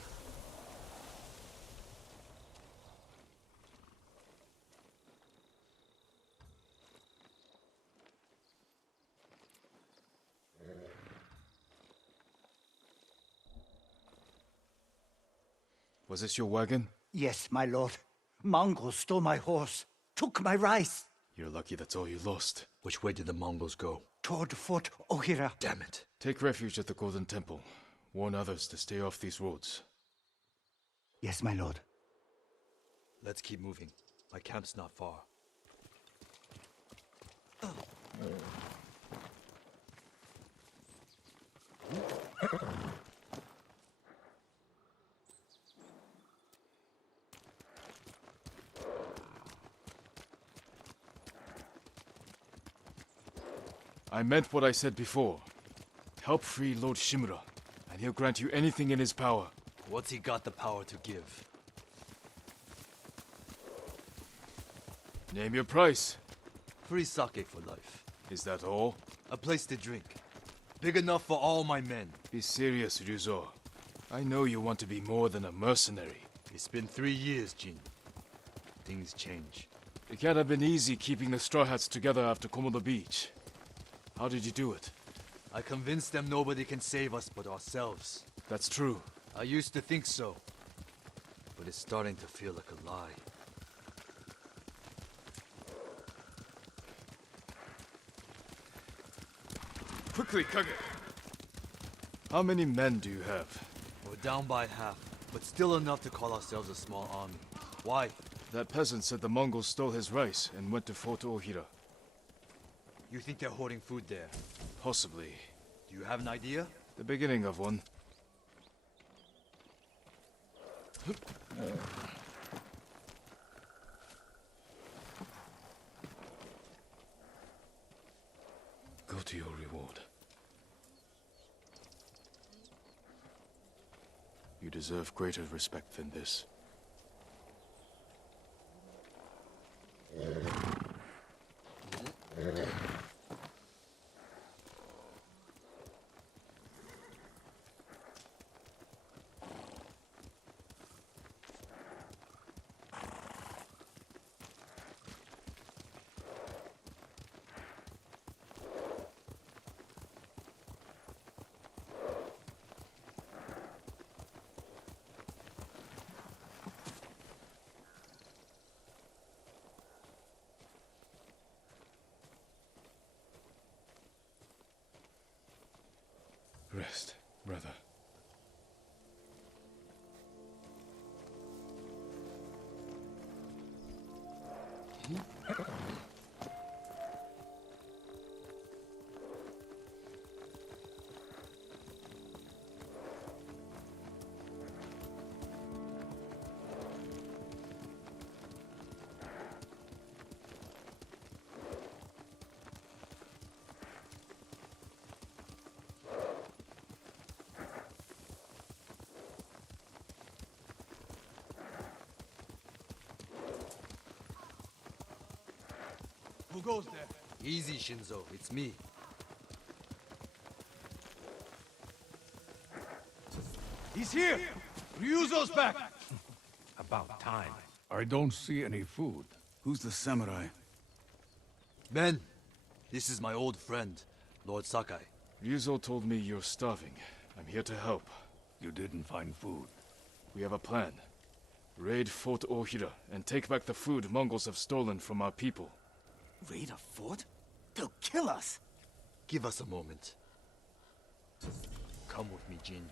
Was this your wagon? Yes, my lord. Mongols stole my horse, took my rice. You're lucky that's all you lost. Which way did the Mongols go? Toward Fort Ohira. Damn it. Take refuge at the Golden Temple. Warn others to stay off these roads. Yes, my lord. Let's keep moving. My camp's not far. I meant what I said before. Help free Lord Shimura, and he'll grant you anything in his power. What's he got the power to give? Name your price. Free sake for life. Is that all? A place to drink. Big enough for all my men. Be serious, Ryuzo. I know you want to be more than a mercenary. It's been 3 years, Jin. Things change. It can't have been easy keeping the Straw Hats together after Komodo Beach. How did you do it? I convinced them nobody can save us but ourselves. That's true. I used to think so. But it's starting to feel like a lie. Quickly, Kage! How many men do you have? We're down by half, but still enough to call ourselves a small army. Why? That peasant said the Mongols stole his rice and went to Fort Ohira. You think they're hoarding food there? Possibly. Do you have an idea? The beginning of one. Go to your reward. You deserve greater respect than this. Rest, brother. Who goes there? Easy, Shinzo. It's me. He's here! Ryuzo's back! About time. I don't see any food. Who's the samurai? Men, this is my old friend, Lord Sakai. Ryuzo told me you're starving. I'm here to help. You didn't find food. We have a plan. Raid Fort Ohira and take back the food Mongols have stolen from our people. Raid a fort? They'll kill us! Give us a moment. Come with me, Jin.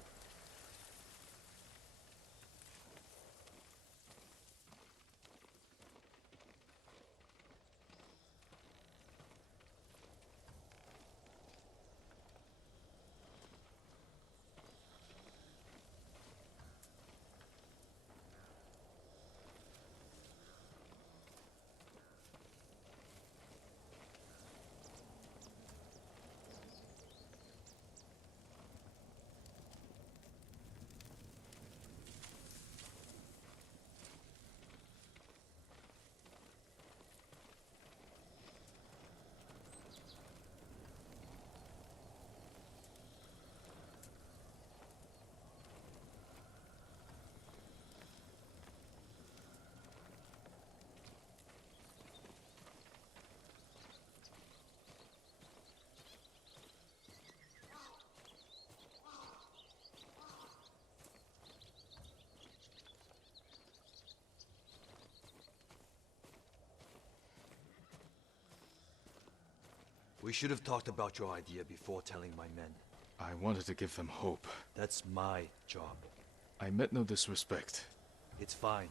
We should have talked about your idea before telling my men. I wanted to give them hope. That's my job. I meant no disrespect. It's fine.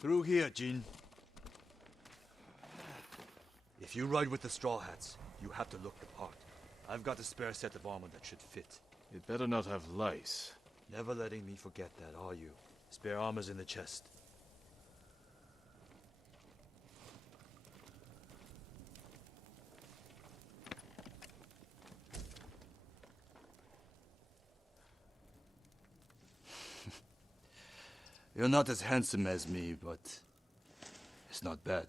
Through here, Jin. If you ride with the Straw Hats, you have to look the part. I've got a spare set of armor that should fit. It better not have lice. Never letting me forget that, are you? Spare armor's in the chest. You're not as handsome as me, but it's not bad.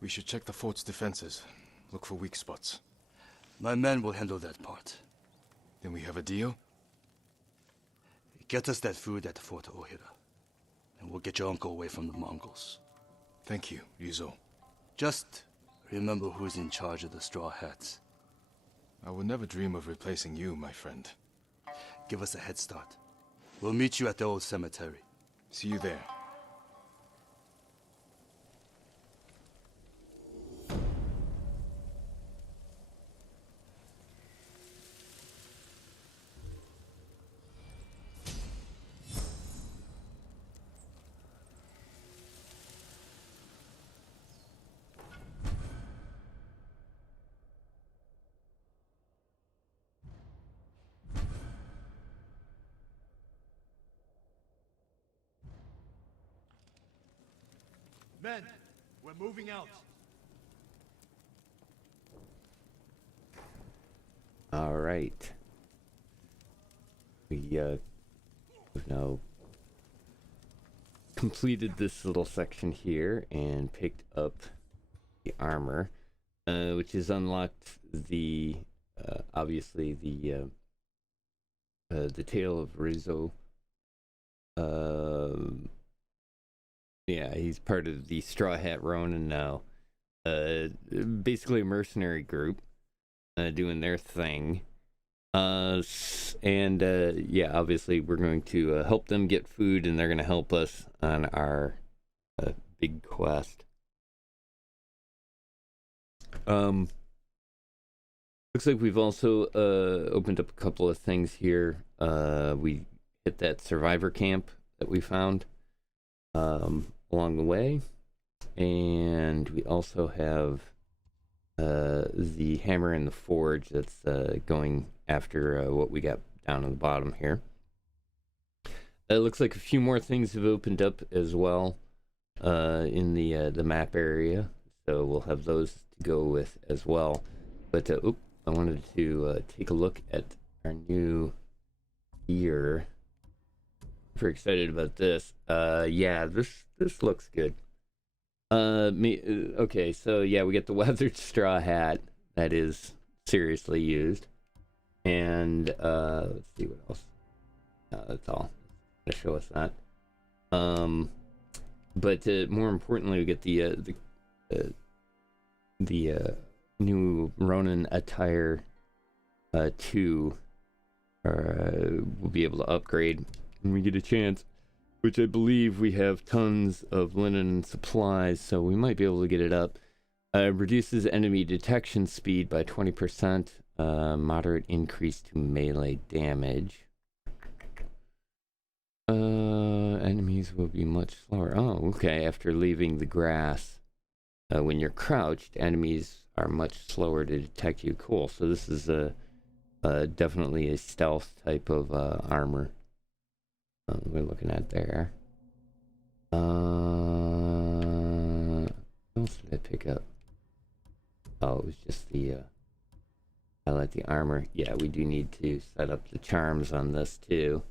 We should check the fort's defenses. Look for weak spots. My men will handle that part. Then we have a deal? Get us that food at Fort Ohira, and we'll get your uncle away from the Mongols. Thank you, Ryuzo. Just remember who's in charge of the Straw Hats. I would never dream of replacing you, my friend. Give us a head start. We'll meet you at the old cemetery. See you there. Men, we're moving out. All right. We've now completed this little section here and picked up the armor, which has unlocked the obviously the tale of Rizzo. Yeah, he's part of the Straw Hat Ronin now. Basically a mercenary group doing their thing. Yeah, obviously we're going to help them get food, and they're going to help us on our big quest. Looks like we've also opened up a couple of things here. We hit that survivor camp that we found along the way, and we also have the hammer in the forge that's going after what we got down on the bottom here. It looks like a few more things have opened up as well in the map area, so we'll have those to go with as well. But I wanted to take a look at our new gear. Super excited about this. Yeah, this looks good. Okay, so yeah, we get the weathered straw hat that is seriously used, and let's see what else. That's all. To show us that. But more importantly, we get the new Ronin attire 2. We'll be able to upgrade when we get a chance, which I believe we have tons of linen and supplies, so we might be able to get it up. Reduces enemy detection speed by 20%, moderate increase to melee damage. Enemies will be much slower. Oh, okay, after leaving the grass. When you're crouched, enemies are much slower to detect you. Cool, so this is definitely a stealth type of armor. We're looking at there. What else did I pick up? Oh, it was just the highlight the armor. Yeah, we do need to set up the charms on this too.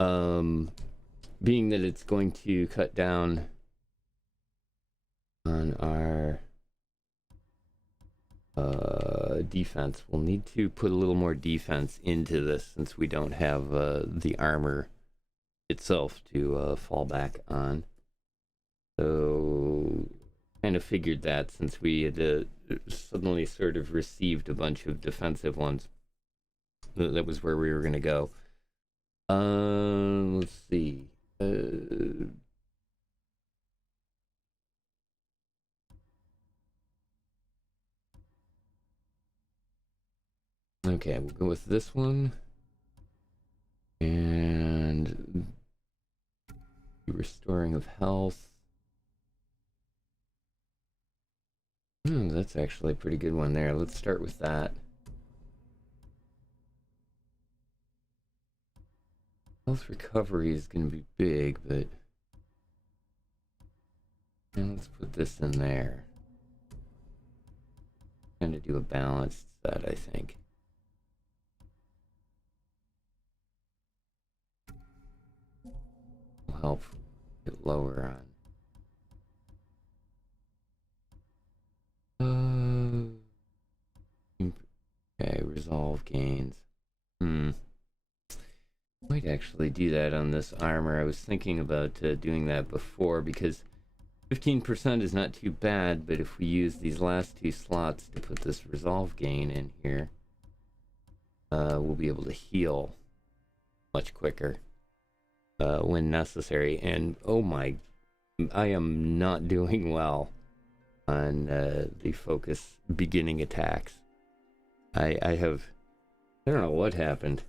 Being that it's going to cut down on our defense, we'll need to put a little more defense into this since we don't have the armor itself to fall back on. So kind of figured that since we had suddenly sort of received a bunch of defensive ones, that was where we were going to go. Let's see. Okay, we'll go with this one. And restoring of health. That's actually a pretty good one there. Let's start with that. Health recovery is going to be big, but let's put this in there. I'm going to do a balanced set, I think. Will help get lower on. Okay, resolve gains. Might actually do that on this armor. I was thinking about doing that before because 15% is not too bad, but if we use these last 2 slots to put this resolve gain in here, we'll be able to heal much quicker when necessary. And oh my, I am not doing well on the focus beginning attacks. I don't know what happened.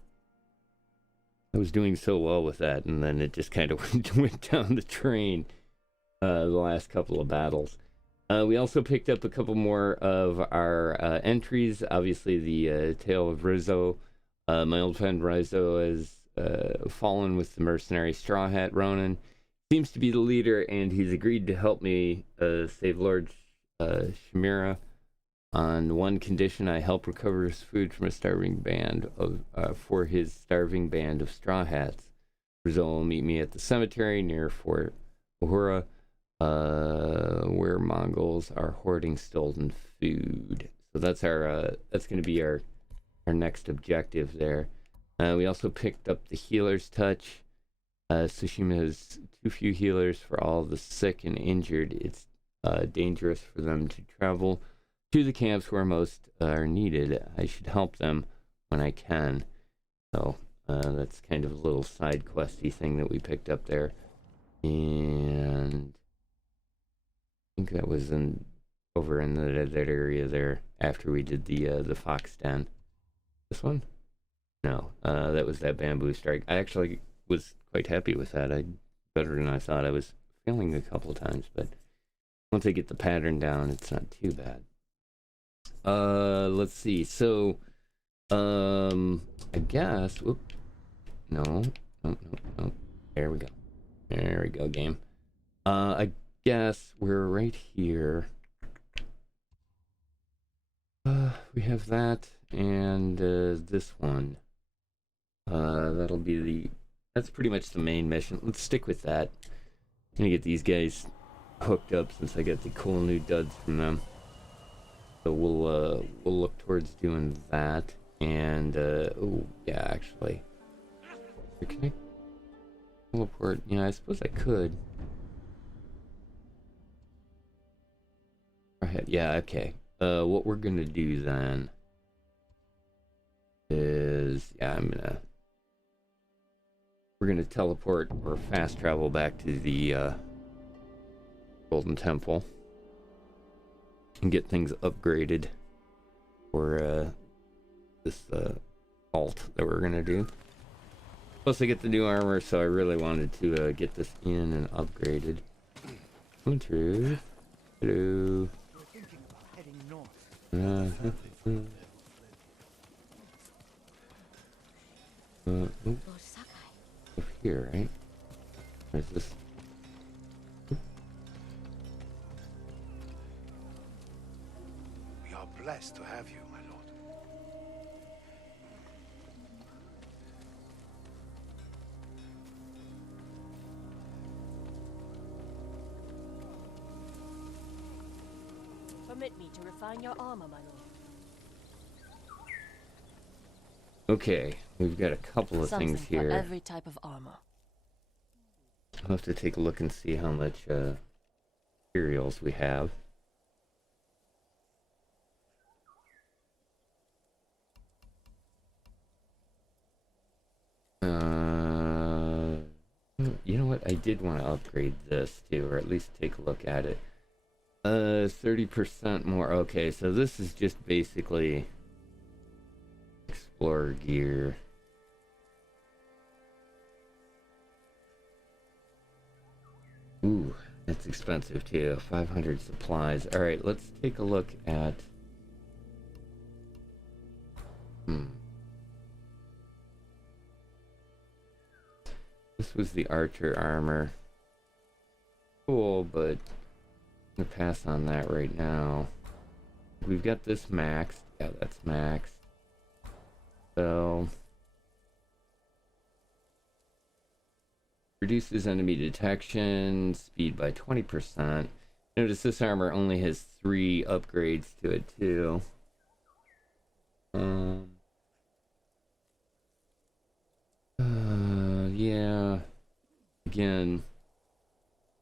I was doing so well with that, and then it just kind of went down the drain the last couple of battles. We also picked up a couple more of our entries. Obviously, the Tale of Rizzo. My old friend Rizzo has fallen with the mercenary Straw Hat Ronin. Seems to be the leader, and he's agreed to help me save Lord Shimura on one condition: I help recover his food from a starving band for his starving band of Straw Hats. Rizzo will meet me at the cemetery near Fort Uhura, where Mongols are hoarding stolen food. So that's our that's going to be our next objective there. We also picked up the Healer's Touch. Tsushima has too few healers for all the sick and injured. It's dangerous for them to travel to the camps where most are needed. I should help them when I can. So that's kind of a little side questy thing that we picked up there. And I think that was over in that area there after we did the fox den. This one? No, that was that bamboo strike. I actually was quite happy with that. Better than I thought. I was failing a couple of times, but once I get the pattern down, it's not too bad. Let's see. So, I guess. Whoop. No. There we go. There we go, game. I guess we're right here. We have that and this one. That'll be that's pretty much the main mission. Let's stick with that. I'm gonna get these guys hooked up since I got the cool new duds from them. So we'll look towards doing that. And oh yeah, actually, can I teleport? Yeah, I suppose I could. Go ahead. Yeah, okay. What we're gonna do then is, yeah, we're gonna teleport or fast travel back to the Golden Temple and get things upgraded for this alt that we're gonna do. Plus I get the new armor, so I really wanted to get this in and upgraded. Come through. Hello. Up here, right? Where's this? We are blessed to have you, my lord. Permit me to refine your armor, my lord. Okay, we've got a couple of Something things here. for every type of armor. I'll have to take a look and see how much materials we have. You know what? I did want to upgrade this too, or at least take a look at it. 30% more. Okay, so this is just basically explorer gear. Ooh, that's expensive too. 500 supplies. All right, let's take a look at. This was the archer armor. Cool, but I'm gonna pass on that right now. We've got this maxed. Yeah, that's maxed. So reduces enemy detection speed by 20%. Notice this armor only has 3 upgrades to it too. yeah. Again,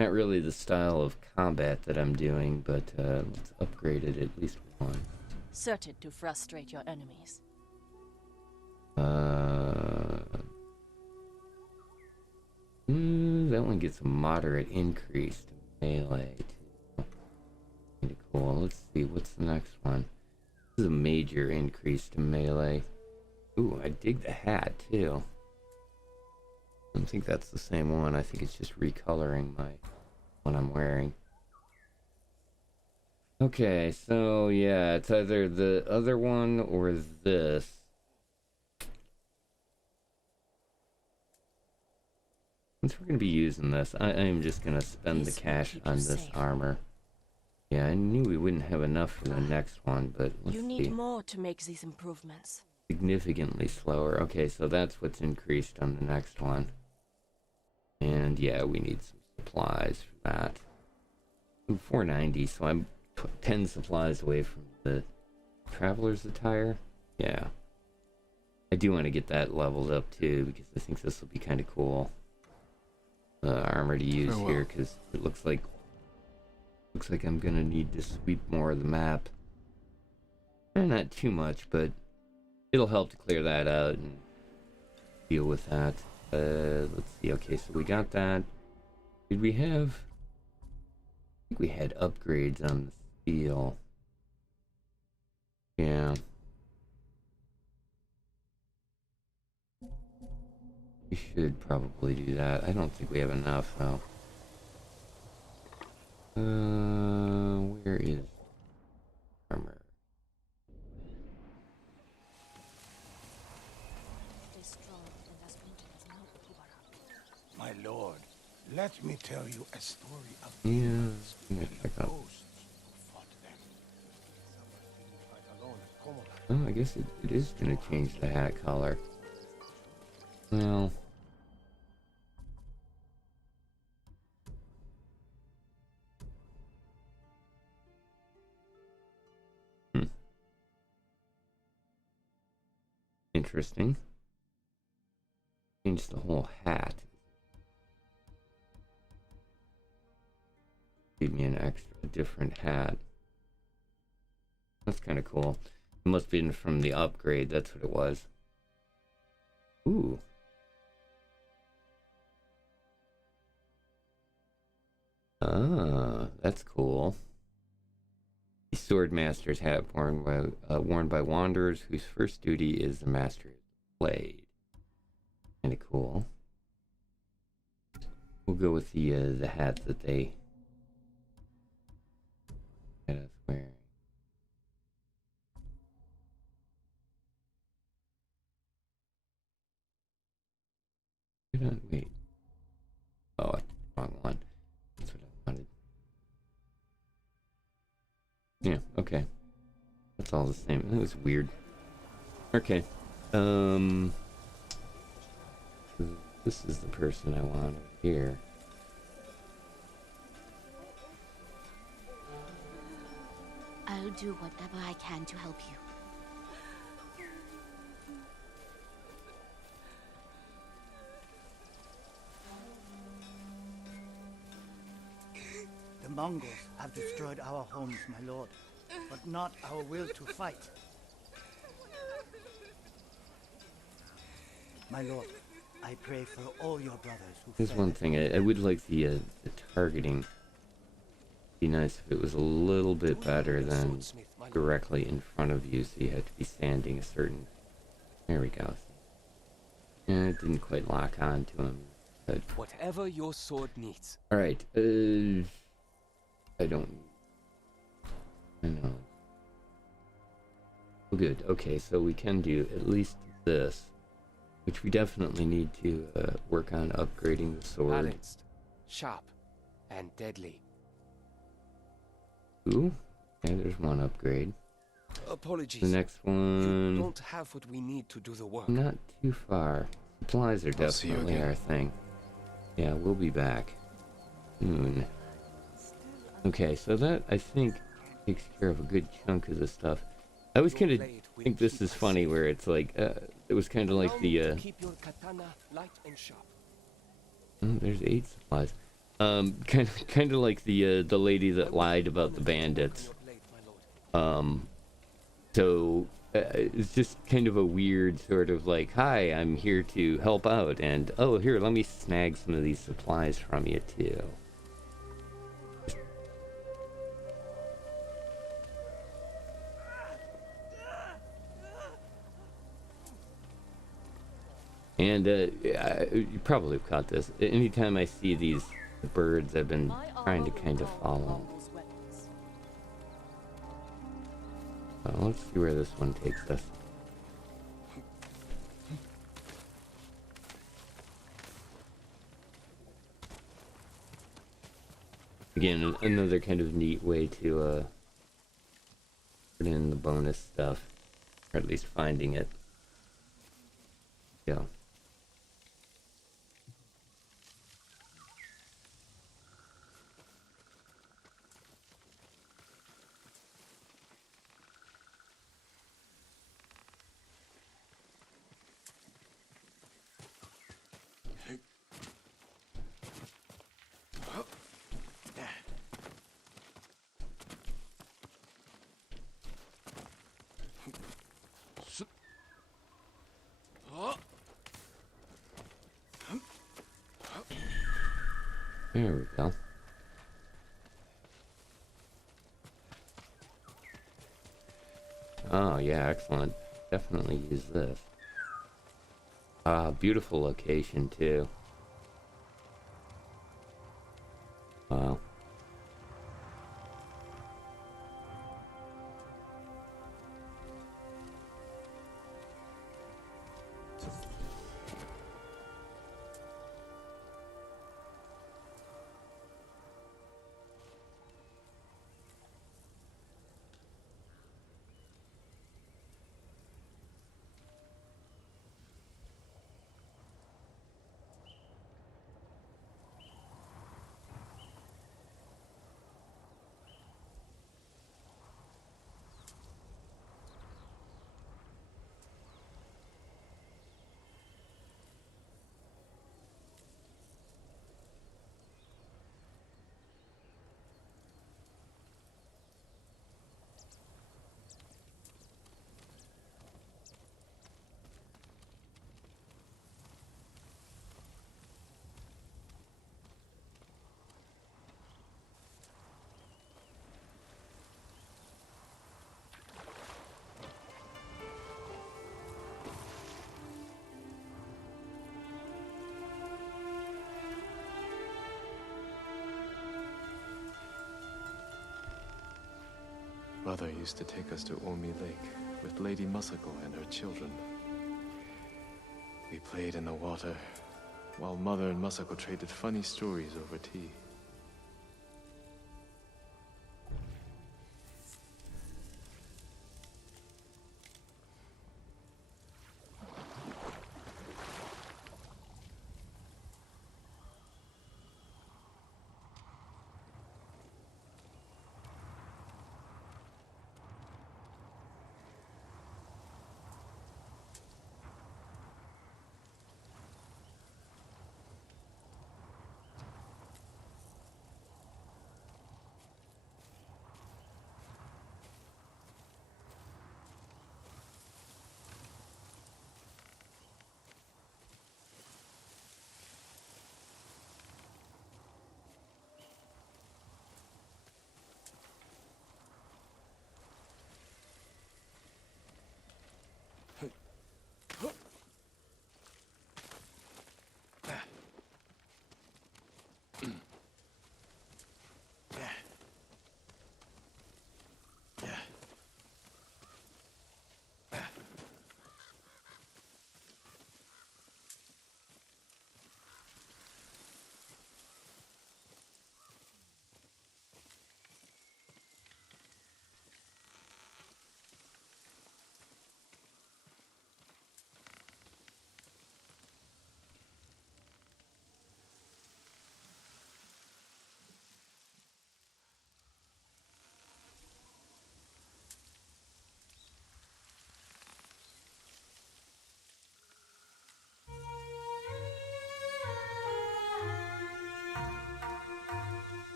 not really the style of combat that I'm doing, but let's upgrade it at least one. Certain to frustrate your enemies. That one gets a moderate increase to melee. Kinda cool. Let's see, what's the next one? This is a major increase to melee. Ooh, I dig the hat too. I don't think that's the same one. I think it's just recoloring my one I'm wearing. Okay, so yeah, it's either the other one or this. Since we're going to be using this, I am just going to spend the cash on this armor. Yeah, I knew we wouldn't have enough for the next one, but let's You see. need more to make these improvements. Significantly slower. Okay, so that's what's increased on the next one. And yeah, we need some supplies for that. Ooh, 490, so I'm 10 supplies away from the traveler's attire. Yeah. I do want to get that leveled up too, because I think this will be kind of cool. Armor to use here, because it looks like I'm gonna need to sweep more of the map. Not too much, but it'll help to clear that out and deal with that. Let's see. Okay, so we got that. Did we have? I think we had upgrades on the steel. Yeah. We should probably do that. I don't think we have enough though. Where is armor? My lord, let me tell you a story of Yeah, check out. ghosts who fought them. Oh, I guess it is gonna change the hat color. Well. Interesting. Change the whole hat. Give me an extra different hat. That's kind of cool. It must have been from the upgrade. That's what it was. Ooh. Ah, that's cool. The Swordmaster's hat worn by wanderers whose first duty is the master of the blade. Kind of cool. We'll go with the hat that they had us wearing. Wait. Oh, wrong one. That's what I wanted. Yeah, okay. That's all the same. That was weird. Okay. This is the person I want here. I'll do whatever I can to help you. The Mongols have destroyed our homes, my lord, but not our will to fight. My lord, I pray for all your brothers who There's fled. one thing. I would like the targeting. Be nice if it was a little bit better than directly in front of you, so you had to be standing a certain. There we go. Yeah, it didn't quite lock on to him. But whatever your sword needs. All right. I don't. I know. Well, good. Okay, so we can do at least this, which we definitely need to work on upgrading the sword. Balanced, sharp, and deadly. Ooh, yeah, there's one upgrade. Apologies. The next one. You don't have what we need to do the work. Not too far. Supplies are definitely our thing. Yeah, we'll be back soon. Okay, so that I think takes care of a good chunk of the stuff. I always kind of think this is funny, where it's like it was kind of like the Keep your katana light and sharp. There's aid supplies. Kind of like the lady that lied about the bandits. So it's just kind of a weird sort of like, hi, I'm here to help out, and oh, here, let me snag some of these supplies from you too. And you probably have caught this. Anytime I see these birds, I've been trying to kind of follow. Let's see where this one takes us. Again, another kind of neat way to put in the bonus stuff, or at least finding it. Yeah. There we go. Oh yeah, excellent. Definitely use this. Ah, beautiful location too. Wow. Mother used to take us to Omi Lake with Lady Masako and her children. We played in the water, while Mother and Masako traded funny stories over tea.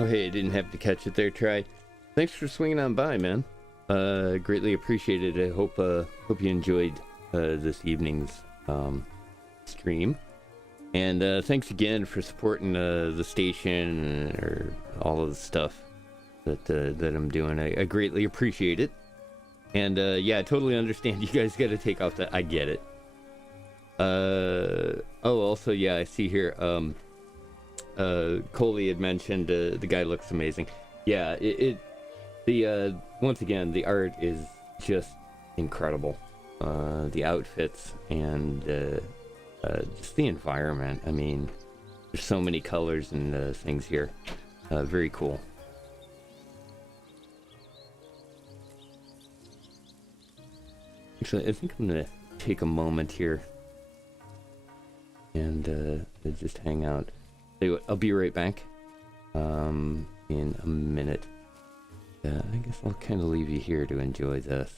Oh, hey, I didn't have to catch it there, Try. Thanks for swinging on by, man. Greatly appreciated. I hope you enjoyed this evening's stream. And thanks again for supporting the station or all of the stuff that I'm doing. I greatly appreciate it. And yeah, I totally understand you guys got to take off that. I get it. Oh, also, yeah, I see here. Coley had mentioned the guy looks amazing. Yeah, once again, the art is just incredible. The outfits and just the environment. I mean, there's so many colors and things here. Very cool. Actually, I think I'm gonna take a moment here and just hang out. I'll be right back in a minute. I guess I'll kind of leave you here to enjoy this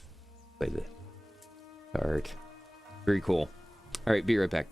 by the art. Very cool. All right, be right back.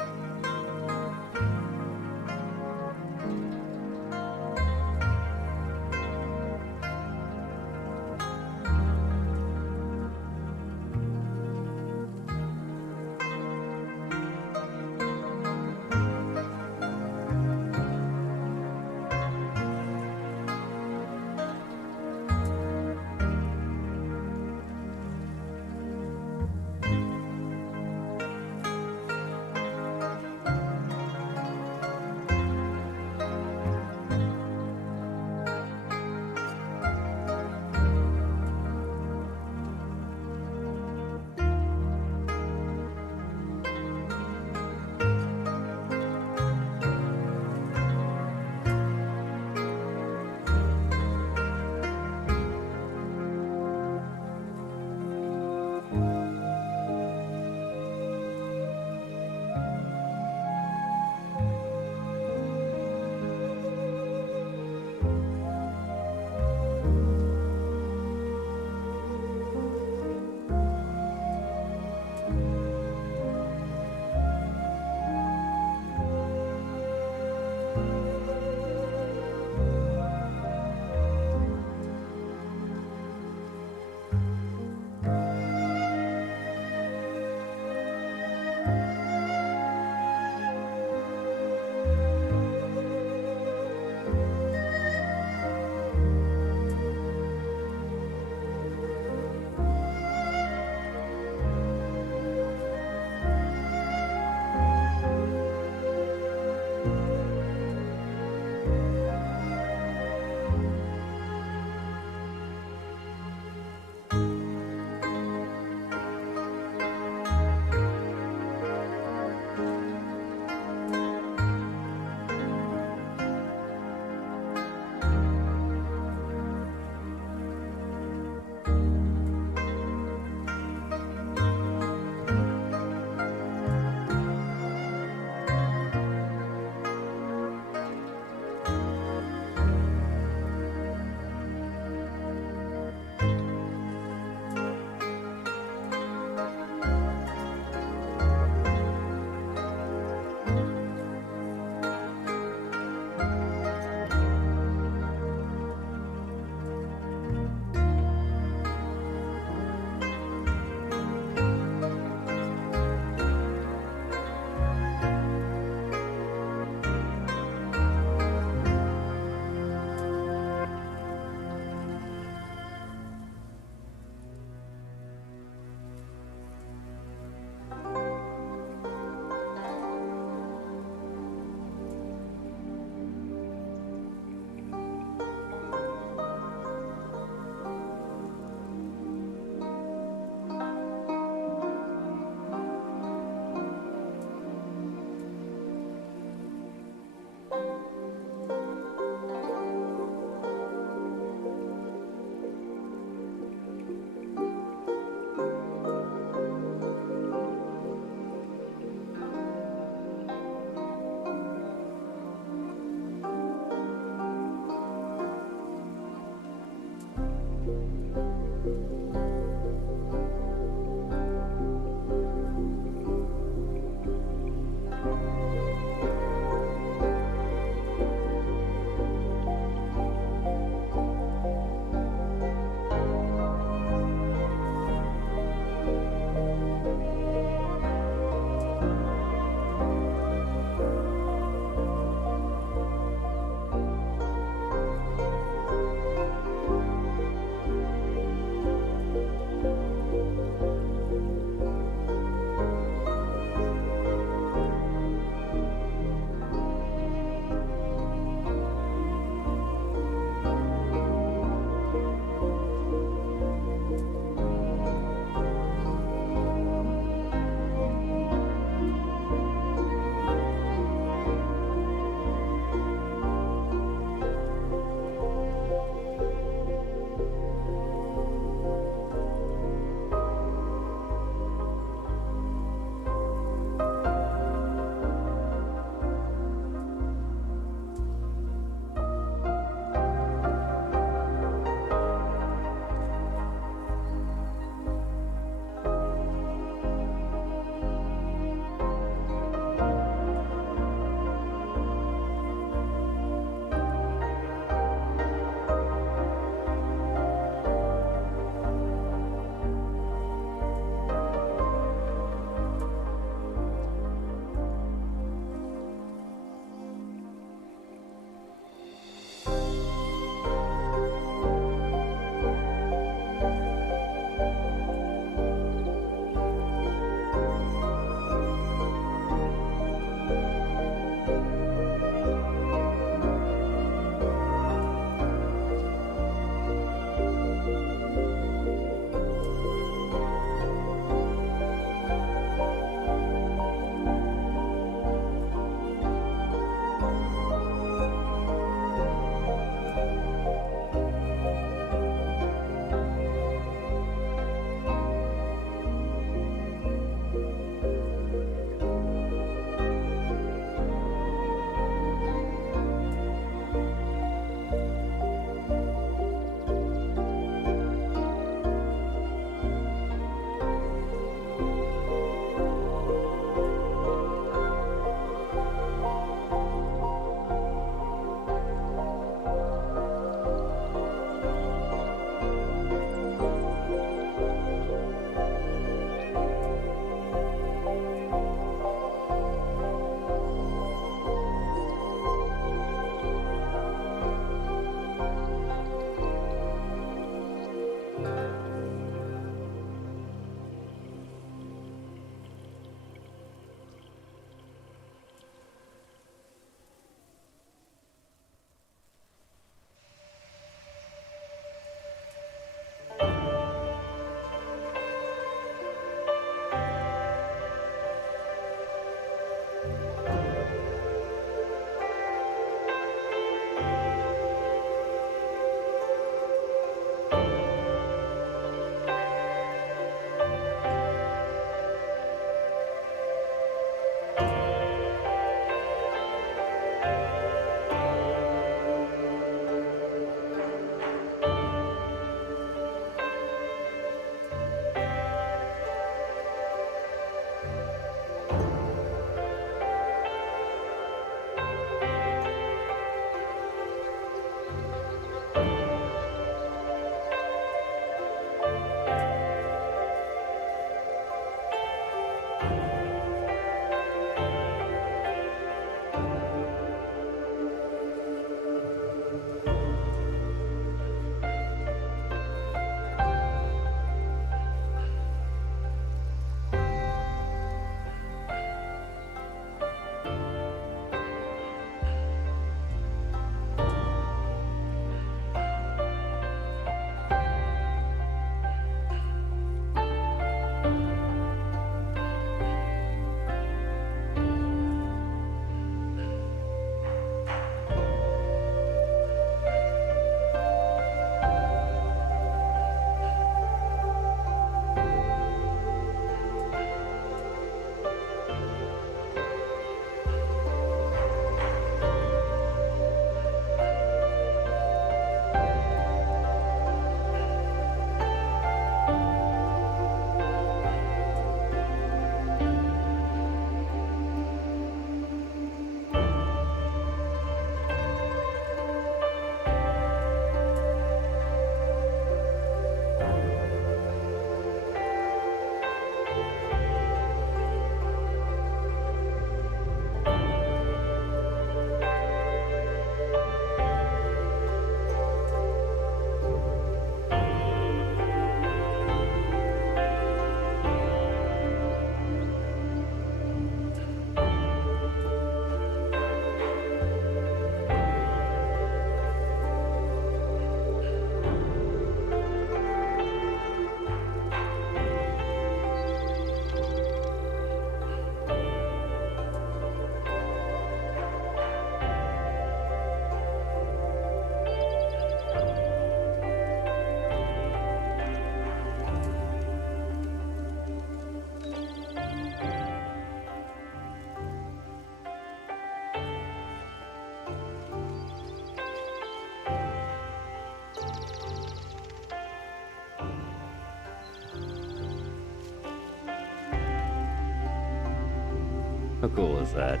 How cool is that?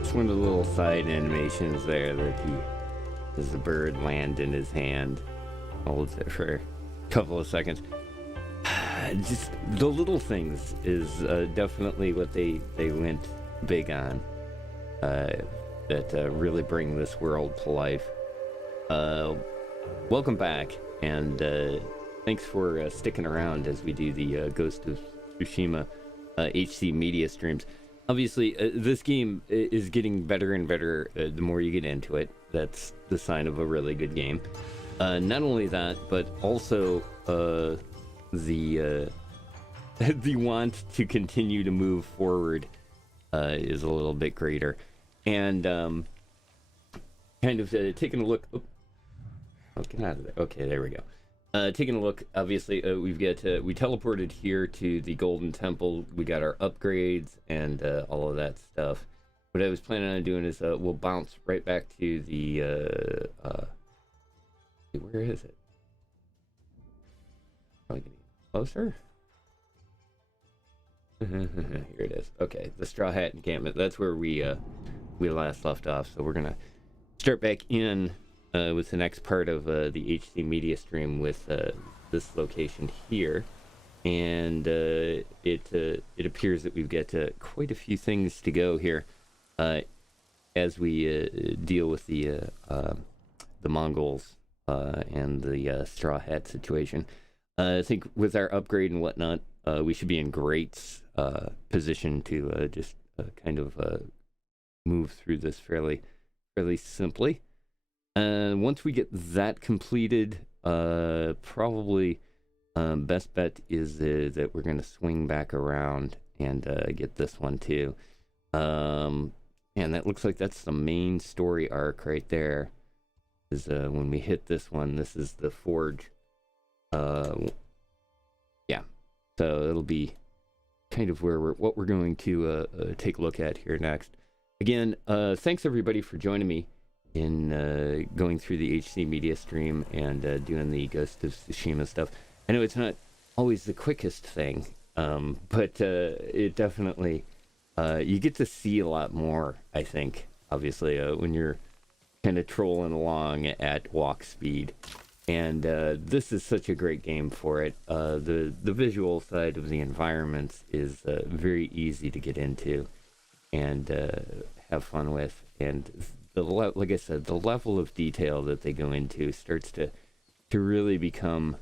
It's one of the little side animations there that he has the bird land in his hand, holds it for a couple of seconds. Just the little things is definitely what they went big on. That really bring this world to life. Welcome back, and thanks for sticking around as we do the Ghost of Tsushima HC media streams. Obviously, this game is getting better and better the more you get into it. That's the sign of a really good game. Not only that, but also the want to continue to move forward is a little bit greater. And kind of taking a look. Oh, get out of there. Okay, there we go. Taking a look, obviously, we teleported here to the Golden Temple. We got our upgrades and all of that stuff. What I was planning on doing is we'll bounce right back to the where is it? Probably getting closer. Here it is. Okay, the Straw Hat Encampment. That's where we last left off. So we're gonna start back in with the next part of the HC media stream with this location here, and it appears that we've got quite a few things to go here as we deal with the Mongols and the Straw Hat situation. I think with our upgrade and whatnot, we should be in great position to just kind of move through this fairly simply. Once we get that completed, probably best bet is that we're going to swing back around and get this one too. And that looks like that's the main story arc right there. Is when we hit this one, this is the forge. Yeah, so it'll be kind of what we're going to take a look at here next. again, thanks everybody for joining me in going through the HC Media stream and doing the Ghost of Tsushima stuff. I know it's not always the quickest thing, but it definitely, you get to see a lot more, I think, obviously, when you're kind of trolling along at walk speed. And this is such a great game for it. The visual side of the environments is very easy to get into and have fun with. And like I said, the level of detail that they go into starts to really become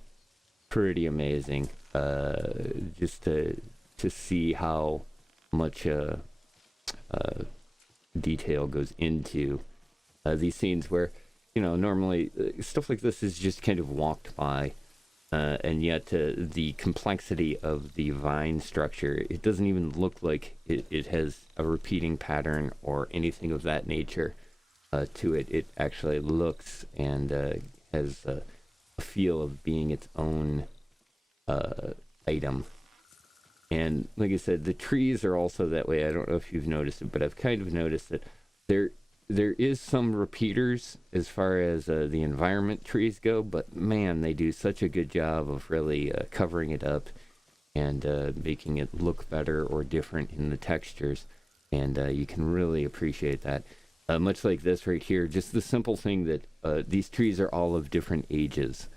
pretty amazing. Just to see how much detail goes into these scenes where, you know, normally stuff like this is just kind of walked by, and yet the complexity of the vine structure, it doesn't even look like it has a repeating pattern or anything of that nature to it. It actually looks and has a feel of being its own item. And like I said, the trees are also that way. I don't know if you've noticed it, but I've kind of noticed that there is some repeaters as far as the environment trees go, but man, they do such a good job of really covering it up and making it look better or different in the textures. And you can really appreciate that. Much like this right here, just the simple thing that these trees are all of different ages.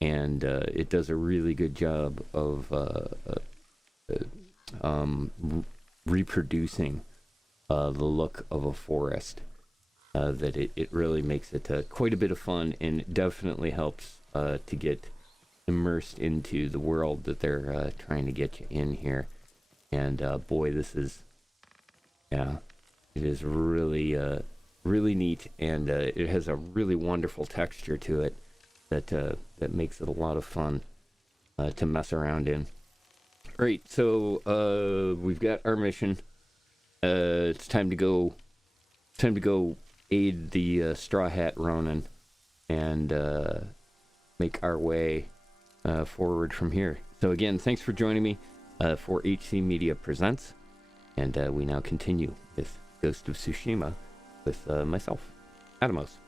And it does a really good job of reproducing the look of a forest. That it really makes it quite a bit of fun, and it definitely helps to get immersed into the world that they're trying to get you in here. And boy, this is, yeah, it is really, really neat, and it has a really wonderful texture to it that makes it a lot of fun to mess around in. All right, so we've got our mission. It's time to go. Time to go aid the Straw Hat Ronin and make our way forward from here. So again, thanks for joining me for HC Media Presents, and we now continue with Ghost of Tsushima with myself, Atomos.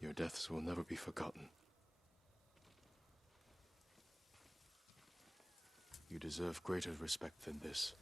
Your deaths will never be forgotten. You deserve greater respect than this.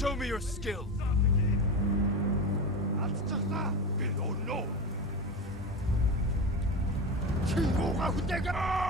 Show me your skill. Oh no. 친구가 후대가.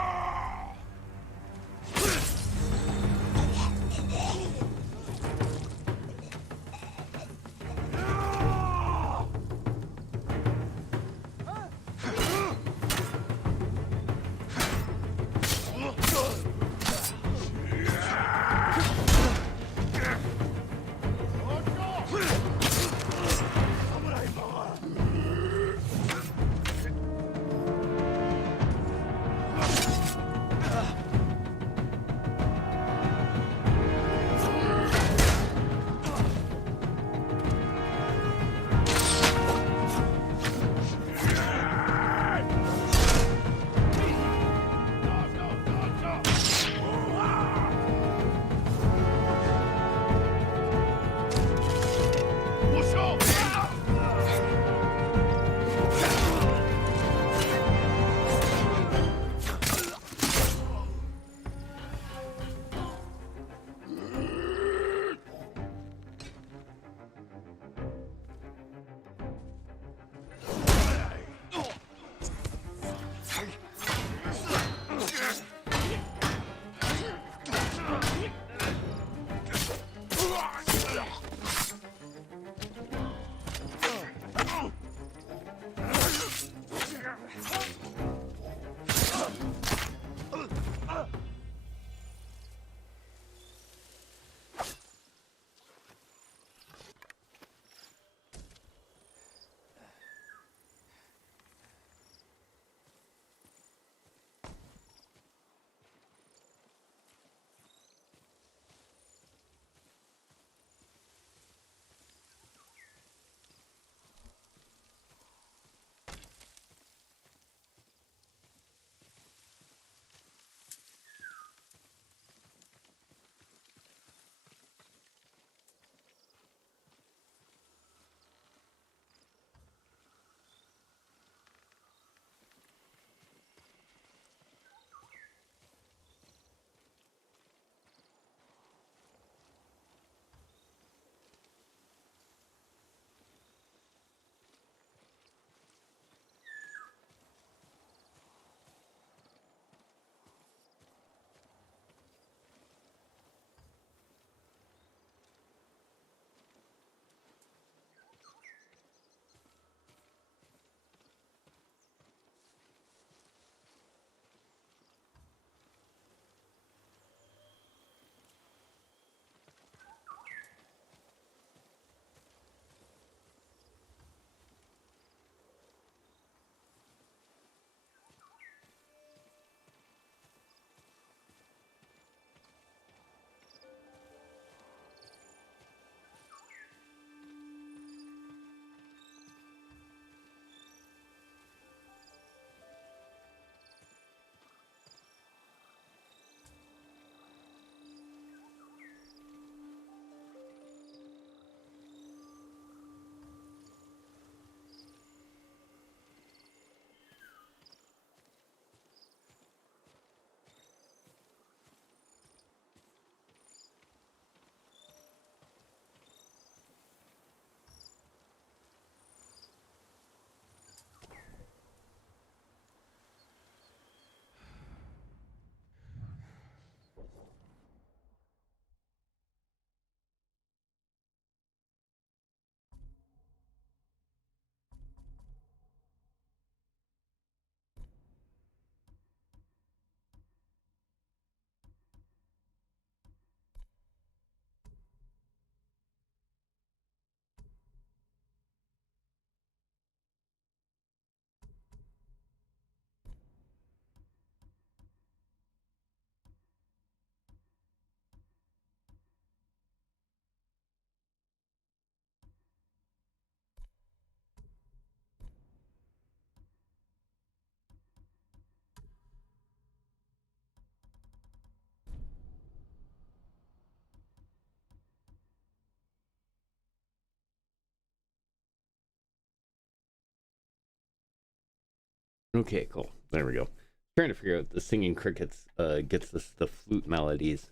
Okay, cool. There we go. Trying to figure out the singing crickets gets the flute melodies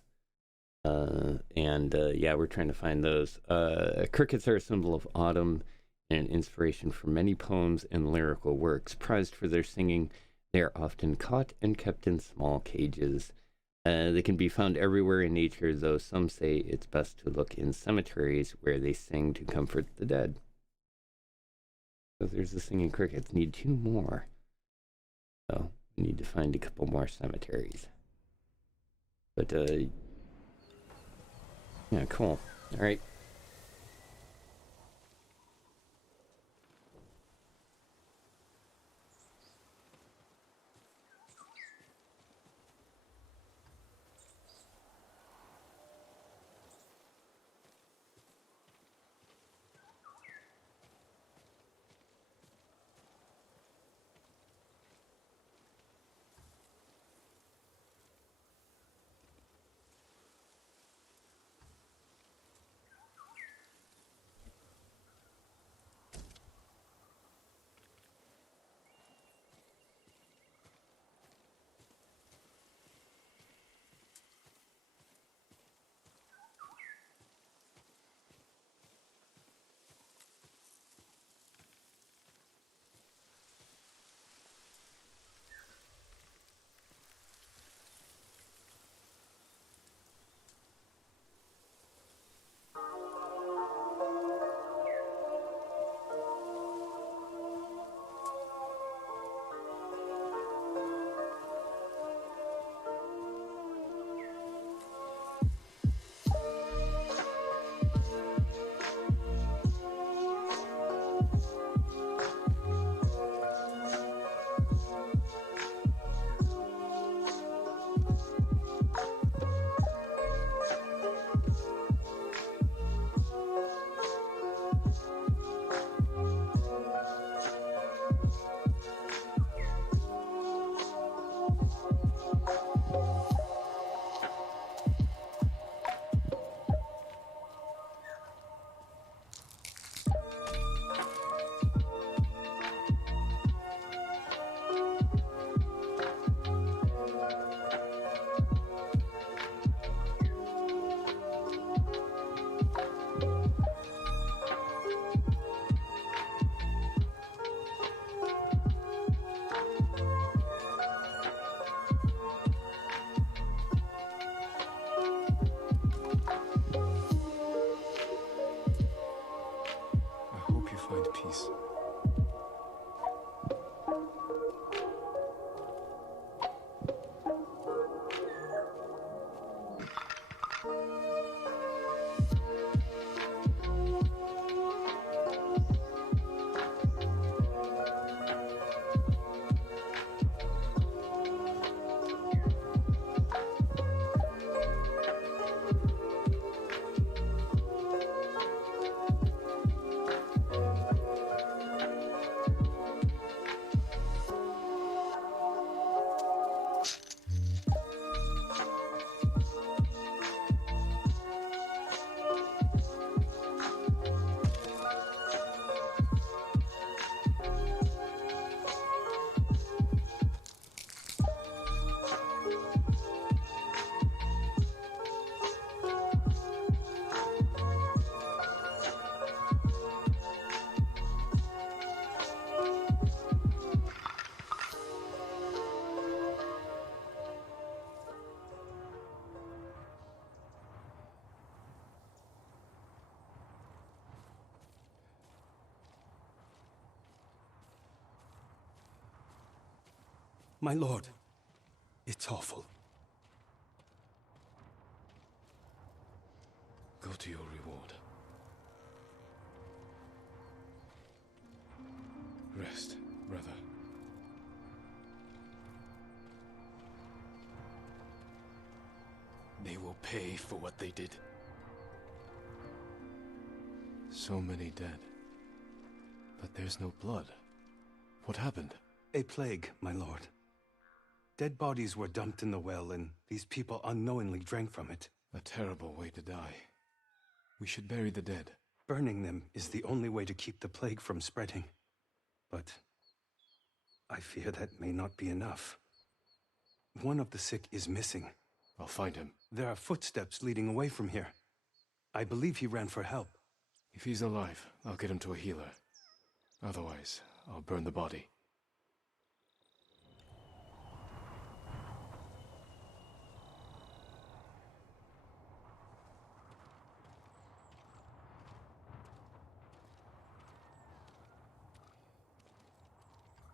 Yeah, we're trying to find those. Crickets are a symbol of autumn and inspiration for many poems and lyrical works. Prized for their singing, they are often caught and kept in small cages. They can be found everywhere in nature, though some say it's best to look in cemeteries where they sing to comfort the dead. So there's the singing crickets. Need 2 more. So we need to find a couple more cemeteries. But, yeah, cool. All right. Peace. My lord, it's awful. Go to your reward. Rest, brother. They will pay for what they did. So many dead. But there's no blood. What happened? A plague, my lord. Dead bodies were dumped in the well, and these people unknowingly drank from it. A terrible way to die. We should bury the dead. Burning them is the only way to keep the plague from spreading. But I fear that may not be enough. One of the sick is missing. I'll find him. There are footsteps leading away from here. I believe he ran for help. If he's alive, I'll get him to a healer. Otherwise, I'll burn the body.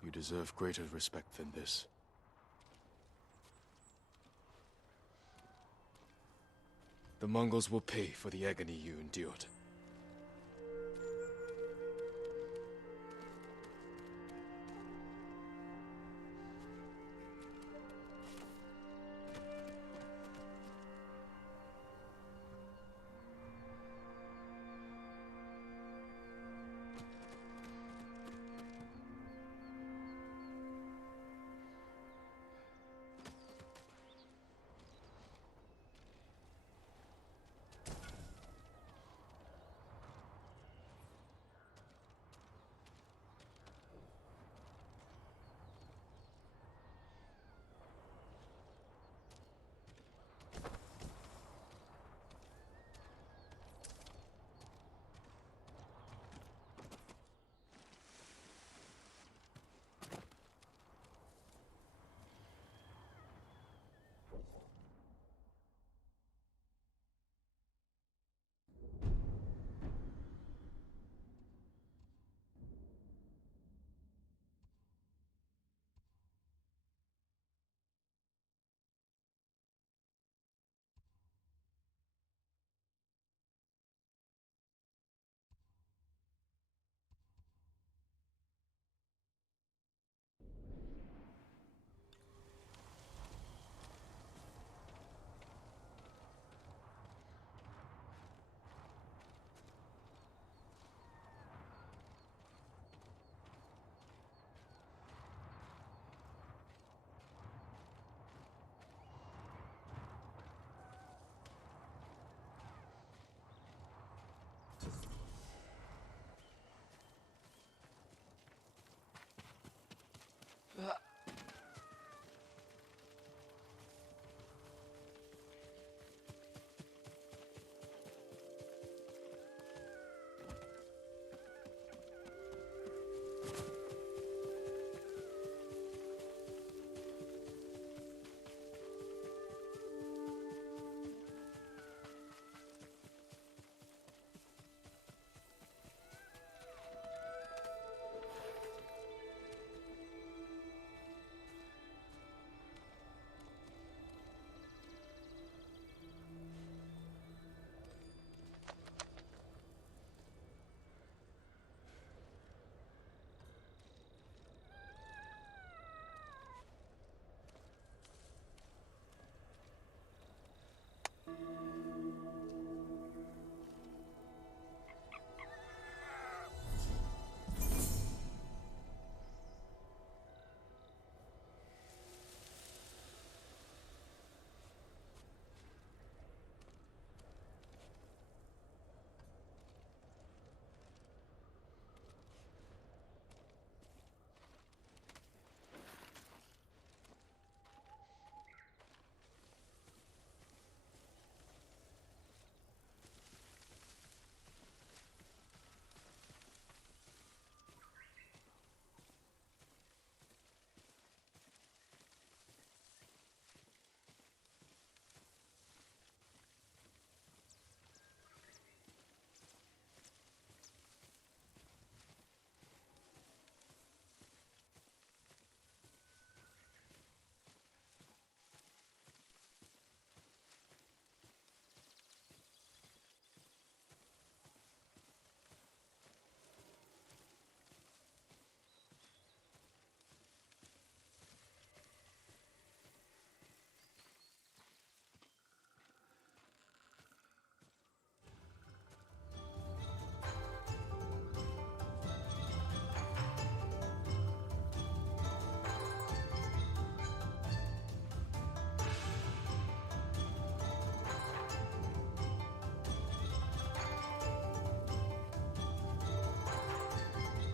You deserve greater respect than this. The Mongols will pay for the agony you endured.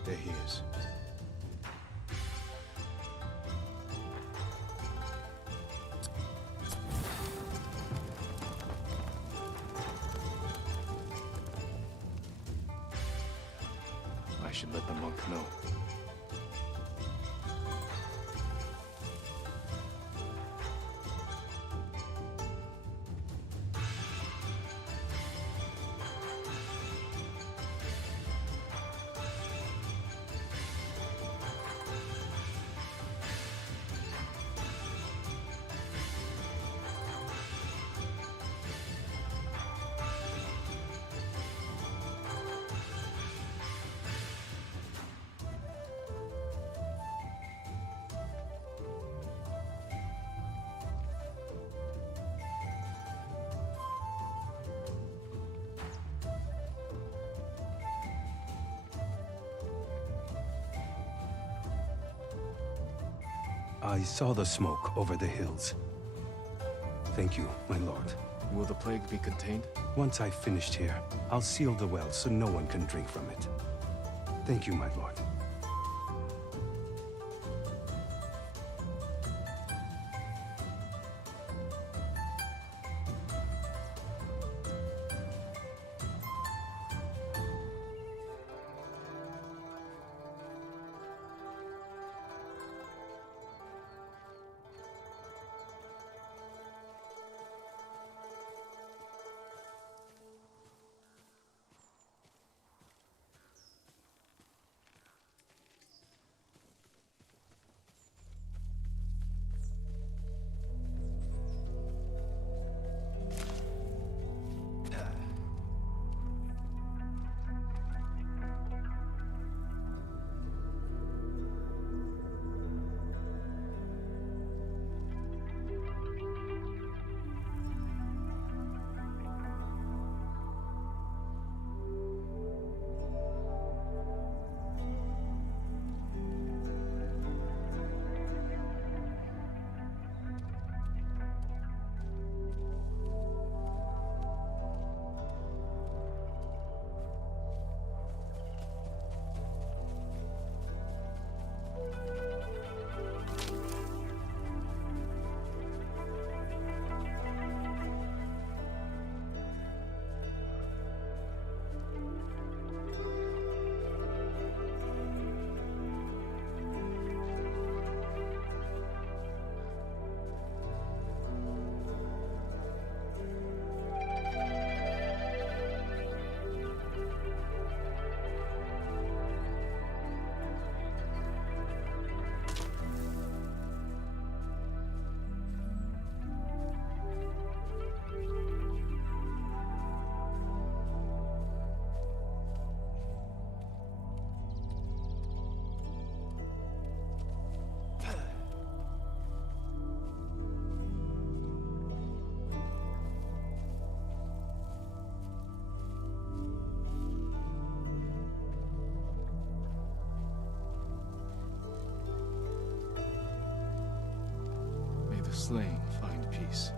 There he is. I should let the monk know. I saw the smoke over the hills. Thank you, my lord. Will the plague be contained? Once I've finished here, I'll seal the well so no one can drink from it. Thank you, my lord. The slain find peace.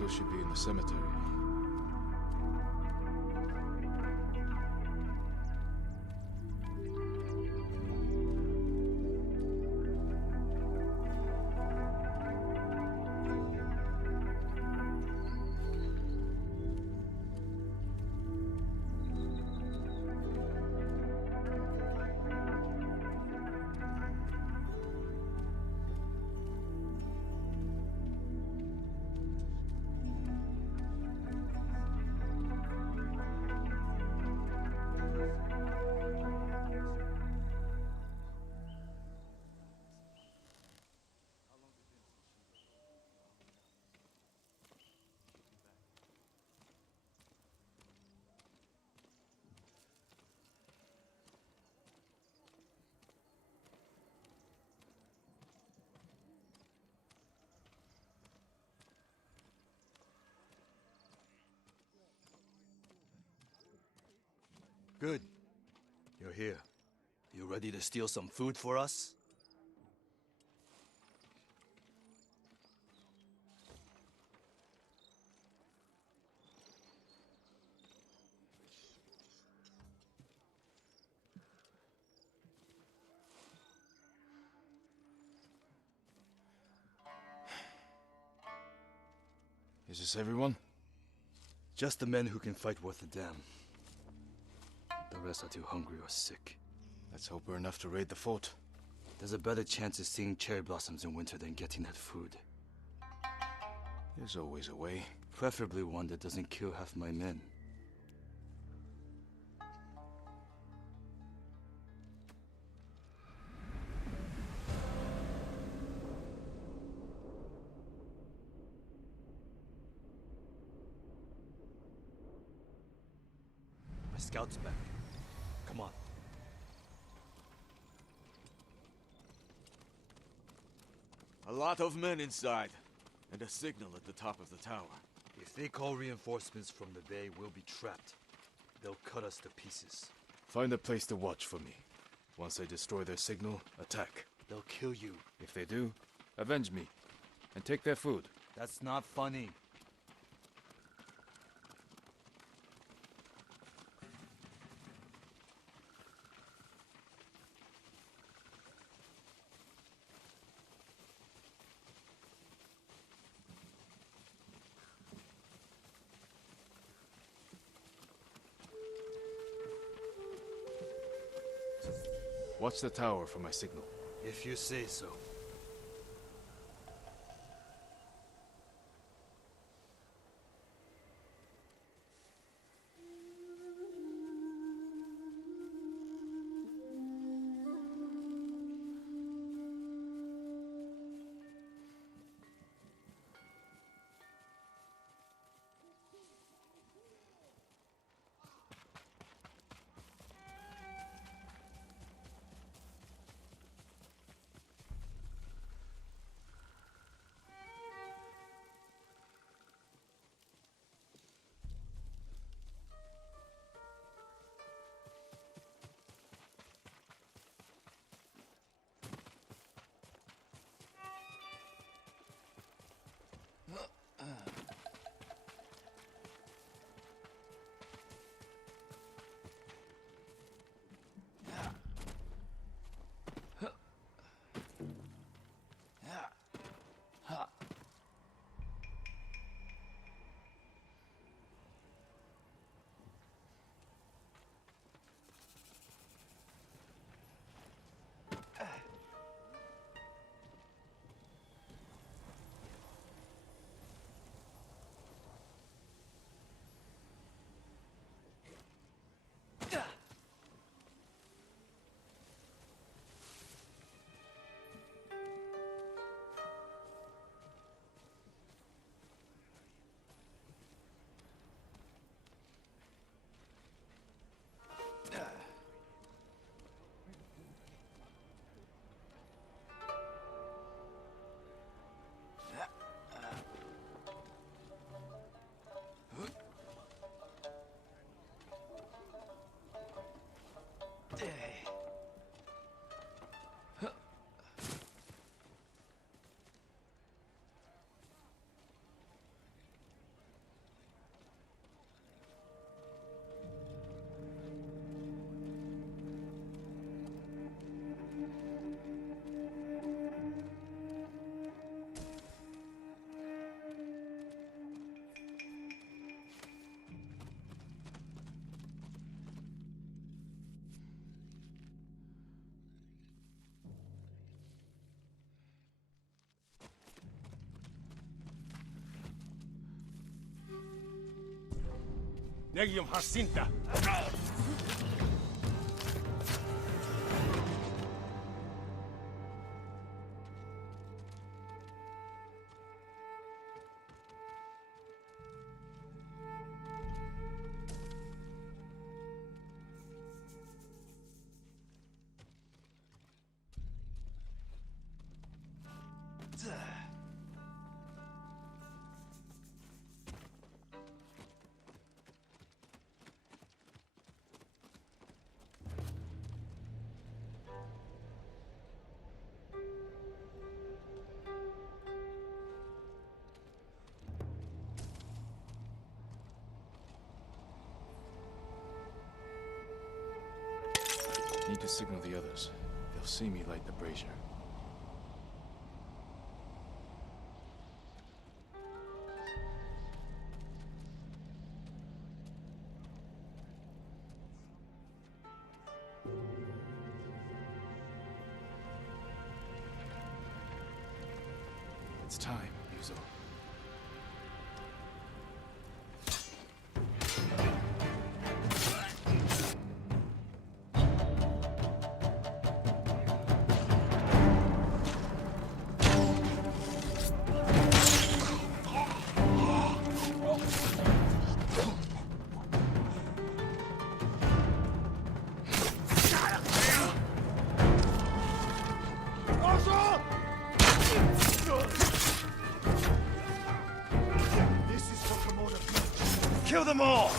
those should be in the cemetery. Good. You're here. You ready to steal some food for us? Is this everyone? Just the men who can fight worth a damn. The rest are too hungry or sick. Let's hope we're enough to raid the fort. There's a better chance of seeing cherry blossoms in winter than getting that food. There's always a way. Preferably one that doesn't kill half my men. My scout's back. Come on. A lot of men inside, and a signal at the top of the tower. If they call reinforcements from the bay, we'll be trapped. They'll cut us to pieces. Find a place to watch for me. Once they destroy their signal, attack. They'll kill you. If they do, avenge me. And take their food. That's not funny. Watch the tower for my signal. If you say so. Negium Harsinta. Need to signal the others. They'll see me light the brazier. It's time, Yuzo. Kill them all!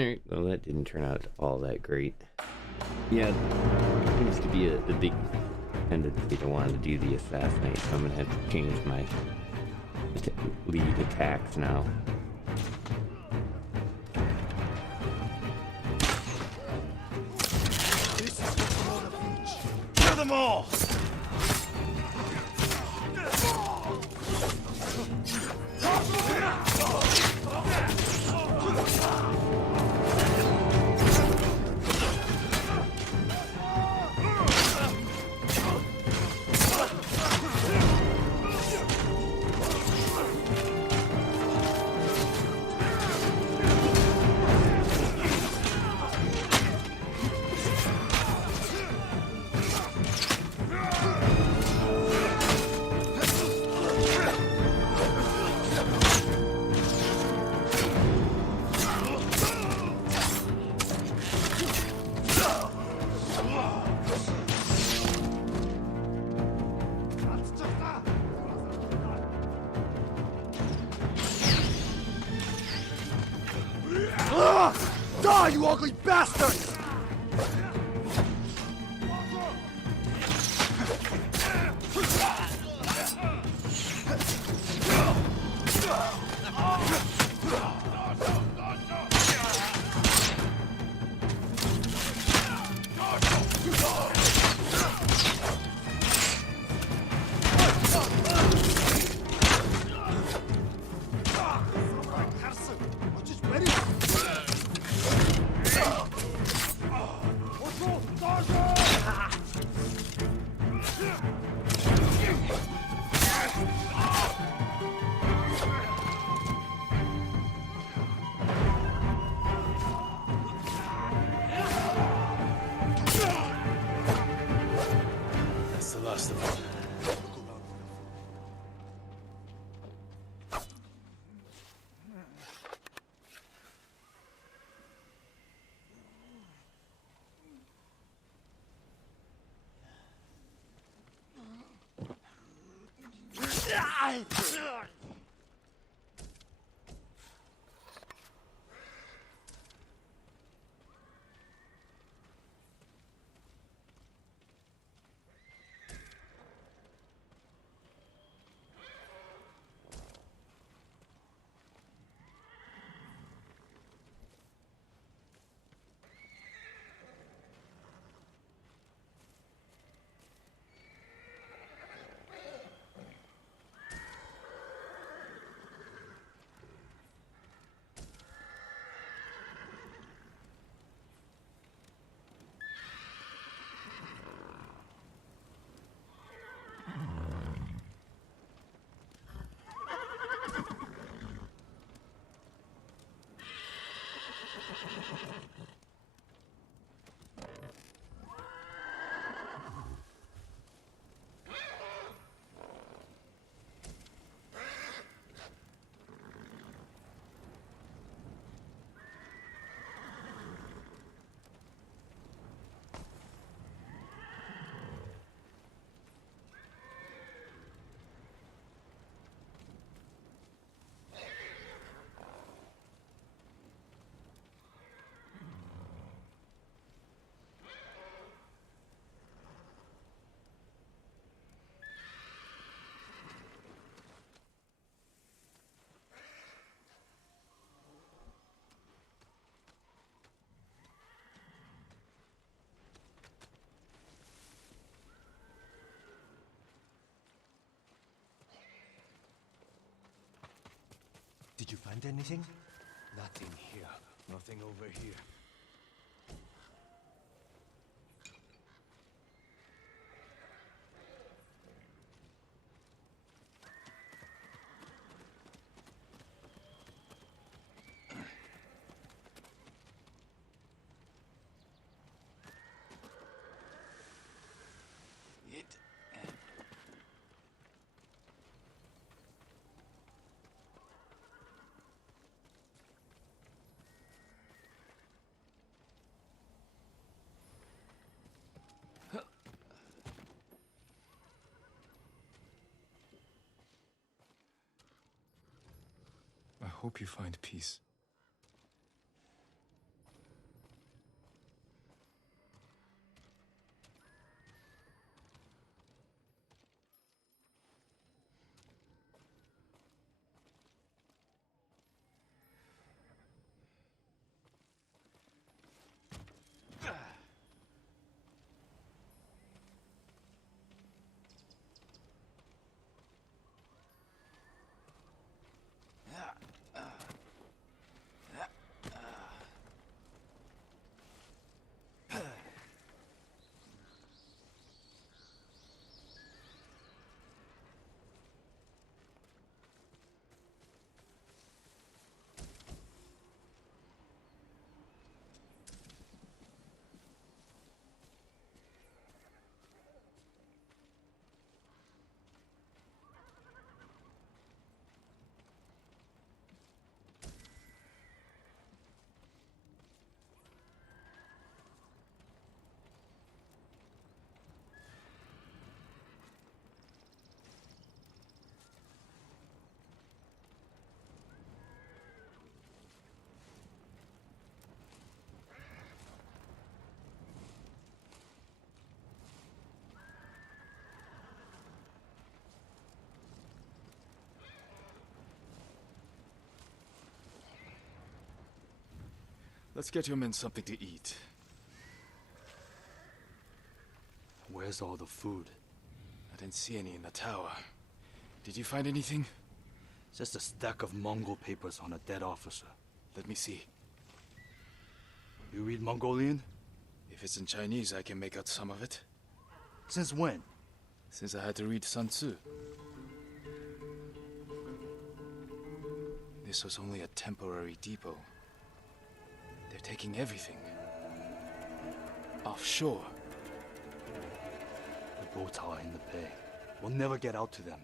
Alright, well that didn't turn out all that great. Yeah, seems to be a big tendency to want to do the assassinate, so I'm gonna have to change my lead attacks now. Kill them all! Die, you ugly bastard! That's the last of them. Did you find anything? Nothing here. Nothing over here. I hope you find peace. Let's get your men something to eat. Where's all the food? I didn't see any in the tower. Did you find anything? Just a stack of Mongol papers on a dead officer. Let me see. You read Mongolian? If it's in Chinese, I can make out some of it. Since when? Since I had to read Sun Tzu. This was only a temporary depot. They're taking everything. Offshore. The boats are in the bay. We'll never get out to them.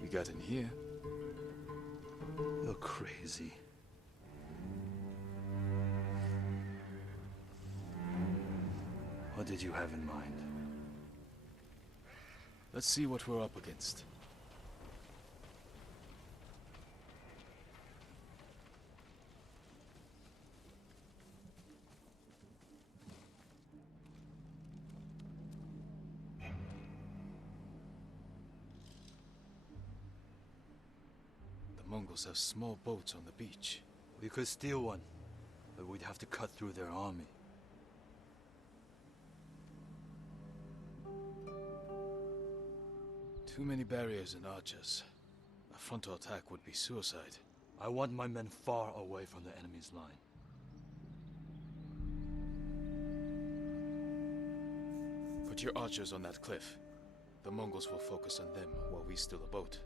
We got in here. You're crazy. What did you have in mind? Let's see what we're up against. Mongols have small boats on the beach. We could steal one, but we'd have to cut through their army. Too many barriers and archers. A frontal attack would be suicide. I want my men far away from the enemy's line. Put your archers on that cliff. The Mongols will focus on them while we steal a boat.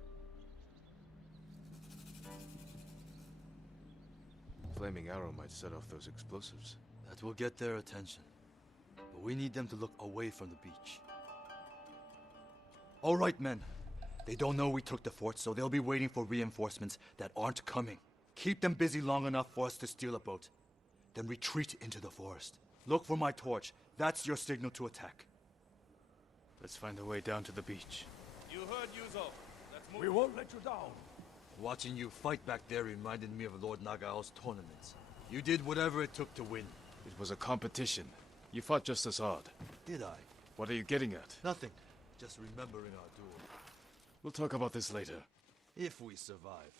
Flaming arrow might set off those explosives. That will get their attention. But we need them to look away from the beach. All right, men. They don't know we took the fort, so they'll be waiting for reinforcements that aren't coming. Keep them busy long enough for us to steal a boat. Then retreat into the forest. Look for my torch. That's your signal to attack. Let's find a way down to the beach. You heard Yuzo. Let's move. We won't let you down. Watching you fight back there reminded me of Lord Nagao's tournaments. You did whatever it took to win. It was a competition. You fought just as hard. Did I? What are you getting at? Nothing. Just remembering our duel. We'll talk about this later. If we survive.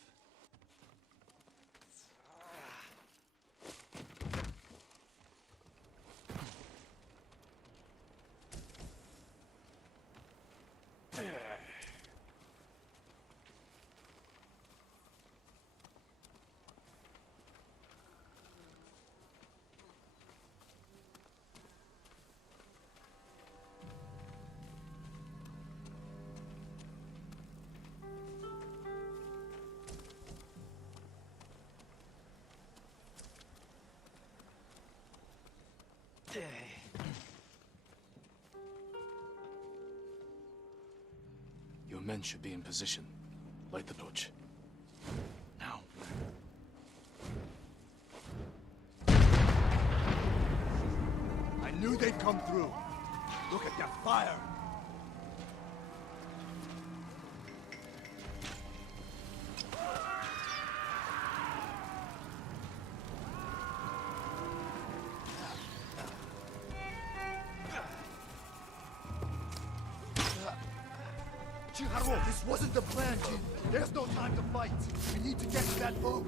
Your men should be in position. Light the torch. Now. I knew they'd come through. Look at that fire! Shigeru, this wasn't the plan, Jin. There's no time to fight. We need to get to that boat.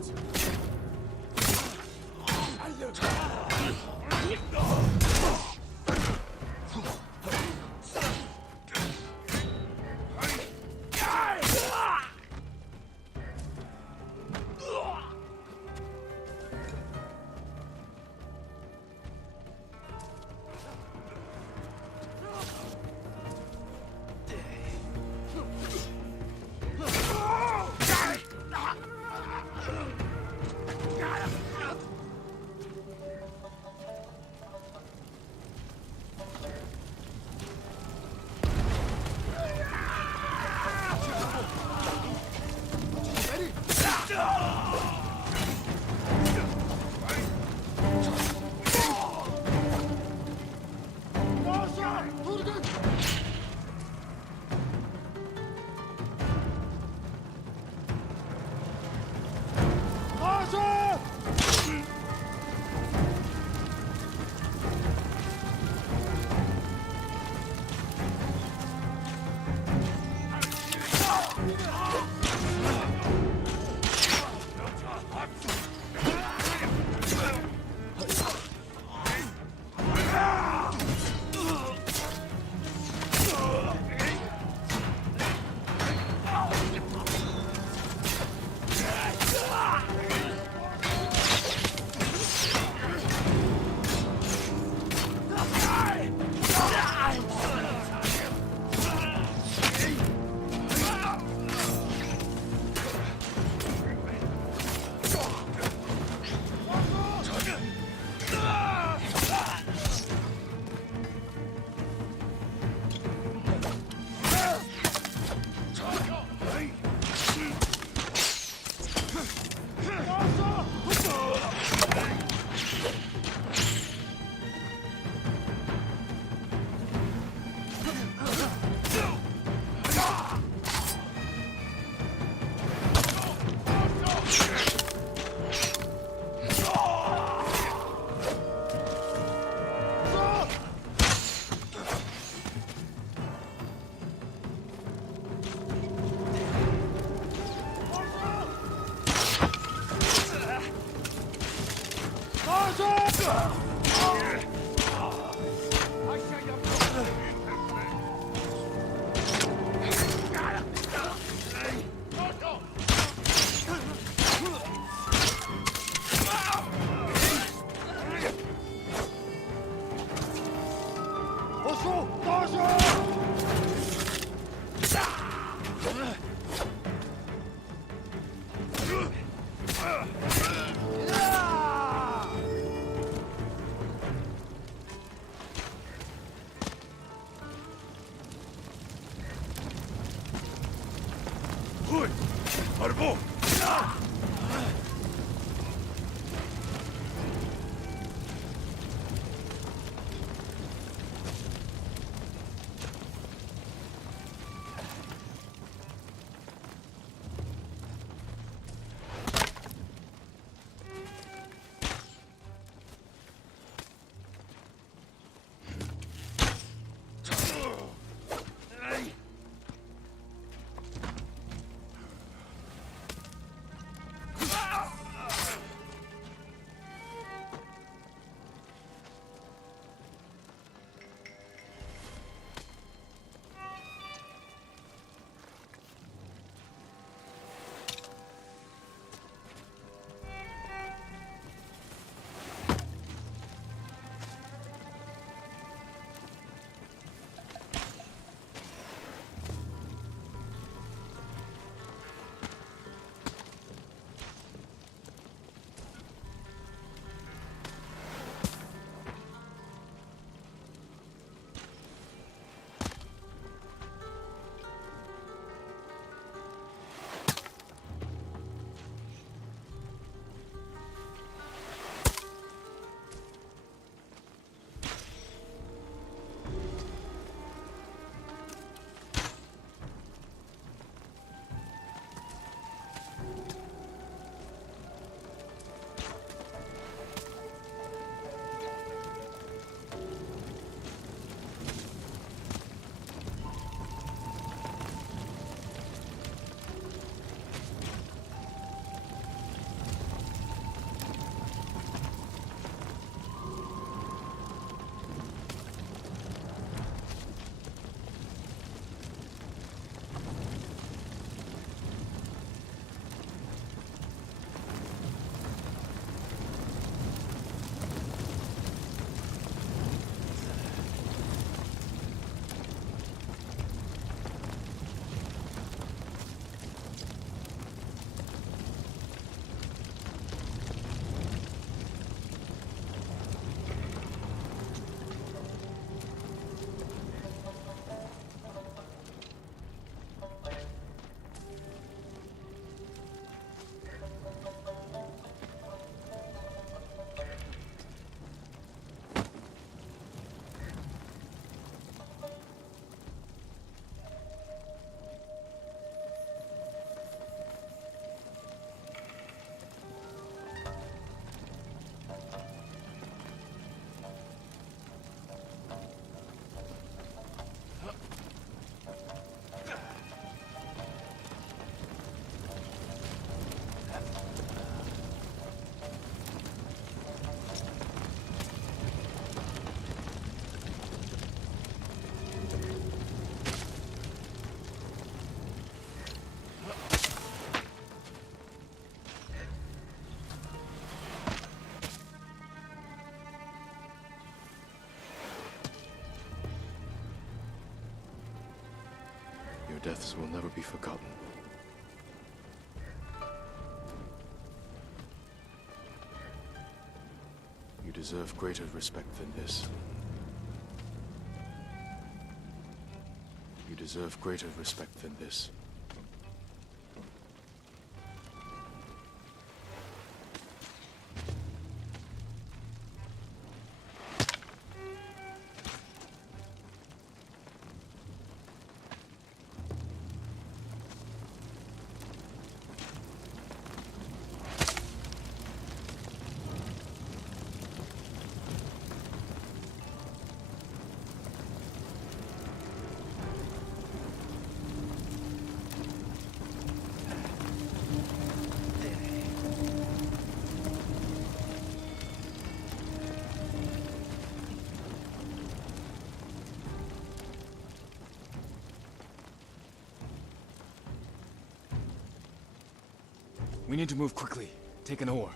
deaths will never be forgotten. You deserve greater respect than this. You deserve greater respect than this. We need to move quickly. Take an oar.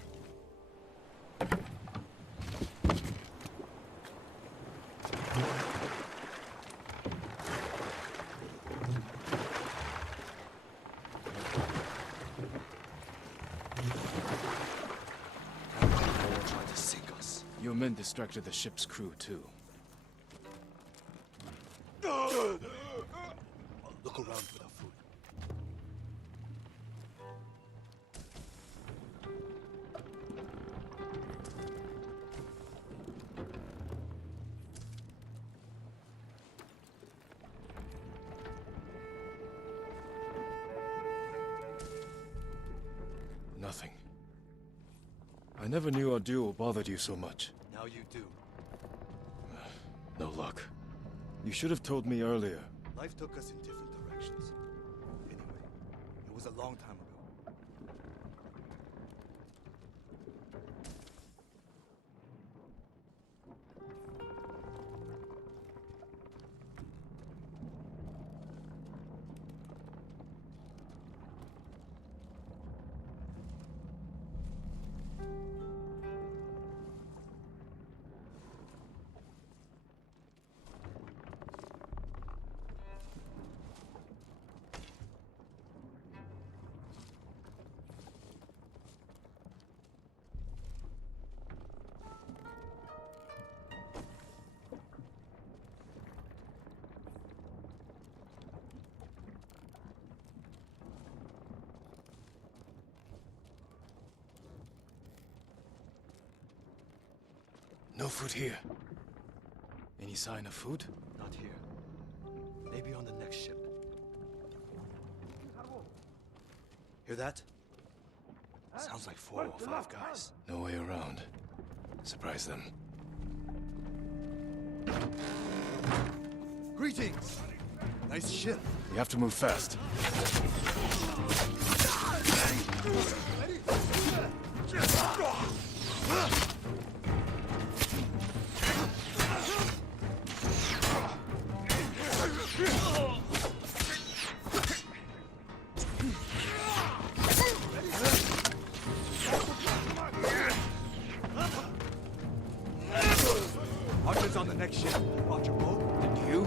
Tried to sink us. Your men distracted the ship's crew, too. Look around for the food. Nothing. I never knew our duel bothered you so much. Now you do. No luck. You should have told me earlier. Life took us in different directions. Anyway, it was a long time ago. No food here. Any sign of food? Not here. Maybe on the next ship. Hear that? Sounds like 4 or 5 guys. No way around. Surprise them. Greetings! Nice ship. We have to move fast. Archer's on the next ship. Roger, boat. And you?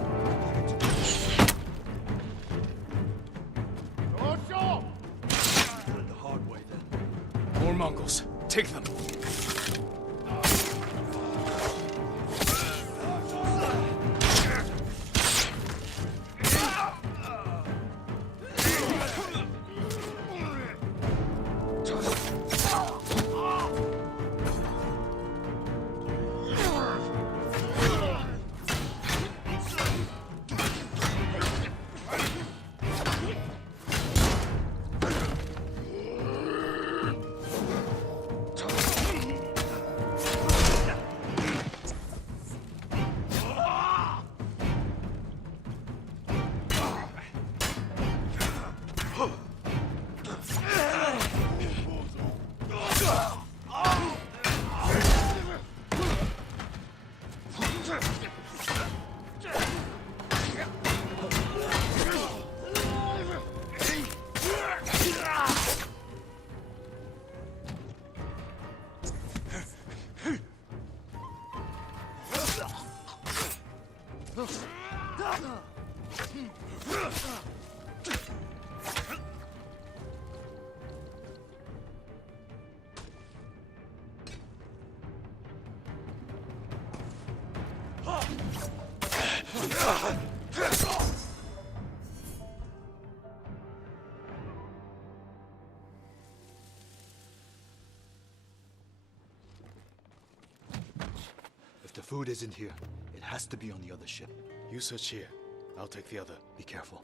The hard way, then. More Mongols. Take them. If the food isn't here, it has to be on the other ship. You search here. I'll take the other. Be careful.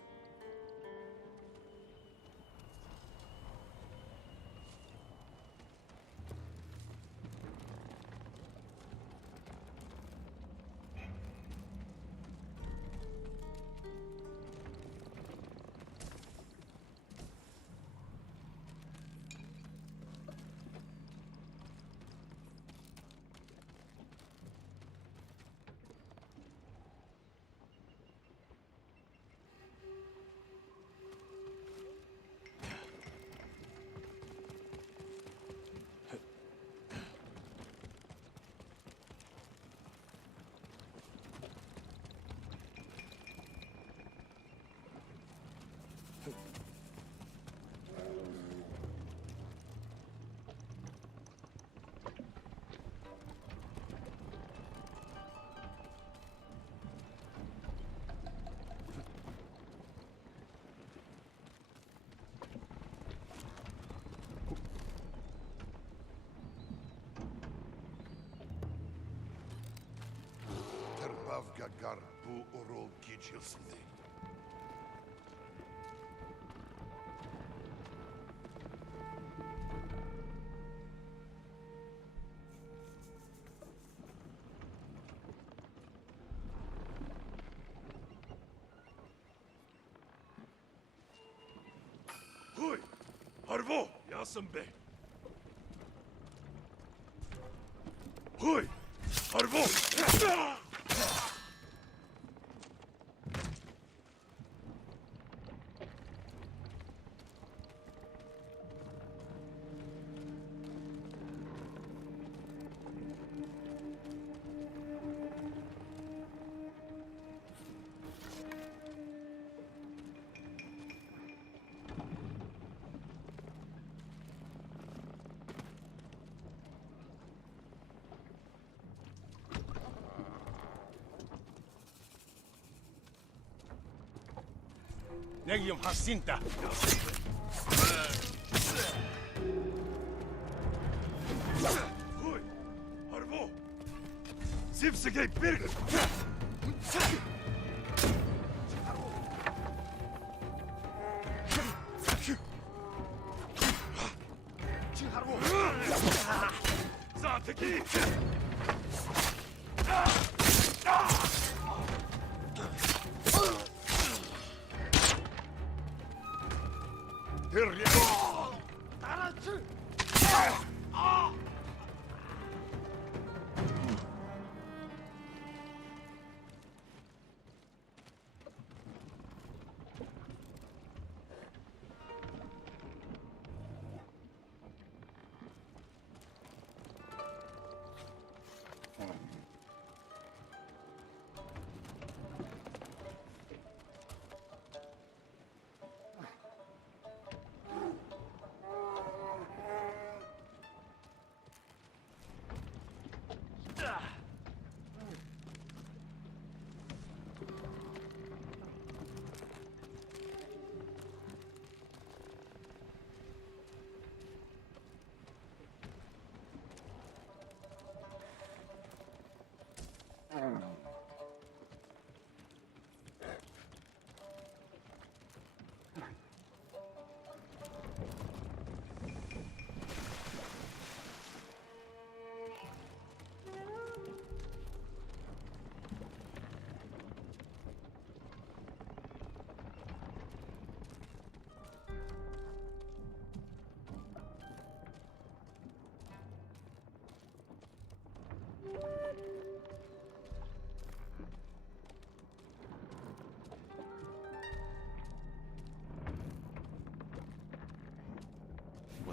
Yakar bu orol geçilsindi. Huy! Harvo! Yasın bey! Huy! Harvo! Negium Jacinta. Huy! Harvo! Zipsegay Birgit! Zateki!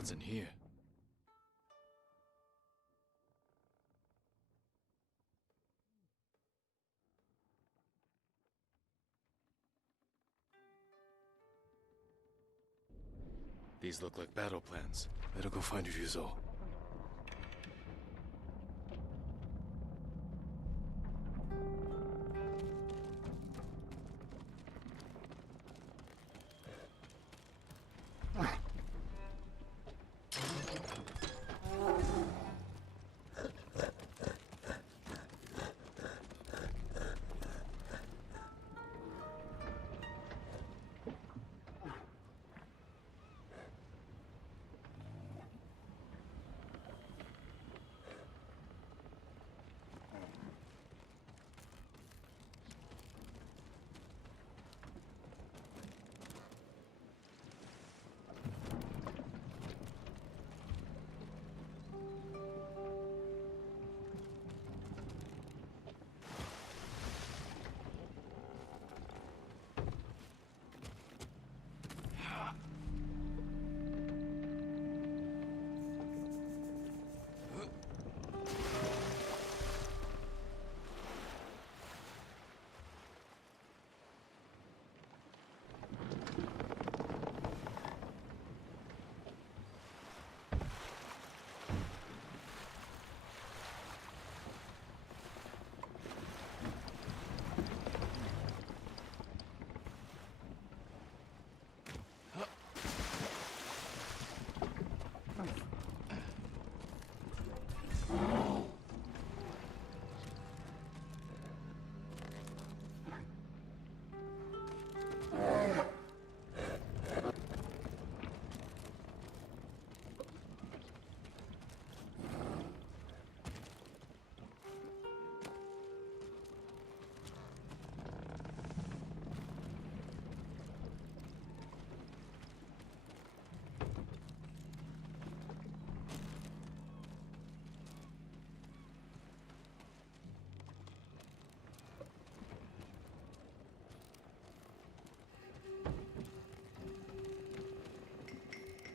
What's in here? These look like battle plans. Better go find Ryuzo.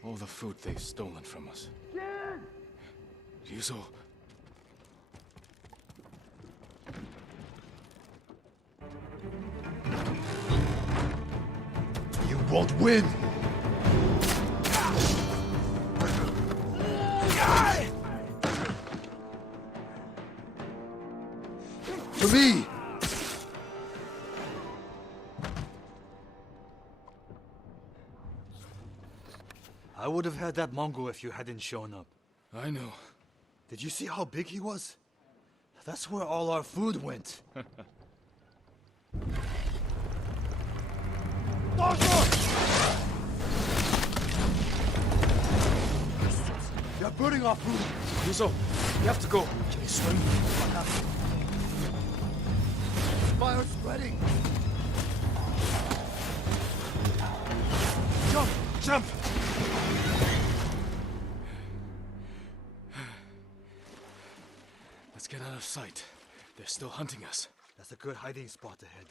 All the food they've stolen from us. Ryuzo. You won't win! To me! I would have had that Mongol if you hadn't shown up. I know. Did you see how big he was? That's where all our food went. You're burning our food! Ryuzo, you have to go. Can you swim? Fire spreading! Jump! Jump! Let's get out of sight. They're still hunting us. That's a good hiding spot ahead.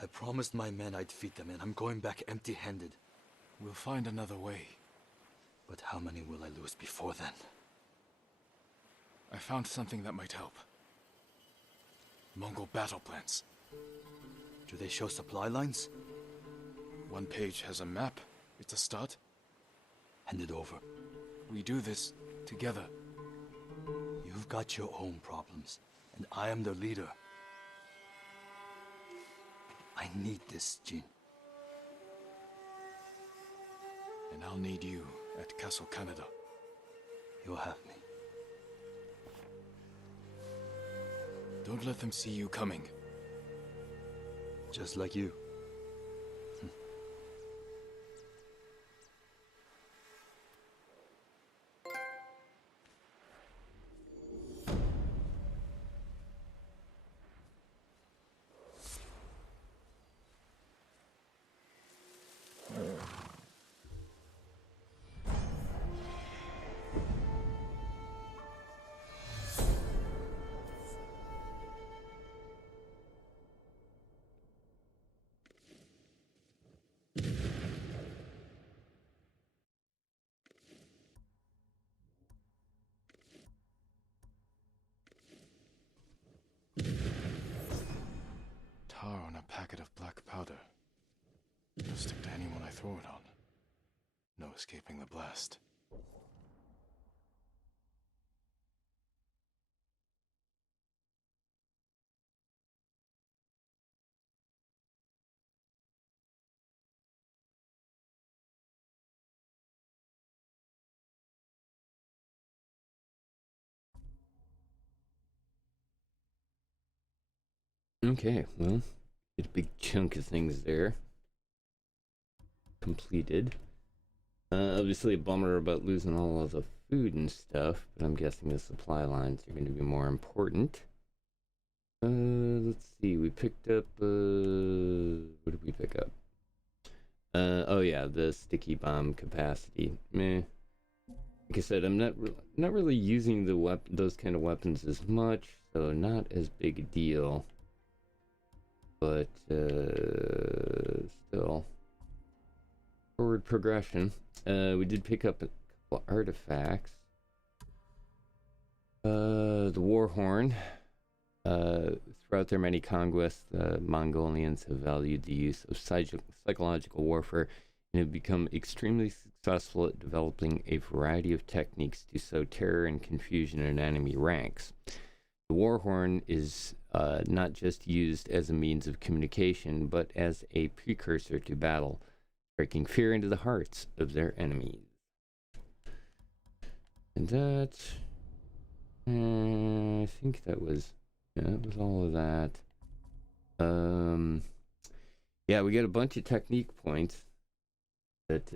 I promised my men I'd feed them, and I'm going back empty-handed. We'll find another way. But how many will I lose before then? I found something that might help. Mongol battle plans. Do they show supply lines? One page has a map. It's a start. Hand it over. We do this together. You've got your own problems, and I am the leader. I need this, Jin. And I'll need you at Castle Canada. You'll have me. Don't let them see you coming. Just like you. Tar on a packet of black powder. It'll stick to anyone I throw it on. No escaping the blast. Okay, well, get a big chunk of things there. Completed. Obviously a bummer about losing all of the food and stuff, but I'm guessing the supply lines are going to be more important. Let's see, we picked up, what did we pick up? Oh yeah, the sticky bomb capacity. Meh. Like I said, I'm not really using the those kind of weapons as much, so not as big a deal. But still, forward progression. We did pick up a couple artifacts. The war horn. Throughout their many conquests, the Mongolians have valued the use of psychological warfare and have become extremely successful at developing a variety of techniques to sow terror and confusion in enemy ranks. The war horn is not just used as a means of communication, but as a precursor to battle, striking fear into the hearts of their enemies. And that, I think that was all of that. Yeah, we got a bunch of technique points that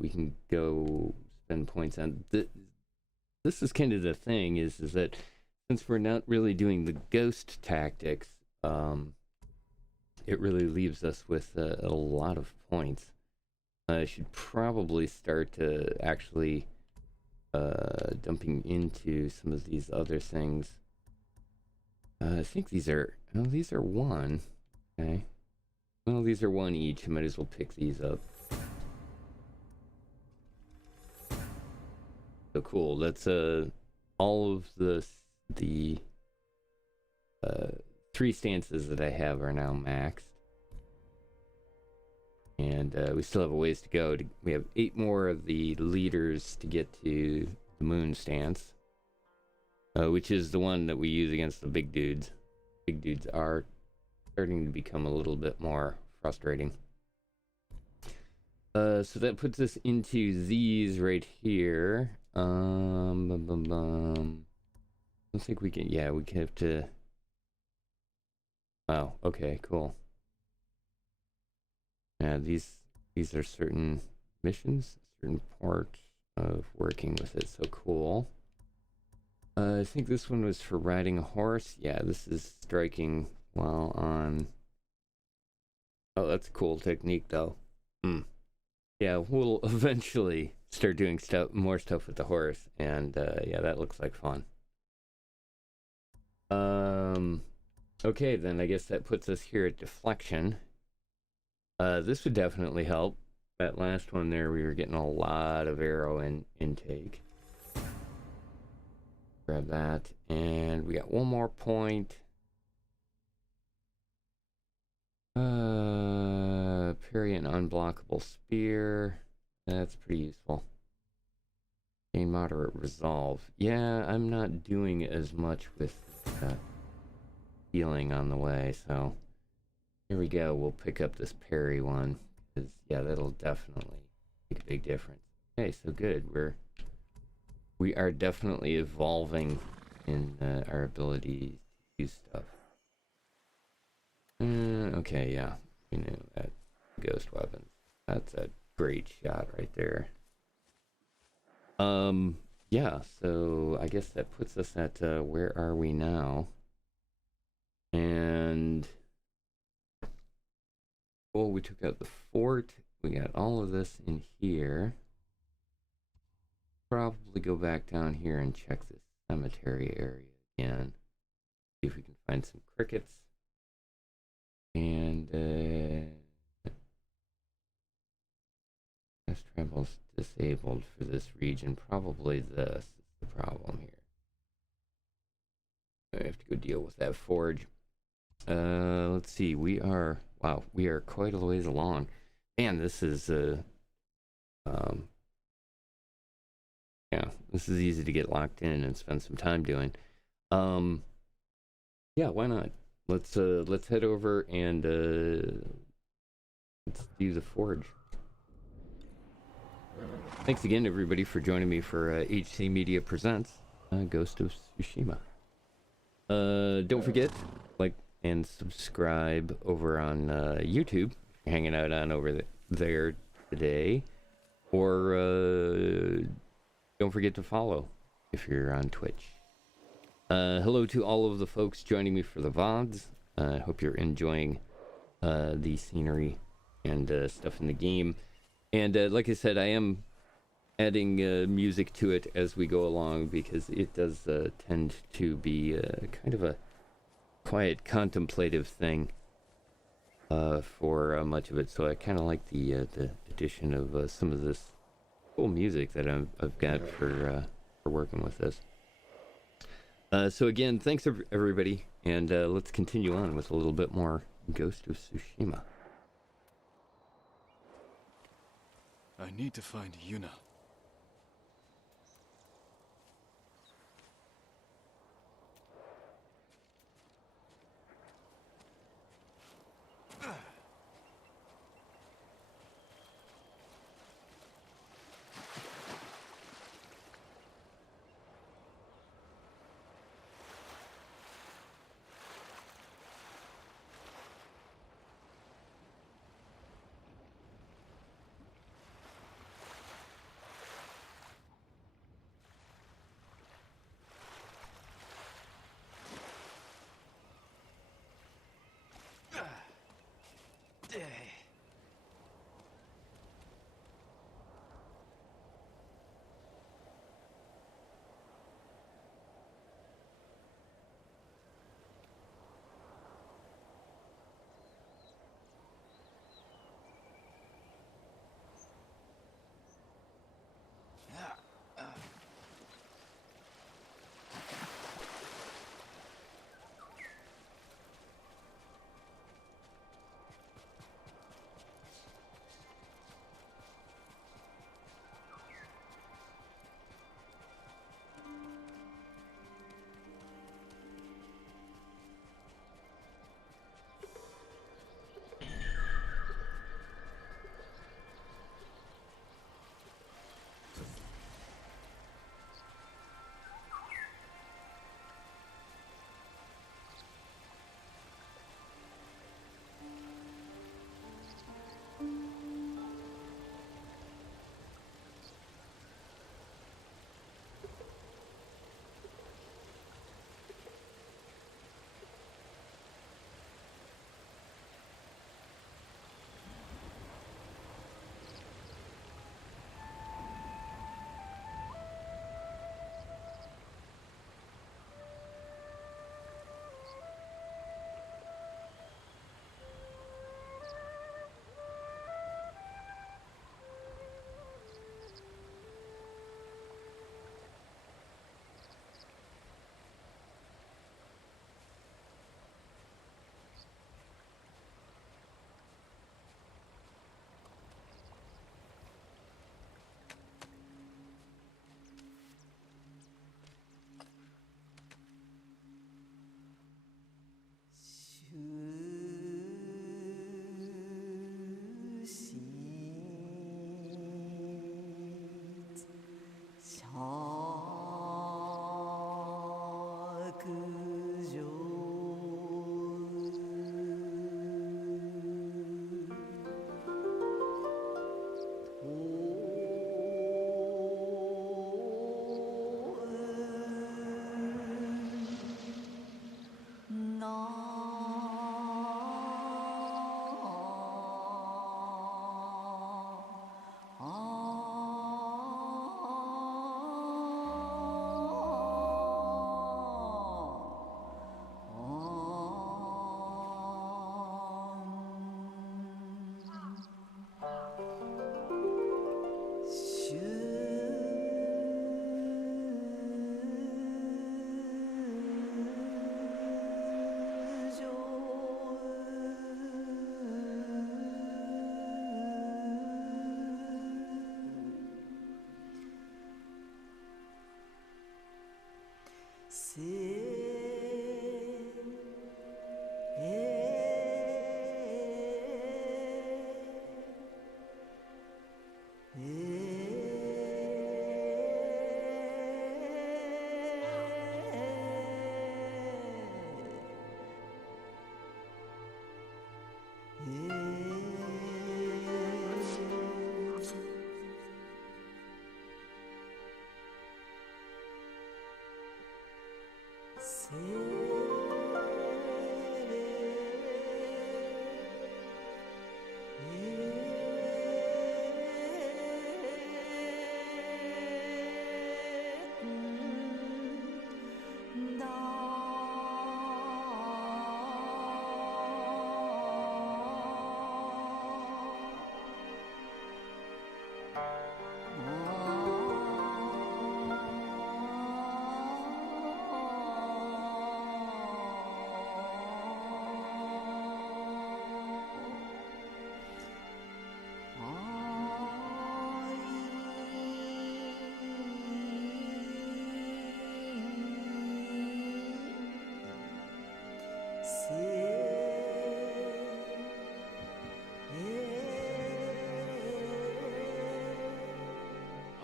we can go spend points on. This is kind of the thing is that since we're not really doing the ghost tactics, it really leaves us with a lot of points. I should probably start actually dumping into some of these other things. I think these are one. Okay. Well, these are one each. I might as well pick these up. So cool. That's all of the 3 stances that I have are now maxed. And we still have a ways to go. We have 8 more of the leaders to get to the moon stance, which is the one that we use against the big dudes. Big dudes are starting to become a little bit more frustrating. So that puts us into these right here. I don't think we can. Yeah, we can have to. Oh, okay, cool. Yeah, these are certain missions, certain parts of working with it. So cool. I think this one was for riding a horse. Yeah, this is striking while on. Oh, that's a cool technique, though. Yeah, we'll eventually start doing more stuff with the horse, and yeah, that looks like fun. Okay, then I guess that puts us here at deflection. This would definitely help. That last one there, we were getting a lot of arrow intake. Grab that, and we got one more point. Parry an unblockable spear. That's pretty useful. Gain moderate resolve. Yeah, I'm not doing as much with healing on the way, so here we go. We'll pick up this parry one, because yeah, that'll definitely make a big difference. Okay, so good. We are definitely evolving in our ability to use stuff. Okay, yeah, we knew that. Ghost weapons. That's a great shot right there. Yeah, so I guess that puts us at where are we now? And well, we took out the fort. We got all of this in here. Probably go back down here and check this cemetery area again. See if we can find some crickets. And fast travel's disabled for this region. Probably this is the problem here. I have to go deal with that forge. Let's see. We are quite a ways along. Man, this is yeah, this is easy to get locked in and spend some time doing. Yeah, why not? Let's head over and let's do the forge. Thanks again, everybody, for joining me for HC Media Presents Ghost of Tsushima. Don't forget, like and subscribe over on YouTube. If you're hanging out on over there today, or don't forget to follow if you're on Twitch. Hello to all of the folks joining me for the VODs. I hope you're enjoying the scenery and stuff in the game. And like I said, I am adding music to it as we go along, because it does tend to be kind of a quiet, contemplative thing for much of it. So I kind of like the addition of some of this cool music that I've got for working with this. So again, thanks everybody, and let's continue on with a little bit more Ghost of Tsushima. I need to find Yuna.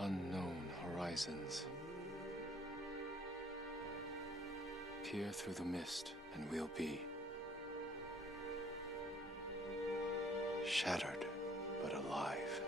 Unknown horizons. Peer through the mist, and we'll be shattered, but alive.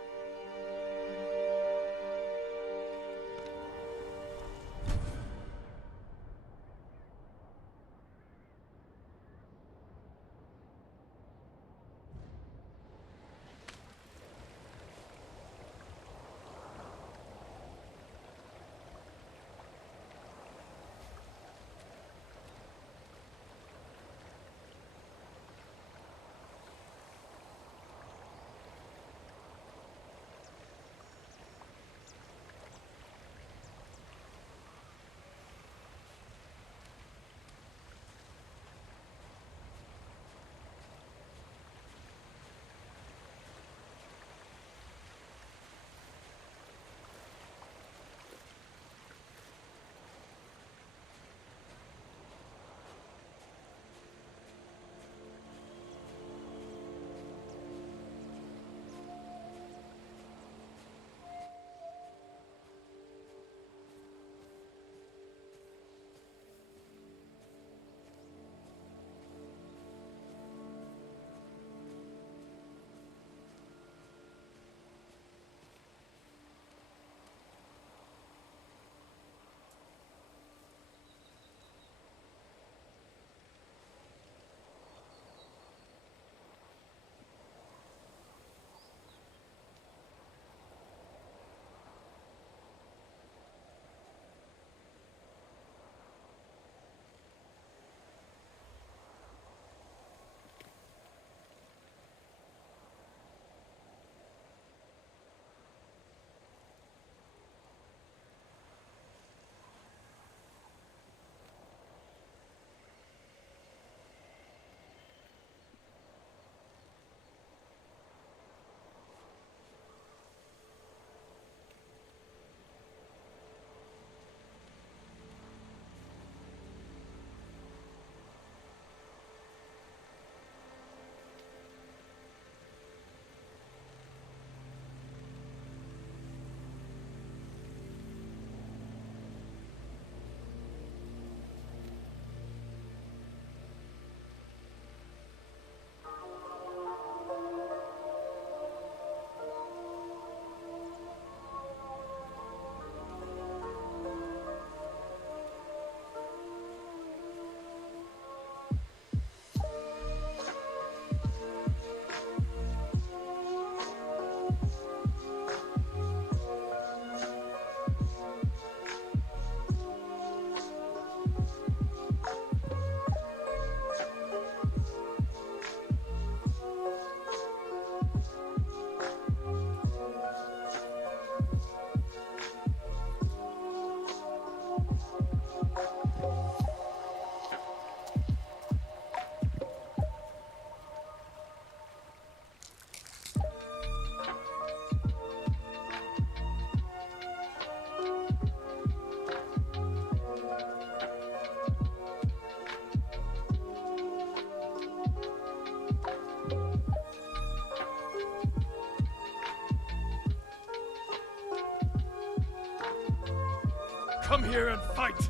come here and fight!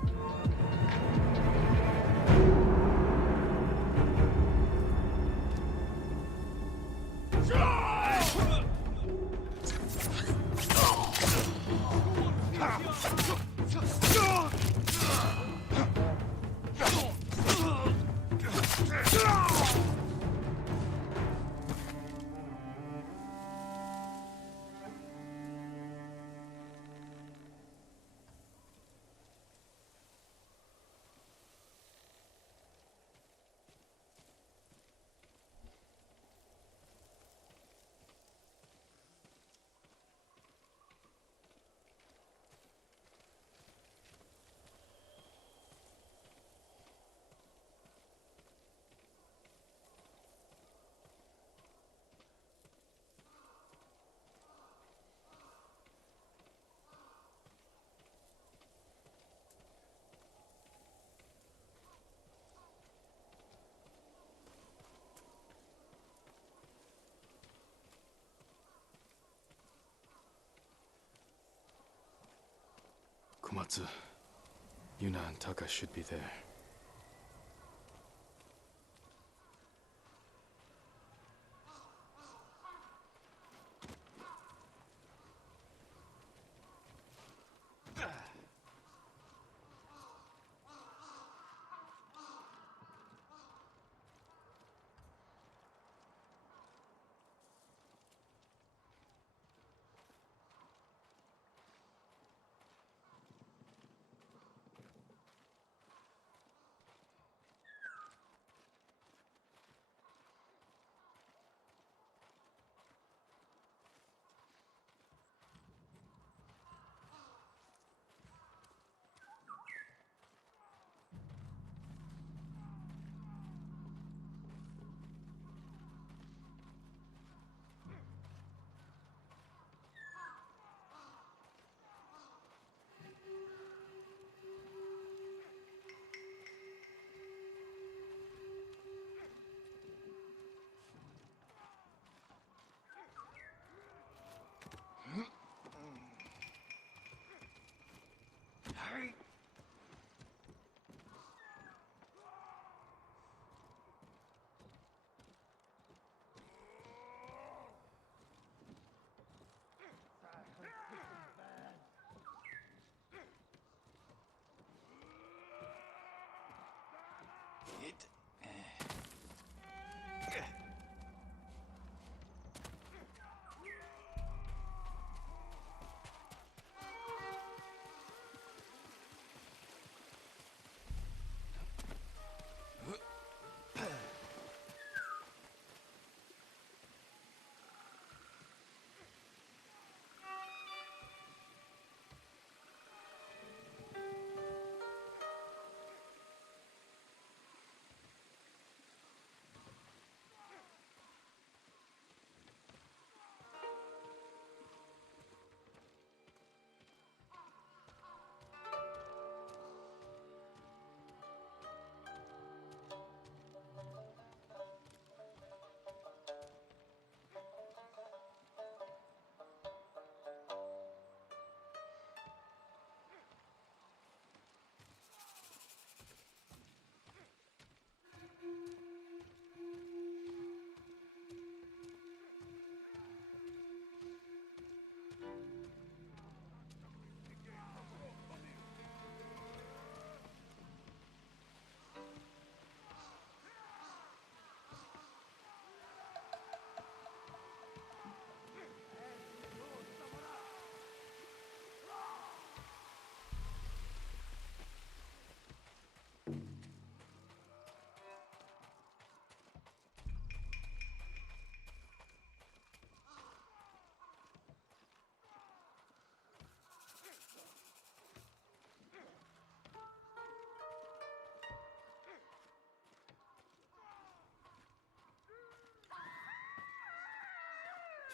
Komatsu, Yuna and Taka should be there.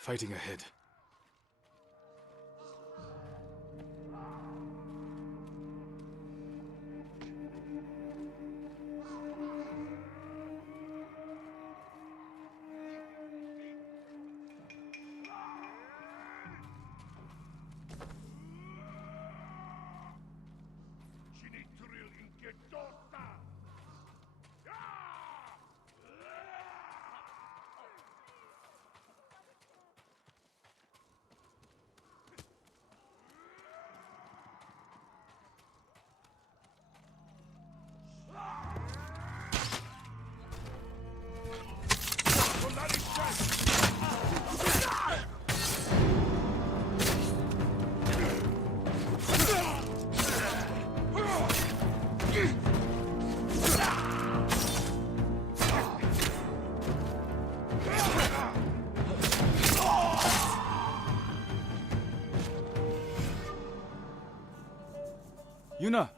Fighting ahead. Yuna!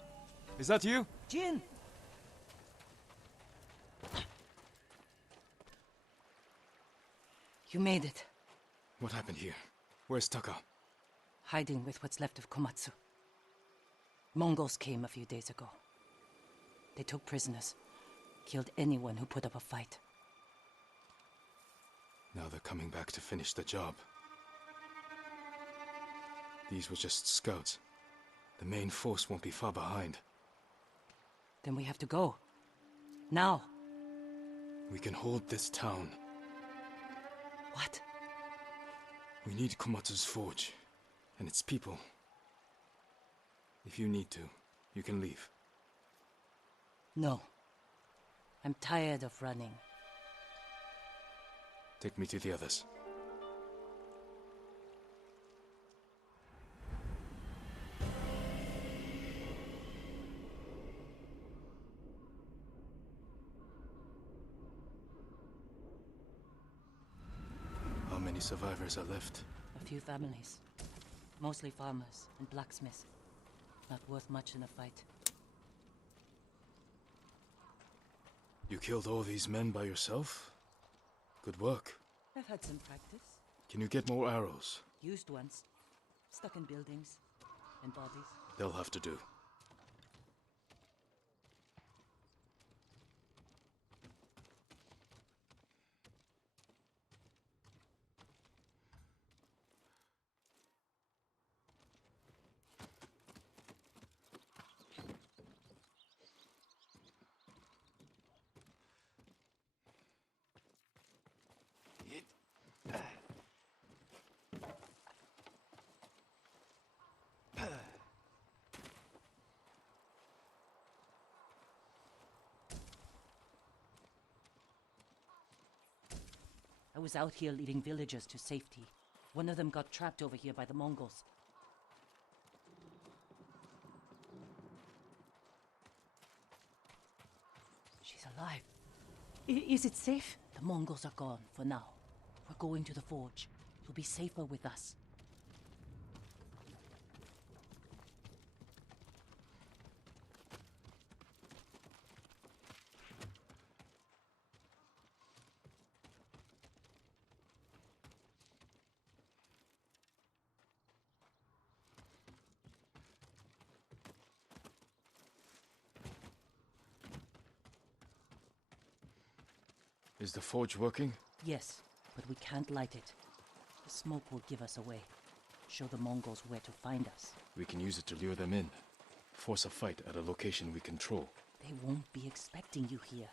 Is that you? Jin! You made it. What happened here? Where's Taka? Hiding with what's left of Komatsu. Mongols came a few days ago. They took prisoners. Killed anyone who put up a fight. Now they're coming back to finish the job. These were just scouts. The main force won't be far behind. Then we have to go. Now. We can hold this town. What? We need Komatsu's forge, and its people. If you need to, you can leave. No. I'm tired of running. Take me to the others. How many survivors are left? A few families. Mostly farmers and blacksmiths. Not worth much in a fight. You killed all these men by yourself? Good work. I've had some practice. Can you get more arrows? Used ones. Stuck in buildings. And bodies. They'll have to do. I was out here leading villagers to safety. One of them got trapped over here by the Mongols. She's alive. Is it safe? The Mongols are gone for now. We're going to the forge. You'll be safer with us. Is the forge working? Yes, but we can't light it. The smoke will give us away. Show the Mongols where to find us. We can use it to lure them in. Force a fight at a location we control. They won't be expecting you here.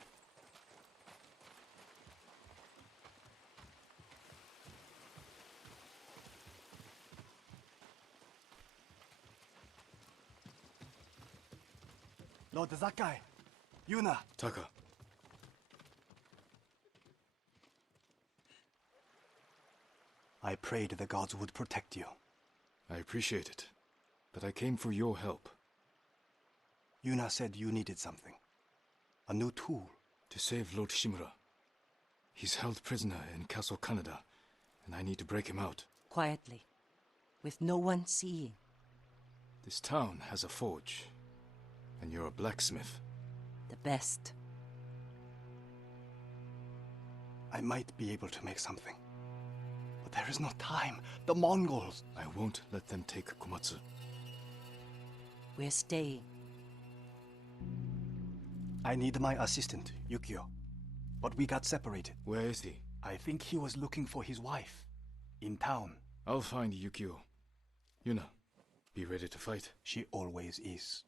Lord Zakai, Yuna. Taka. I prayed the gods would protect you. I appreciate it, but I came for your help. Yuna said you needed something. A new tool. To save Lord Shimura. He's held prisoner in Castle Kaneda, and I need to break him out. Quietly. With no one seeing. This town has a forge, and you're a blacksmith. The best. I might be able to make something. But there is no time. The Mongols. I won't let them take Komatsu. We're staying. I need my assistant, Yukio. But we got separated. Where is he? I think he was looking for his wife. In town. I'll find Yukio. Yuna, be ready to fight. She always is.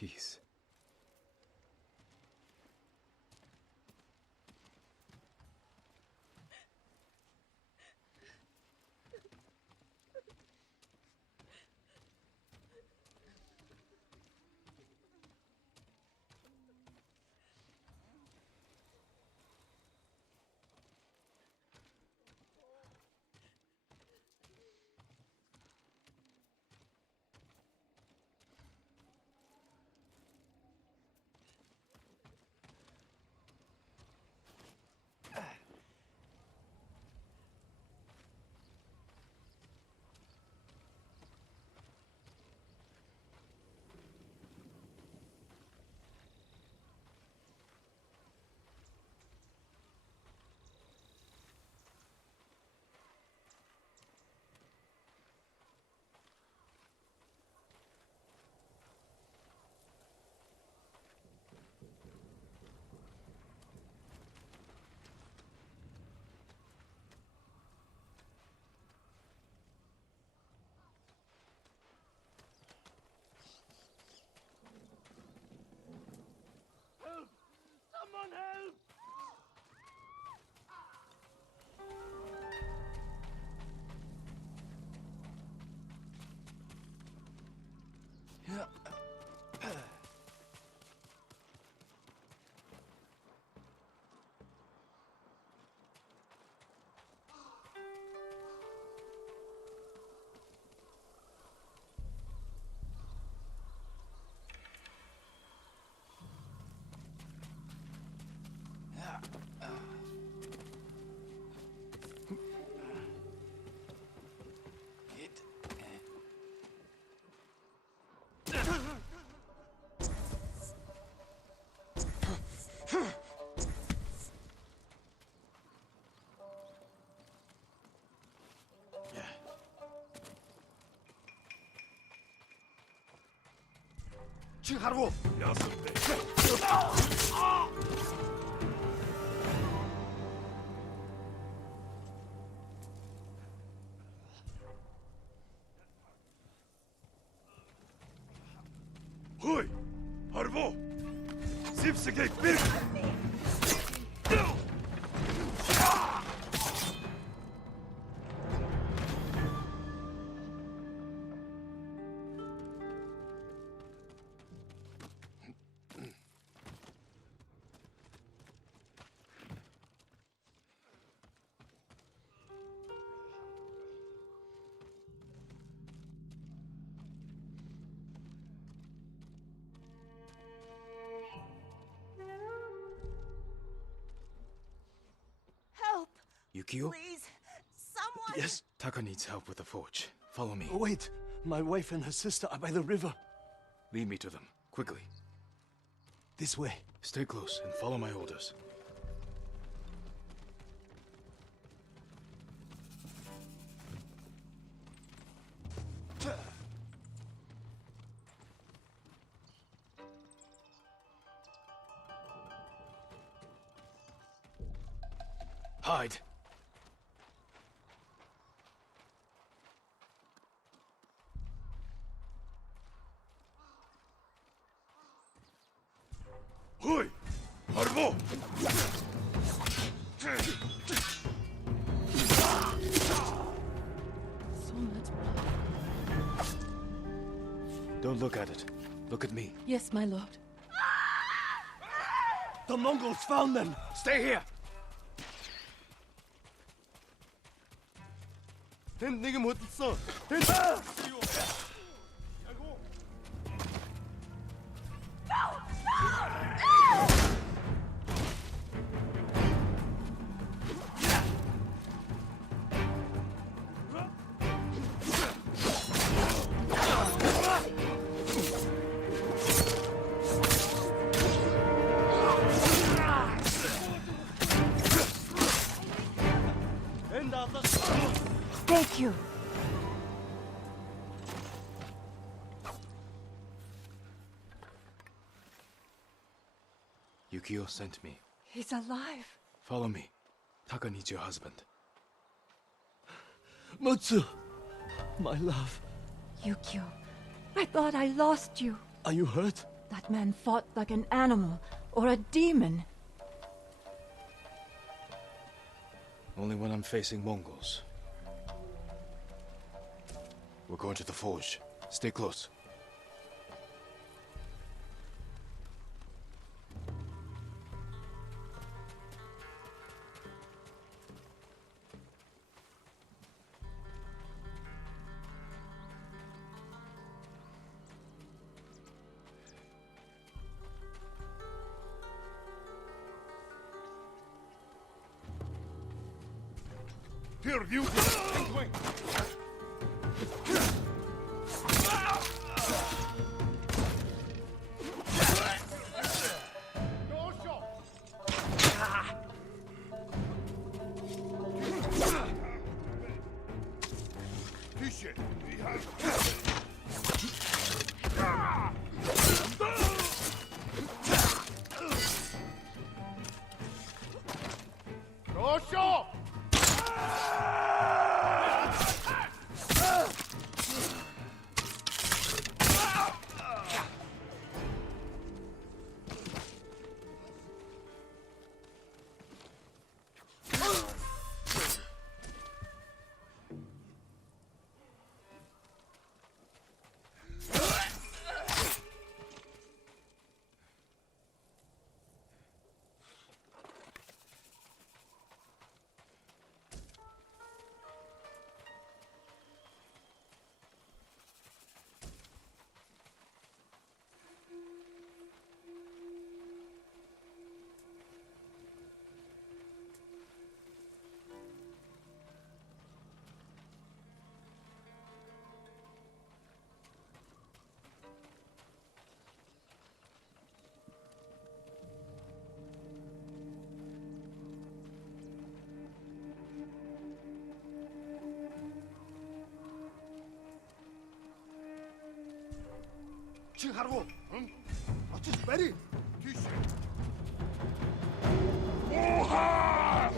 peace. Someone help! Shigeru! Hoi! Harvo! Zipsige bir! Yukio? Please, someone! Yes? Taka needs help with the forge. Follow me. Wait! My wife and her sister are by the river. Lead me to them, quickly. This way. Stay close and follow my orders. Hide! Hoi! Harvo! So much blood. Don't look at it. Look at me. Yes, my lord. The Mongols found them! Stay here! 댄 내게 못 있어! 댄! Thank you. Yukio sent me. He's alive. Follow me. Taka needs your husband. Mutsu! My love. Yukio, I thought I lost you. Are you hurt? That man fought like an animal or a demon. Only when I'm facing Mongols. We're going to the forge. Stay close. Here, you! Чи харгу? Очиж барь. Тийш. Оха!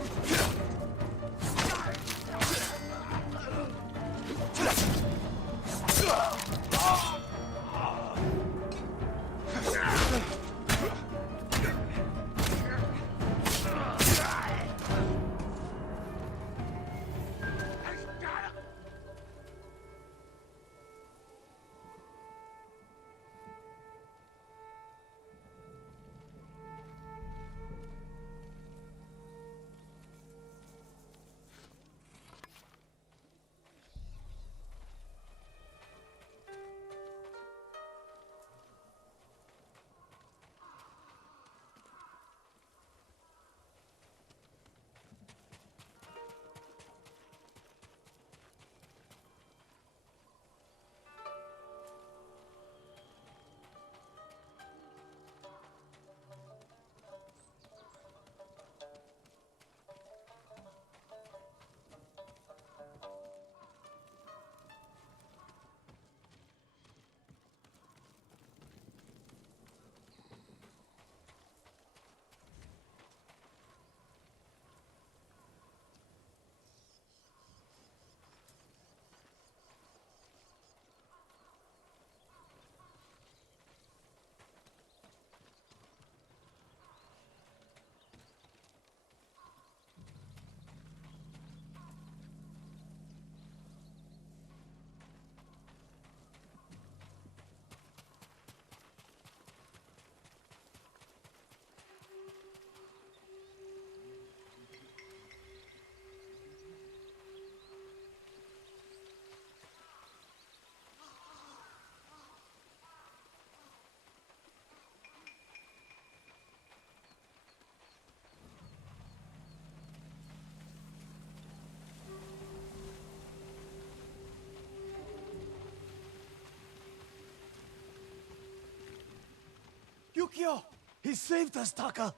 Yukio! He saved us, Taka!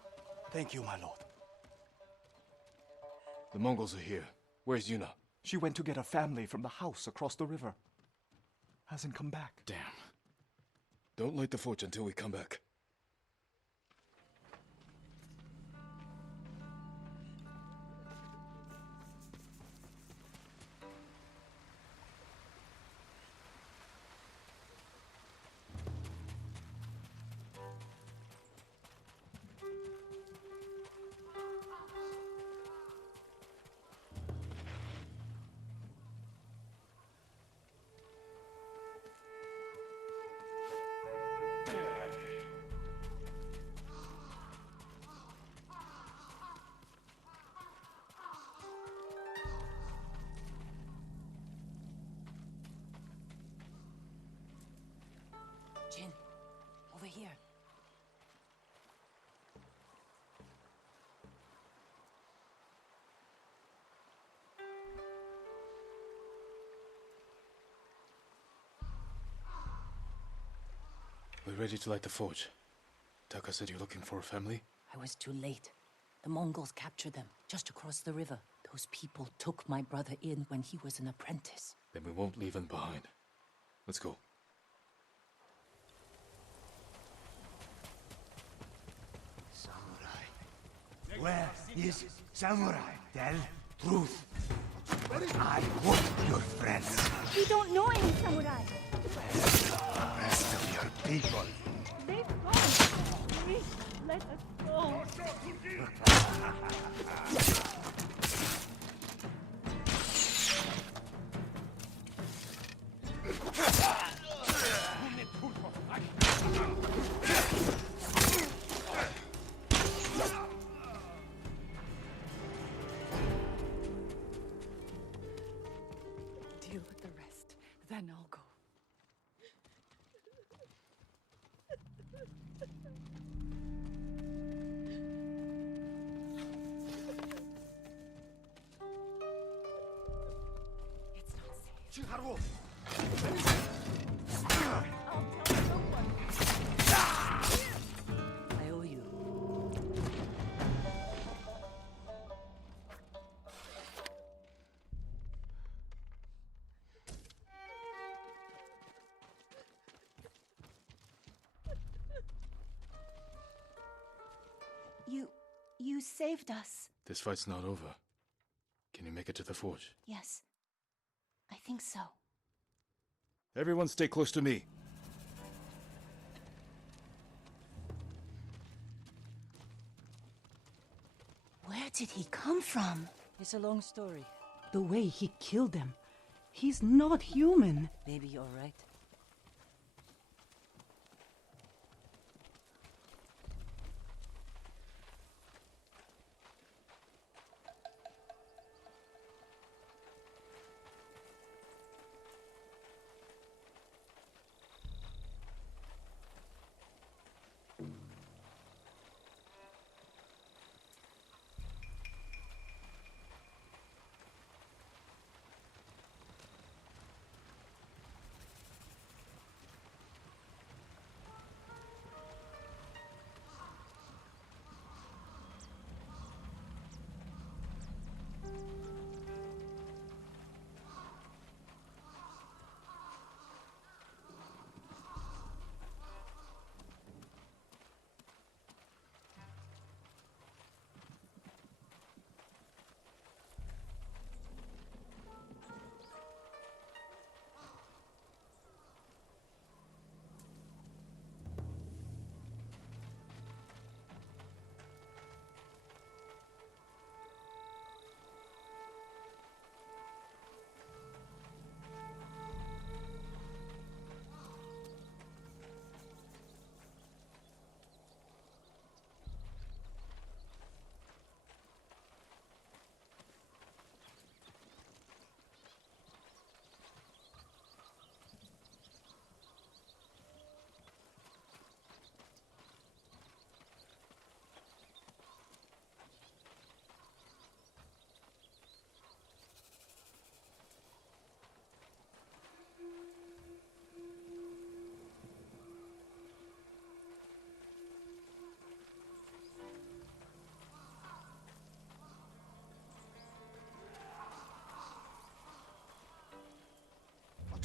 Thank you, my lord. The Mongols are here. Where's Yuna? She went to get her family from the house across the river. Hasn't come back. Damn. Don't light the forge until we come back. we ready to light the forge? Taka said you're looking for a family? I was too late. The Mongols captured them, just across the river. Those people took my brother in when he was an apprentice. Then we won't leave him behind. Let's go. Samurai. Where is Samurai? Tell truth. I want your friends. We don't know any samurai. The rest of your people. They've gone. Please, let us go. Deal with the rest, then I'll go. It's not safe. Shigeru! I owe you. You saved us. This fight's not over. Can you make it to the forge? Yes. I think so. Everyone stay close to me. Where did he come from? It's a long story. The way he killed them. He's not human. Maybe you're right.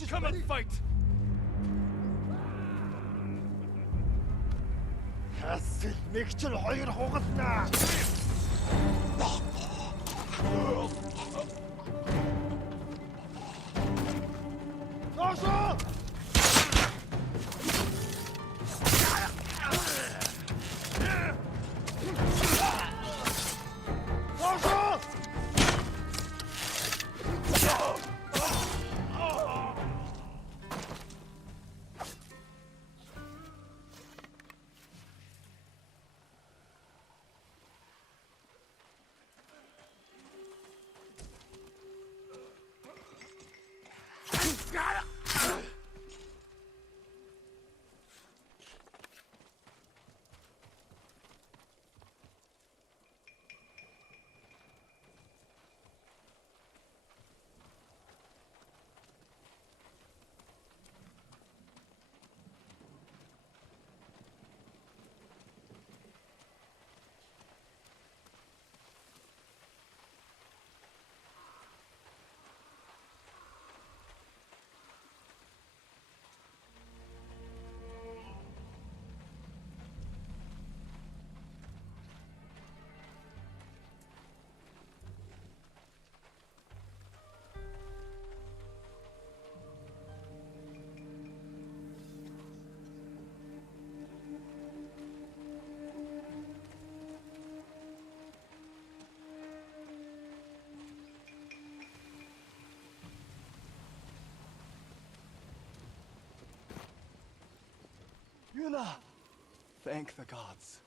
Come and fight! Хасил нэг ч хоёр хугалнаа. Тошо! Yuna! Thank the gods.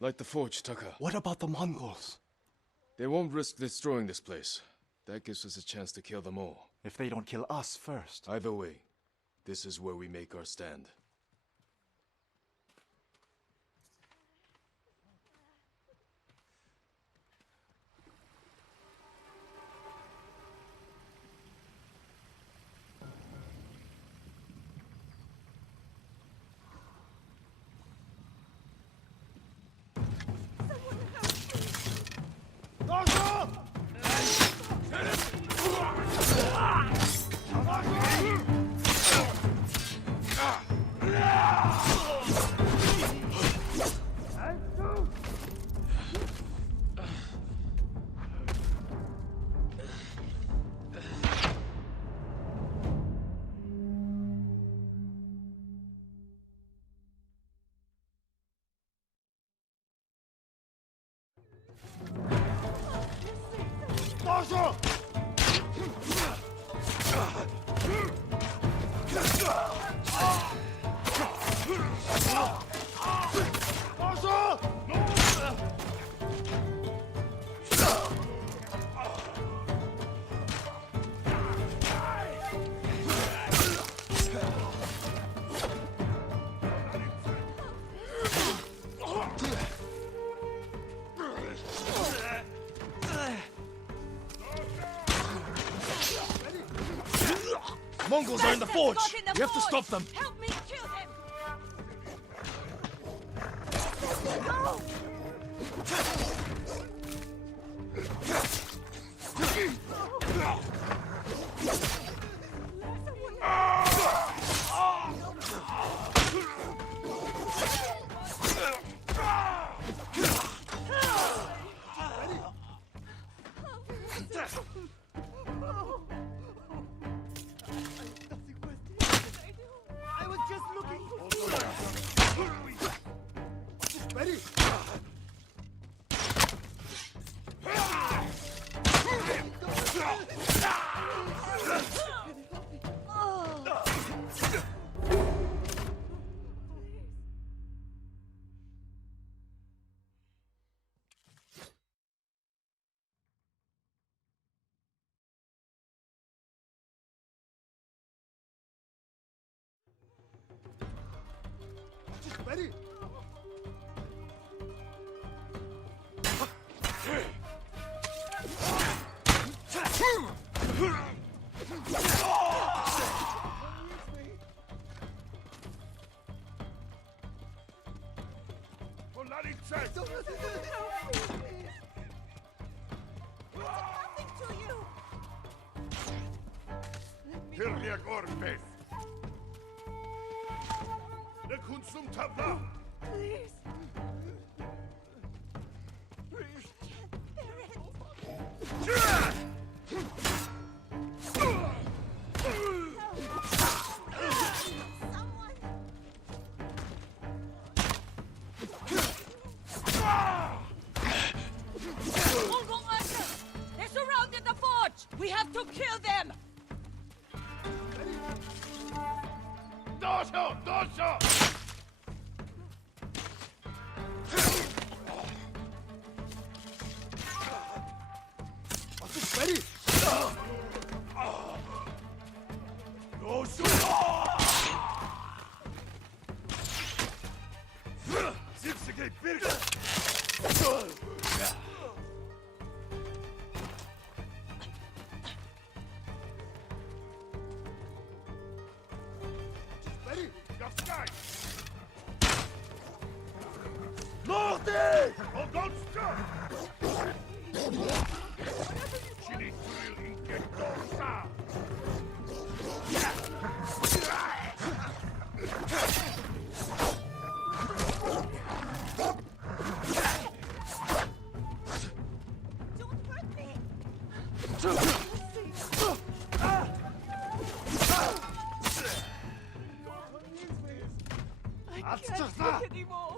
Light the forge, Taka. What about the Mongols? They won't risk destroying this place. That gives us a chance to kill them all. If they don't kill us first. Either way, this is where we make our stand. Mongols are in the forge! We have to stop them! Help me kill them! I was just looking for... Ready? Ready? Hirliak Orbeth. The Kunsum Tabla. Please. Mongol archers! They surrounded the forge! We have to kill them! Dorsho! Dorsho! Ready? Zipsige Birka! Ready? Gafskai! Norte! Oh, don't stop! I can't take anymore.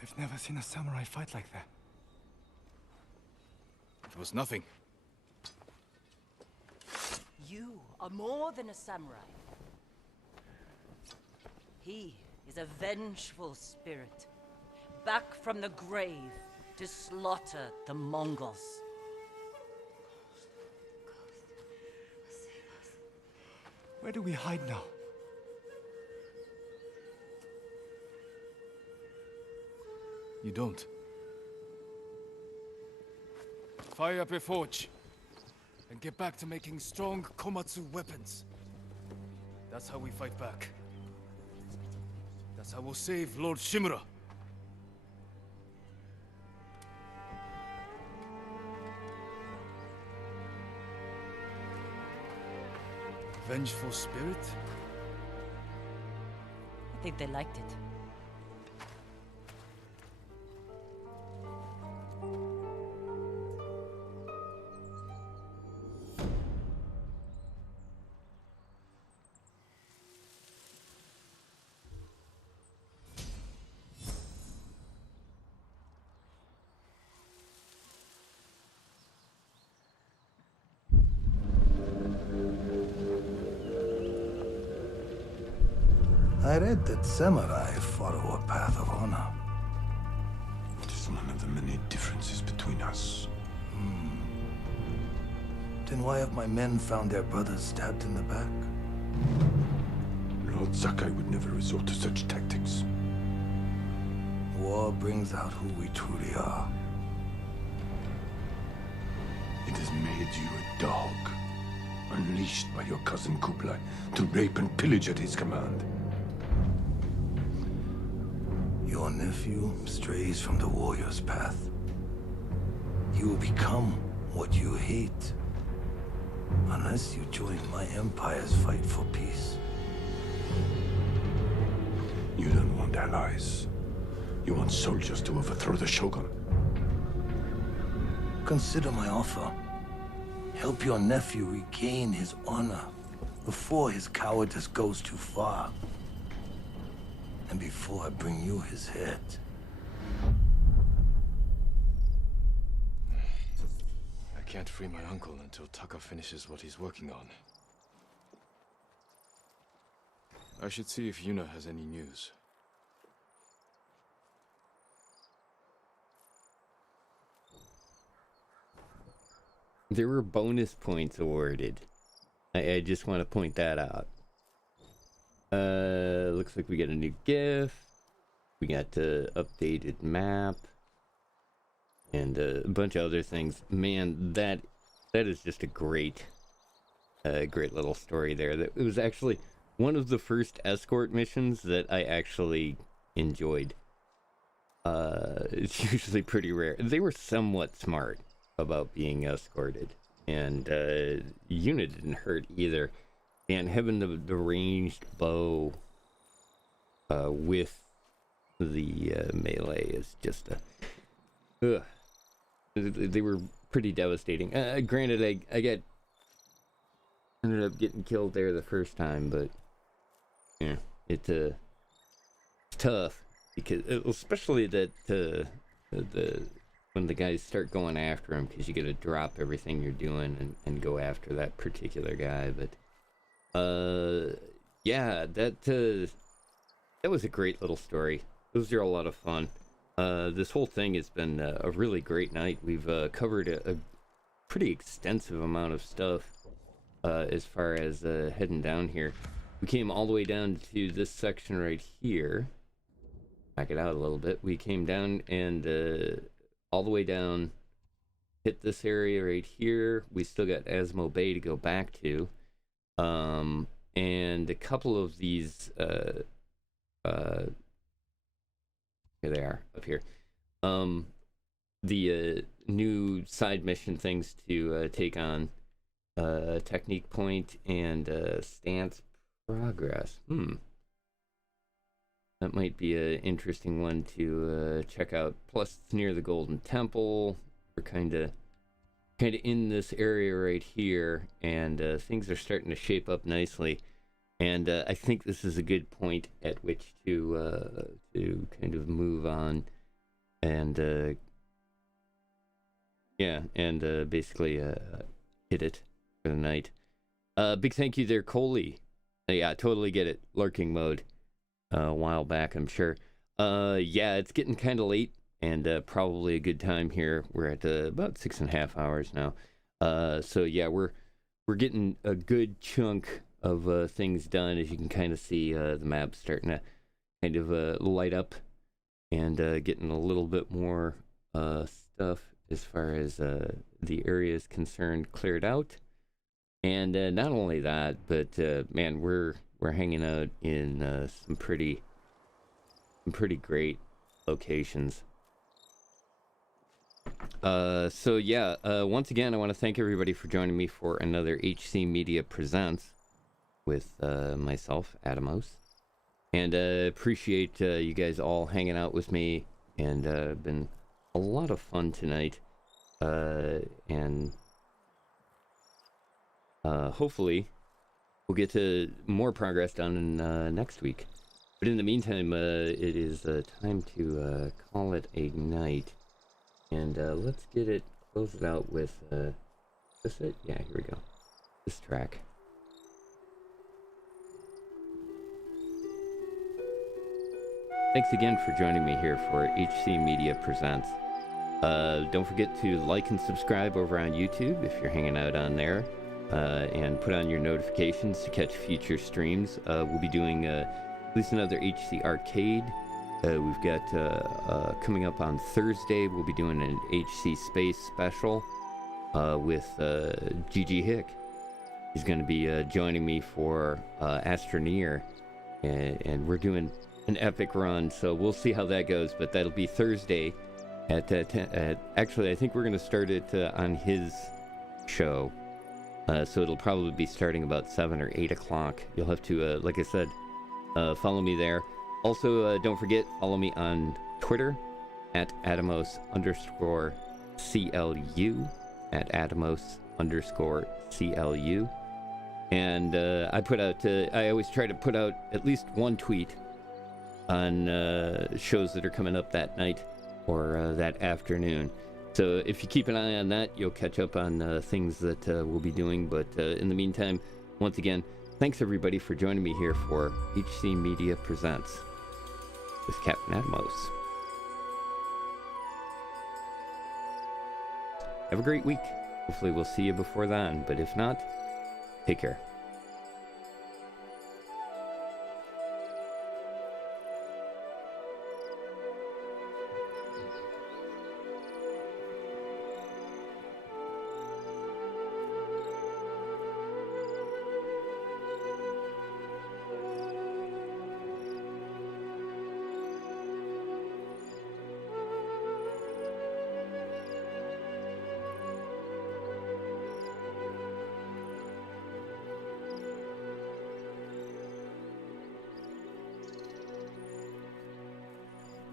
I've never seen a samurai fight like that. It was nothing. You are more than a samurai. He is a vengeful spirit, back from the grave to slaughter the Mongols. Where do we hide now? You don't. Fire up a forge, and get back to making strong Komatsu weapons. That's how we fight back. That's how we'll save Lord Shimura. Vengeful spirit? I think they liked it. I read that samurai follow a path of honor. It is one of the many differences between us. Then why have my men found their brothers stabbed in the back? Lord Sakai would never resort to such tactics. War brings out who we truly are. It has made you a dog, unleashed by your cousin Kublai to rape and pillage at his command. Your nephew strays from the warrior's path. You will become what you hate. Unless you join my empire's fight for peace. You don't want allies. You want soldiers to overthrow the Shogun. Consider my offer. Help your nephew regain his honor before his cowardice goes too far. And before I bring you his head. I can't free my uncle until Taka finishes what he's working on. I should see if Yuna has any news. There were bonus points awarded. I just want to point that out. Looks like we got a new GIF. We got the updated map. And a bunch of other things. Man, that is just a great great little story there. That it was actually one of the first escort missions that I actually enjoyed. It's usually pretty rare. They were somewhat smart about being escorted, and unit didn't hurt either. And having the ranged bow with the melee is just a... They were pretty devastating. Granted, I ended up getting killed there the first time, but yeah, it's tough because, especially that when the guys start going after him, because you got to drop everything you're doing and go after that particular guy. But yeah, that was a great little story. Those are a lot of fun. This whole thing has been a really great night. We've covered a pretty extensive amount of stuff as far as heading down here. We came all the way down to this section right here. Back it out a little bit. We came down and all the way down, hit this area right here. We still got Asmo Bay to go back to. And a couple of these... here they are, up here. The new side mission things to take on. Technique point and stance progress. That might be an interesting one to check out. Plus, it's near the Golden Temple. We're kind of in this area right here, and things are starting to shape up nicely. And I think this is a good point at which to kind of move on, and yeah, and basically hit it for the night. Big thank you there, Coley. Yeah, totally get it. Lurking mode. A while back, I'm sure. Yeah, it's getting kind of late, and probably a good time here. We're at about 6.5 hours now. So yeah, we're getting a good chunk of things done. As you can kind of see, the map starting to kind of light up, and getting a little bit more stuff as far as the area is concerned cleared out. And not only that, but man, we're hanging out in some pretty great locations. So yeah, once again, I want to thank everybody for joining me for another HC Media Presents with myself, Adamos, and appreciate you guys all hanging out with me, and been a lot of fun tonight, and hopefully we'll get to more progress done in, next week. But in the meantime, it is time to call it a night. And let's close it out with, is this it? Yeah, here we go. This track. Thanks again for joining me here for HC Media Presents. Don't forget to like and subscribe over on YouTube if you're hanging out on there. And put on your notifications to catch future streams. We'll be doing at least another HC Arcade. We've got coming up on Thursday, we'll be doing an HC Space special with GG Hick. He's going to be joining me for Astroneer, and we're doing an epic run, so we'll see how that goes. But that'll be Thursday at actually, I think we're going to start it on his show. So it'll probably be starting about 7 or 8 o'clock. You'll have to, like I said, follow me there. Also, don't forget, follow me on Twitter at Adamos_CLU, at Adamos_CLU. And I always try to put out at least one tweet on shows that are coming up that night or that afternoon. So if you keep an eye on that, you'll catch up on things that we'll be doing. But in the meantime, once again, thanks everybody for joining me here for HC Media Presents with Captain Adamos. Have a great week. Hopefully we'll see you before then. But if not, take care.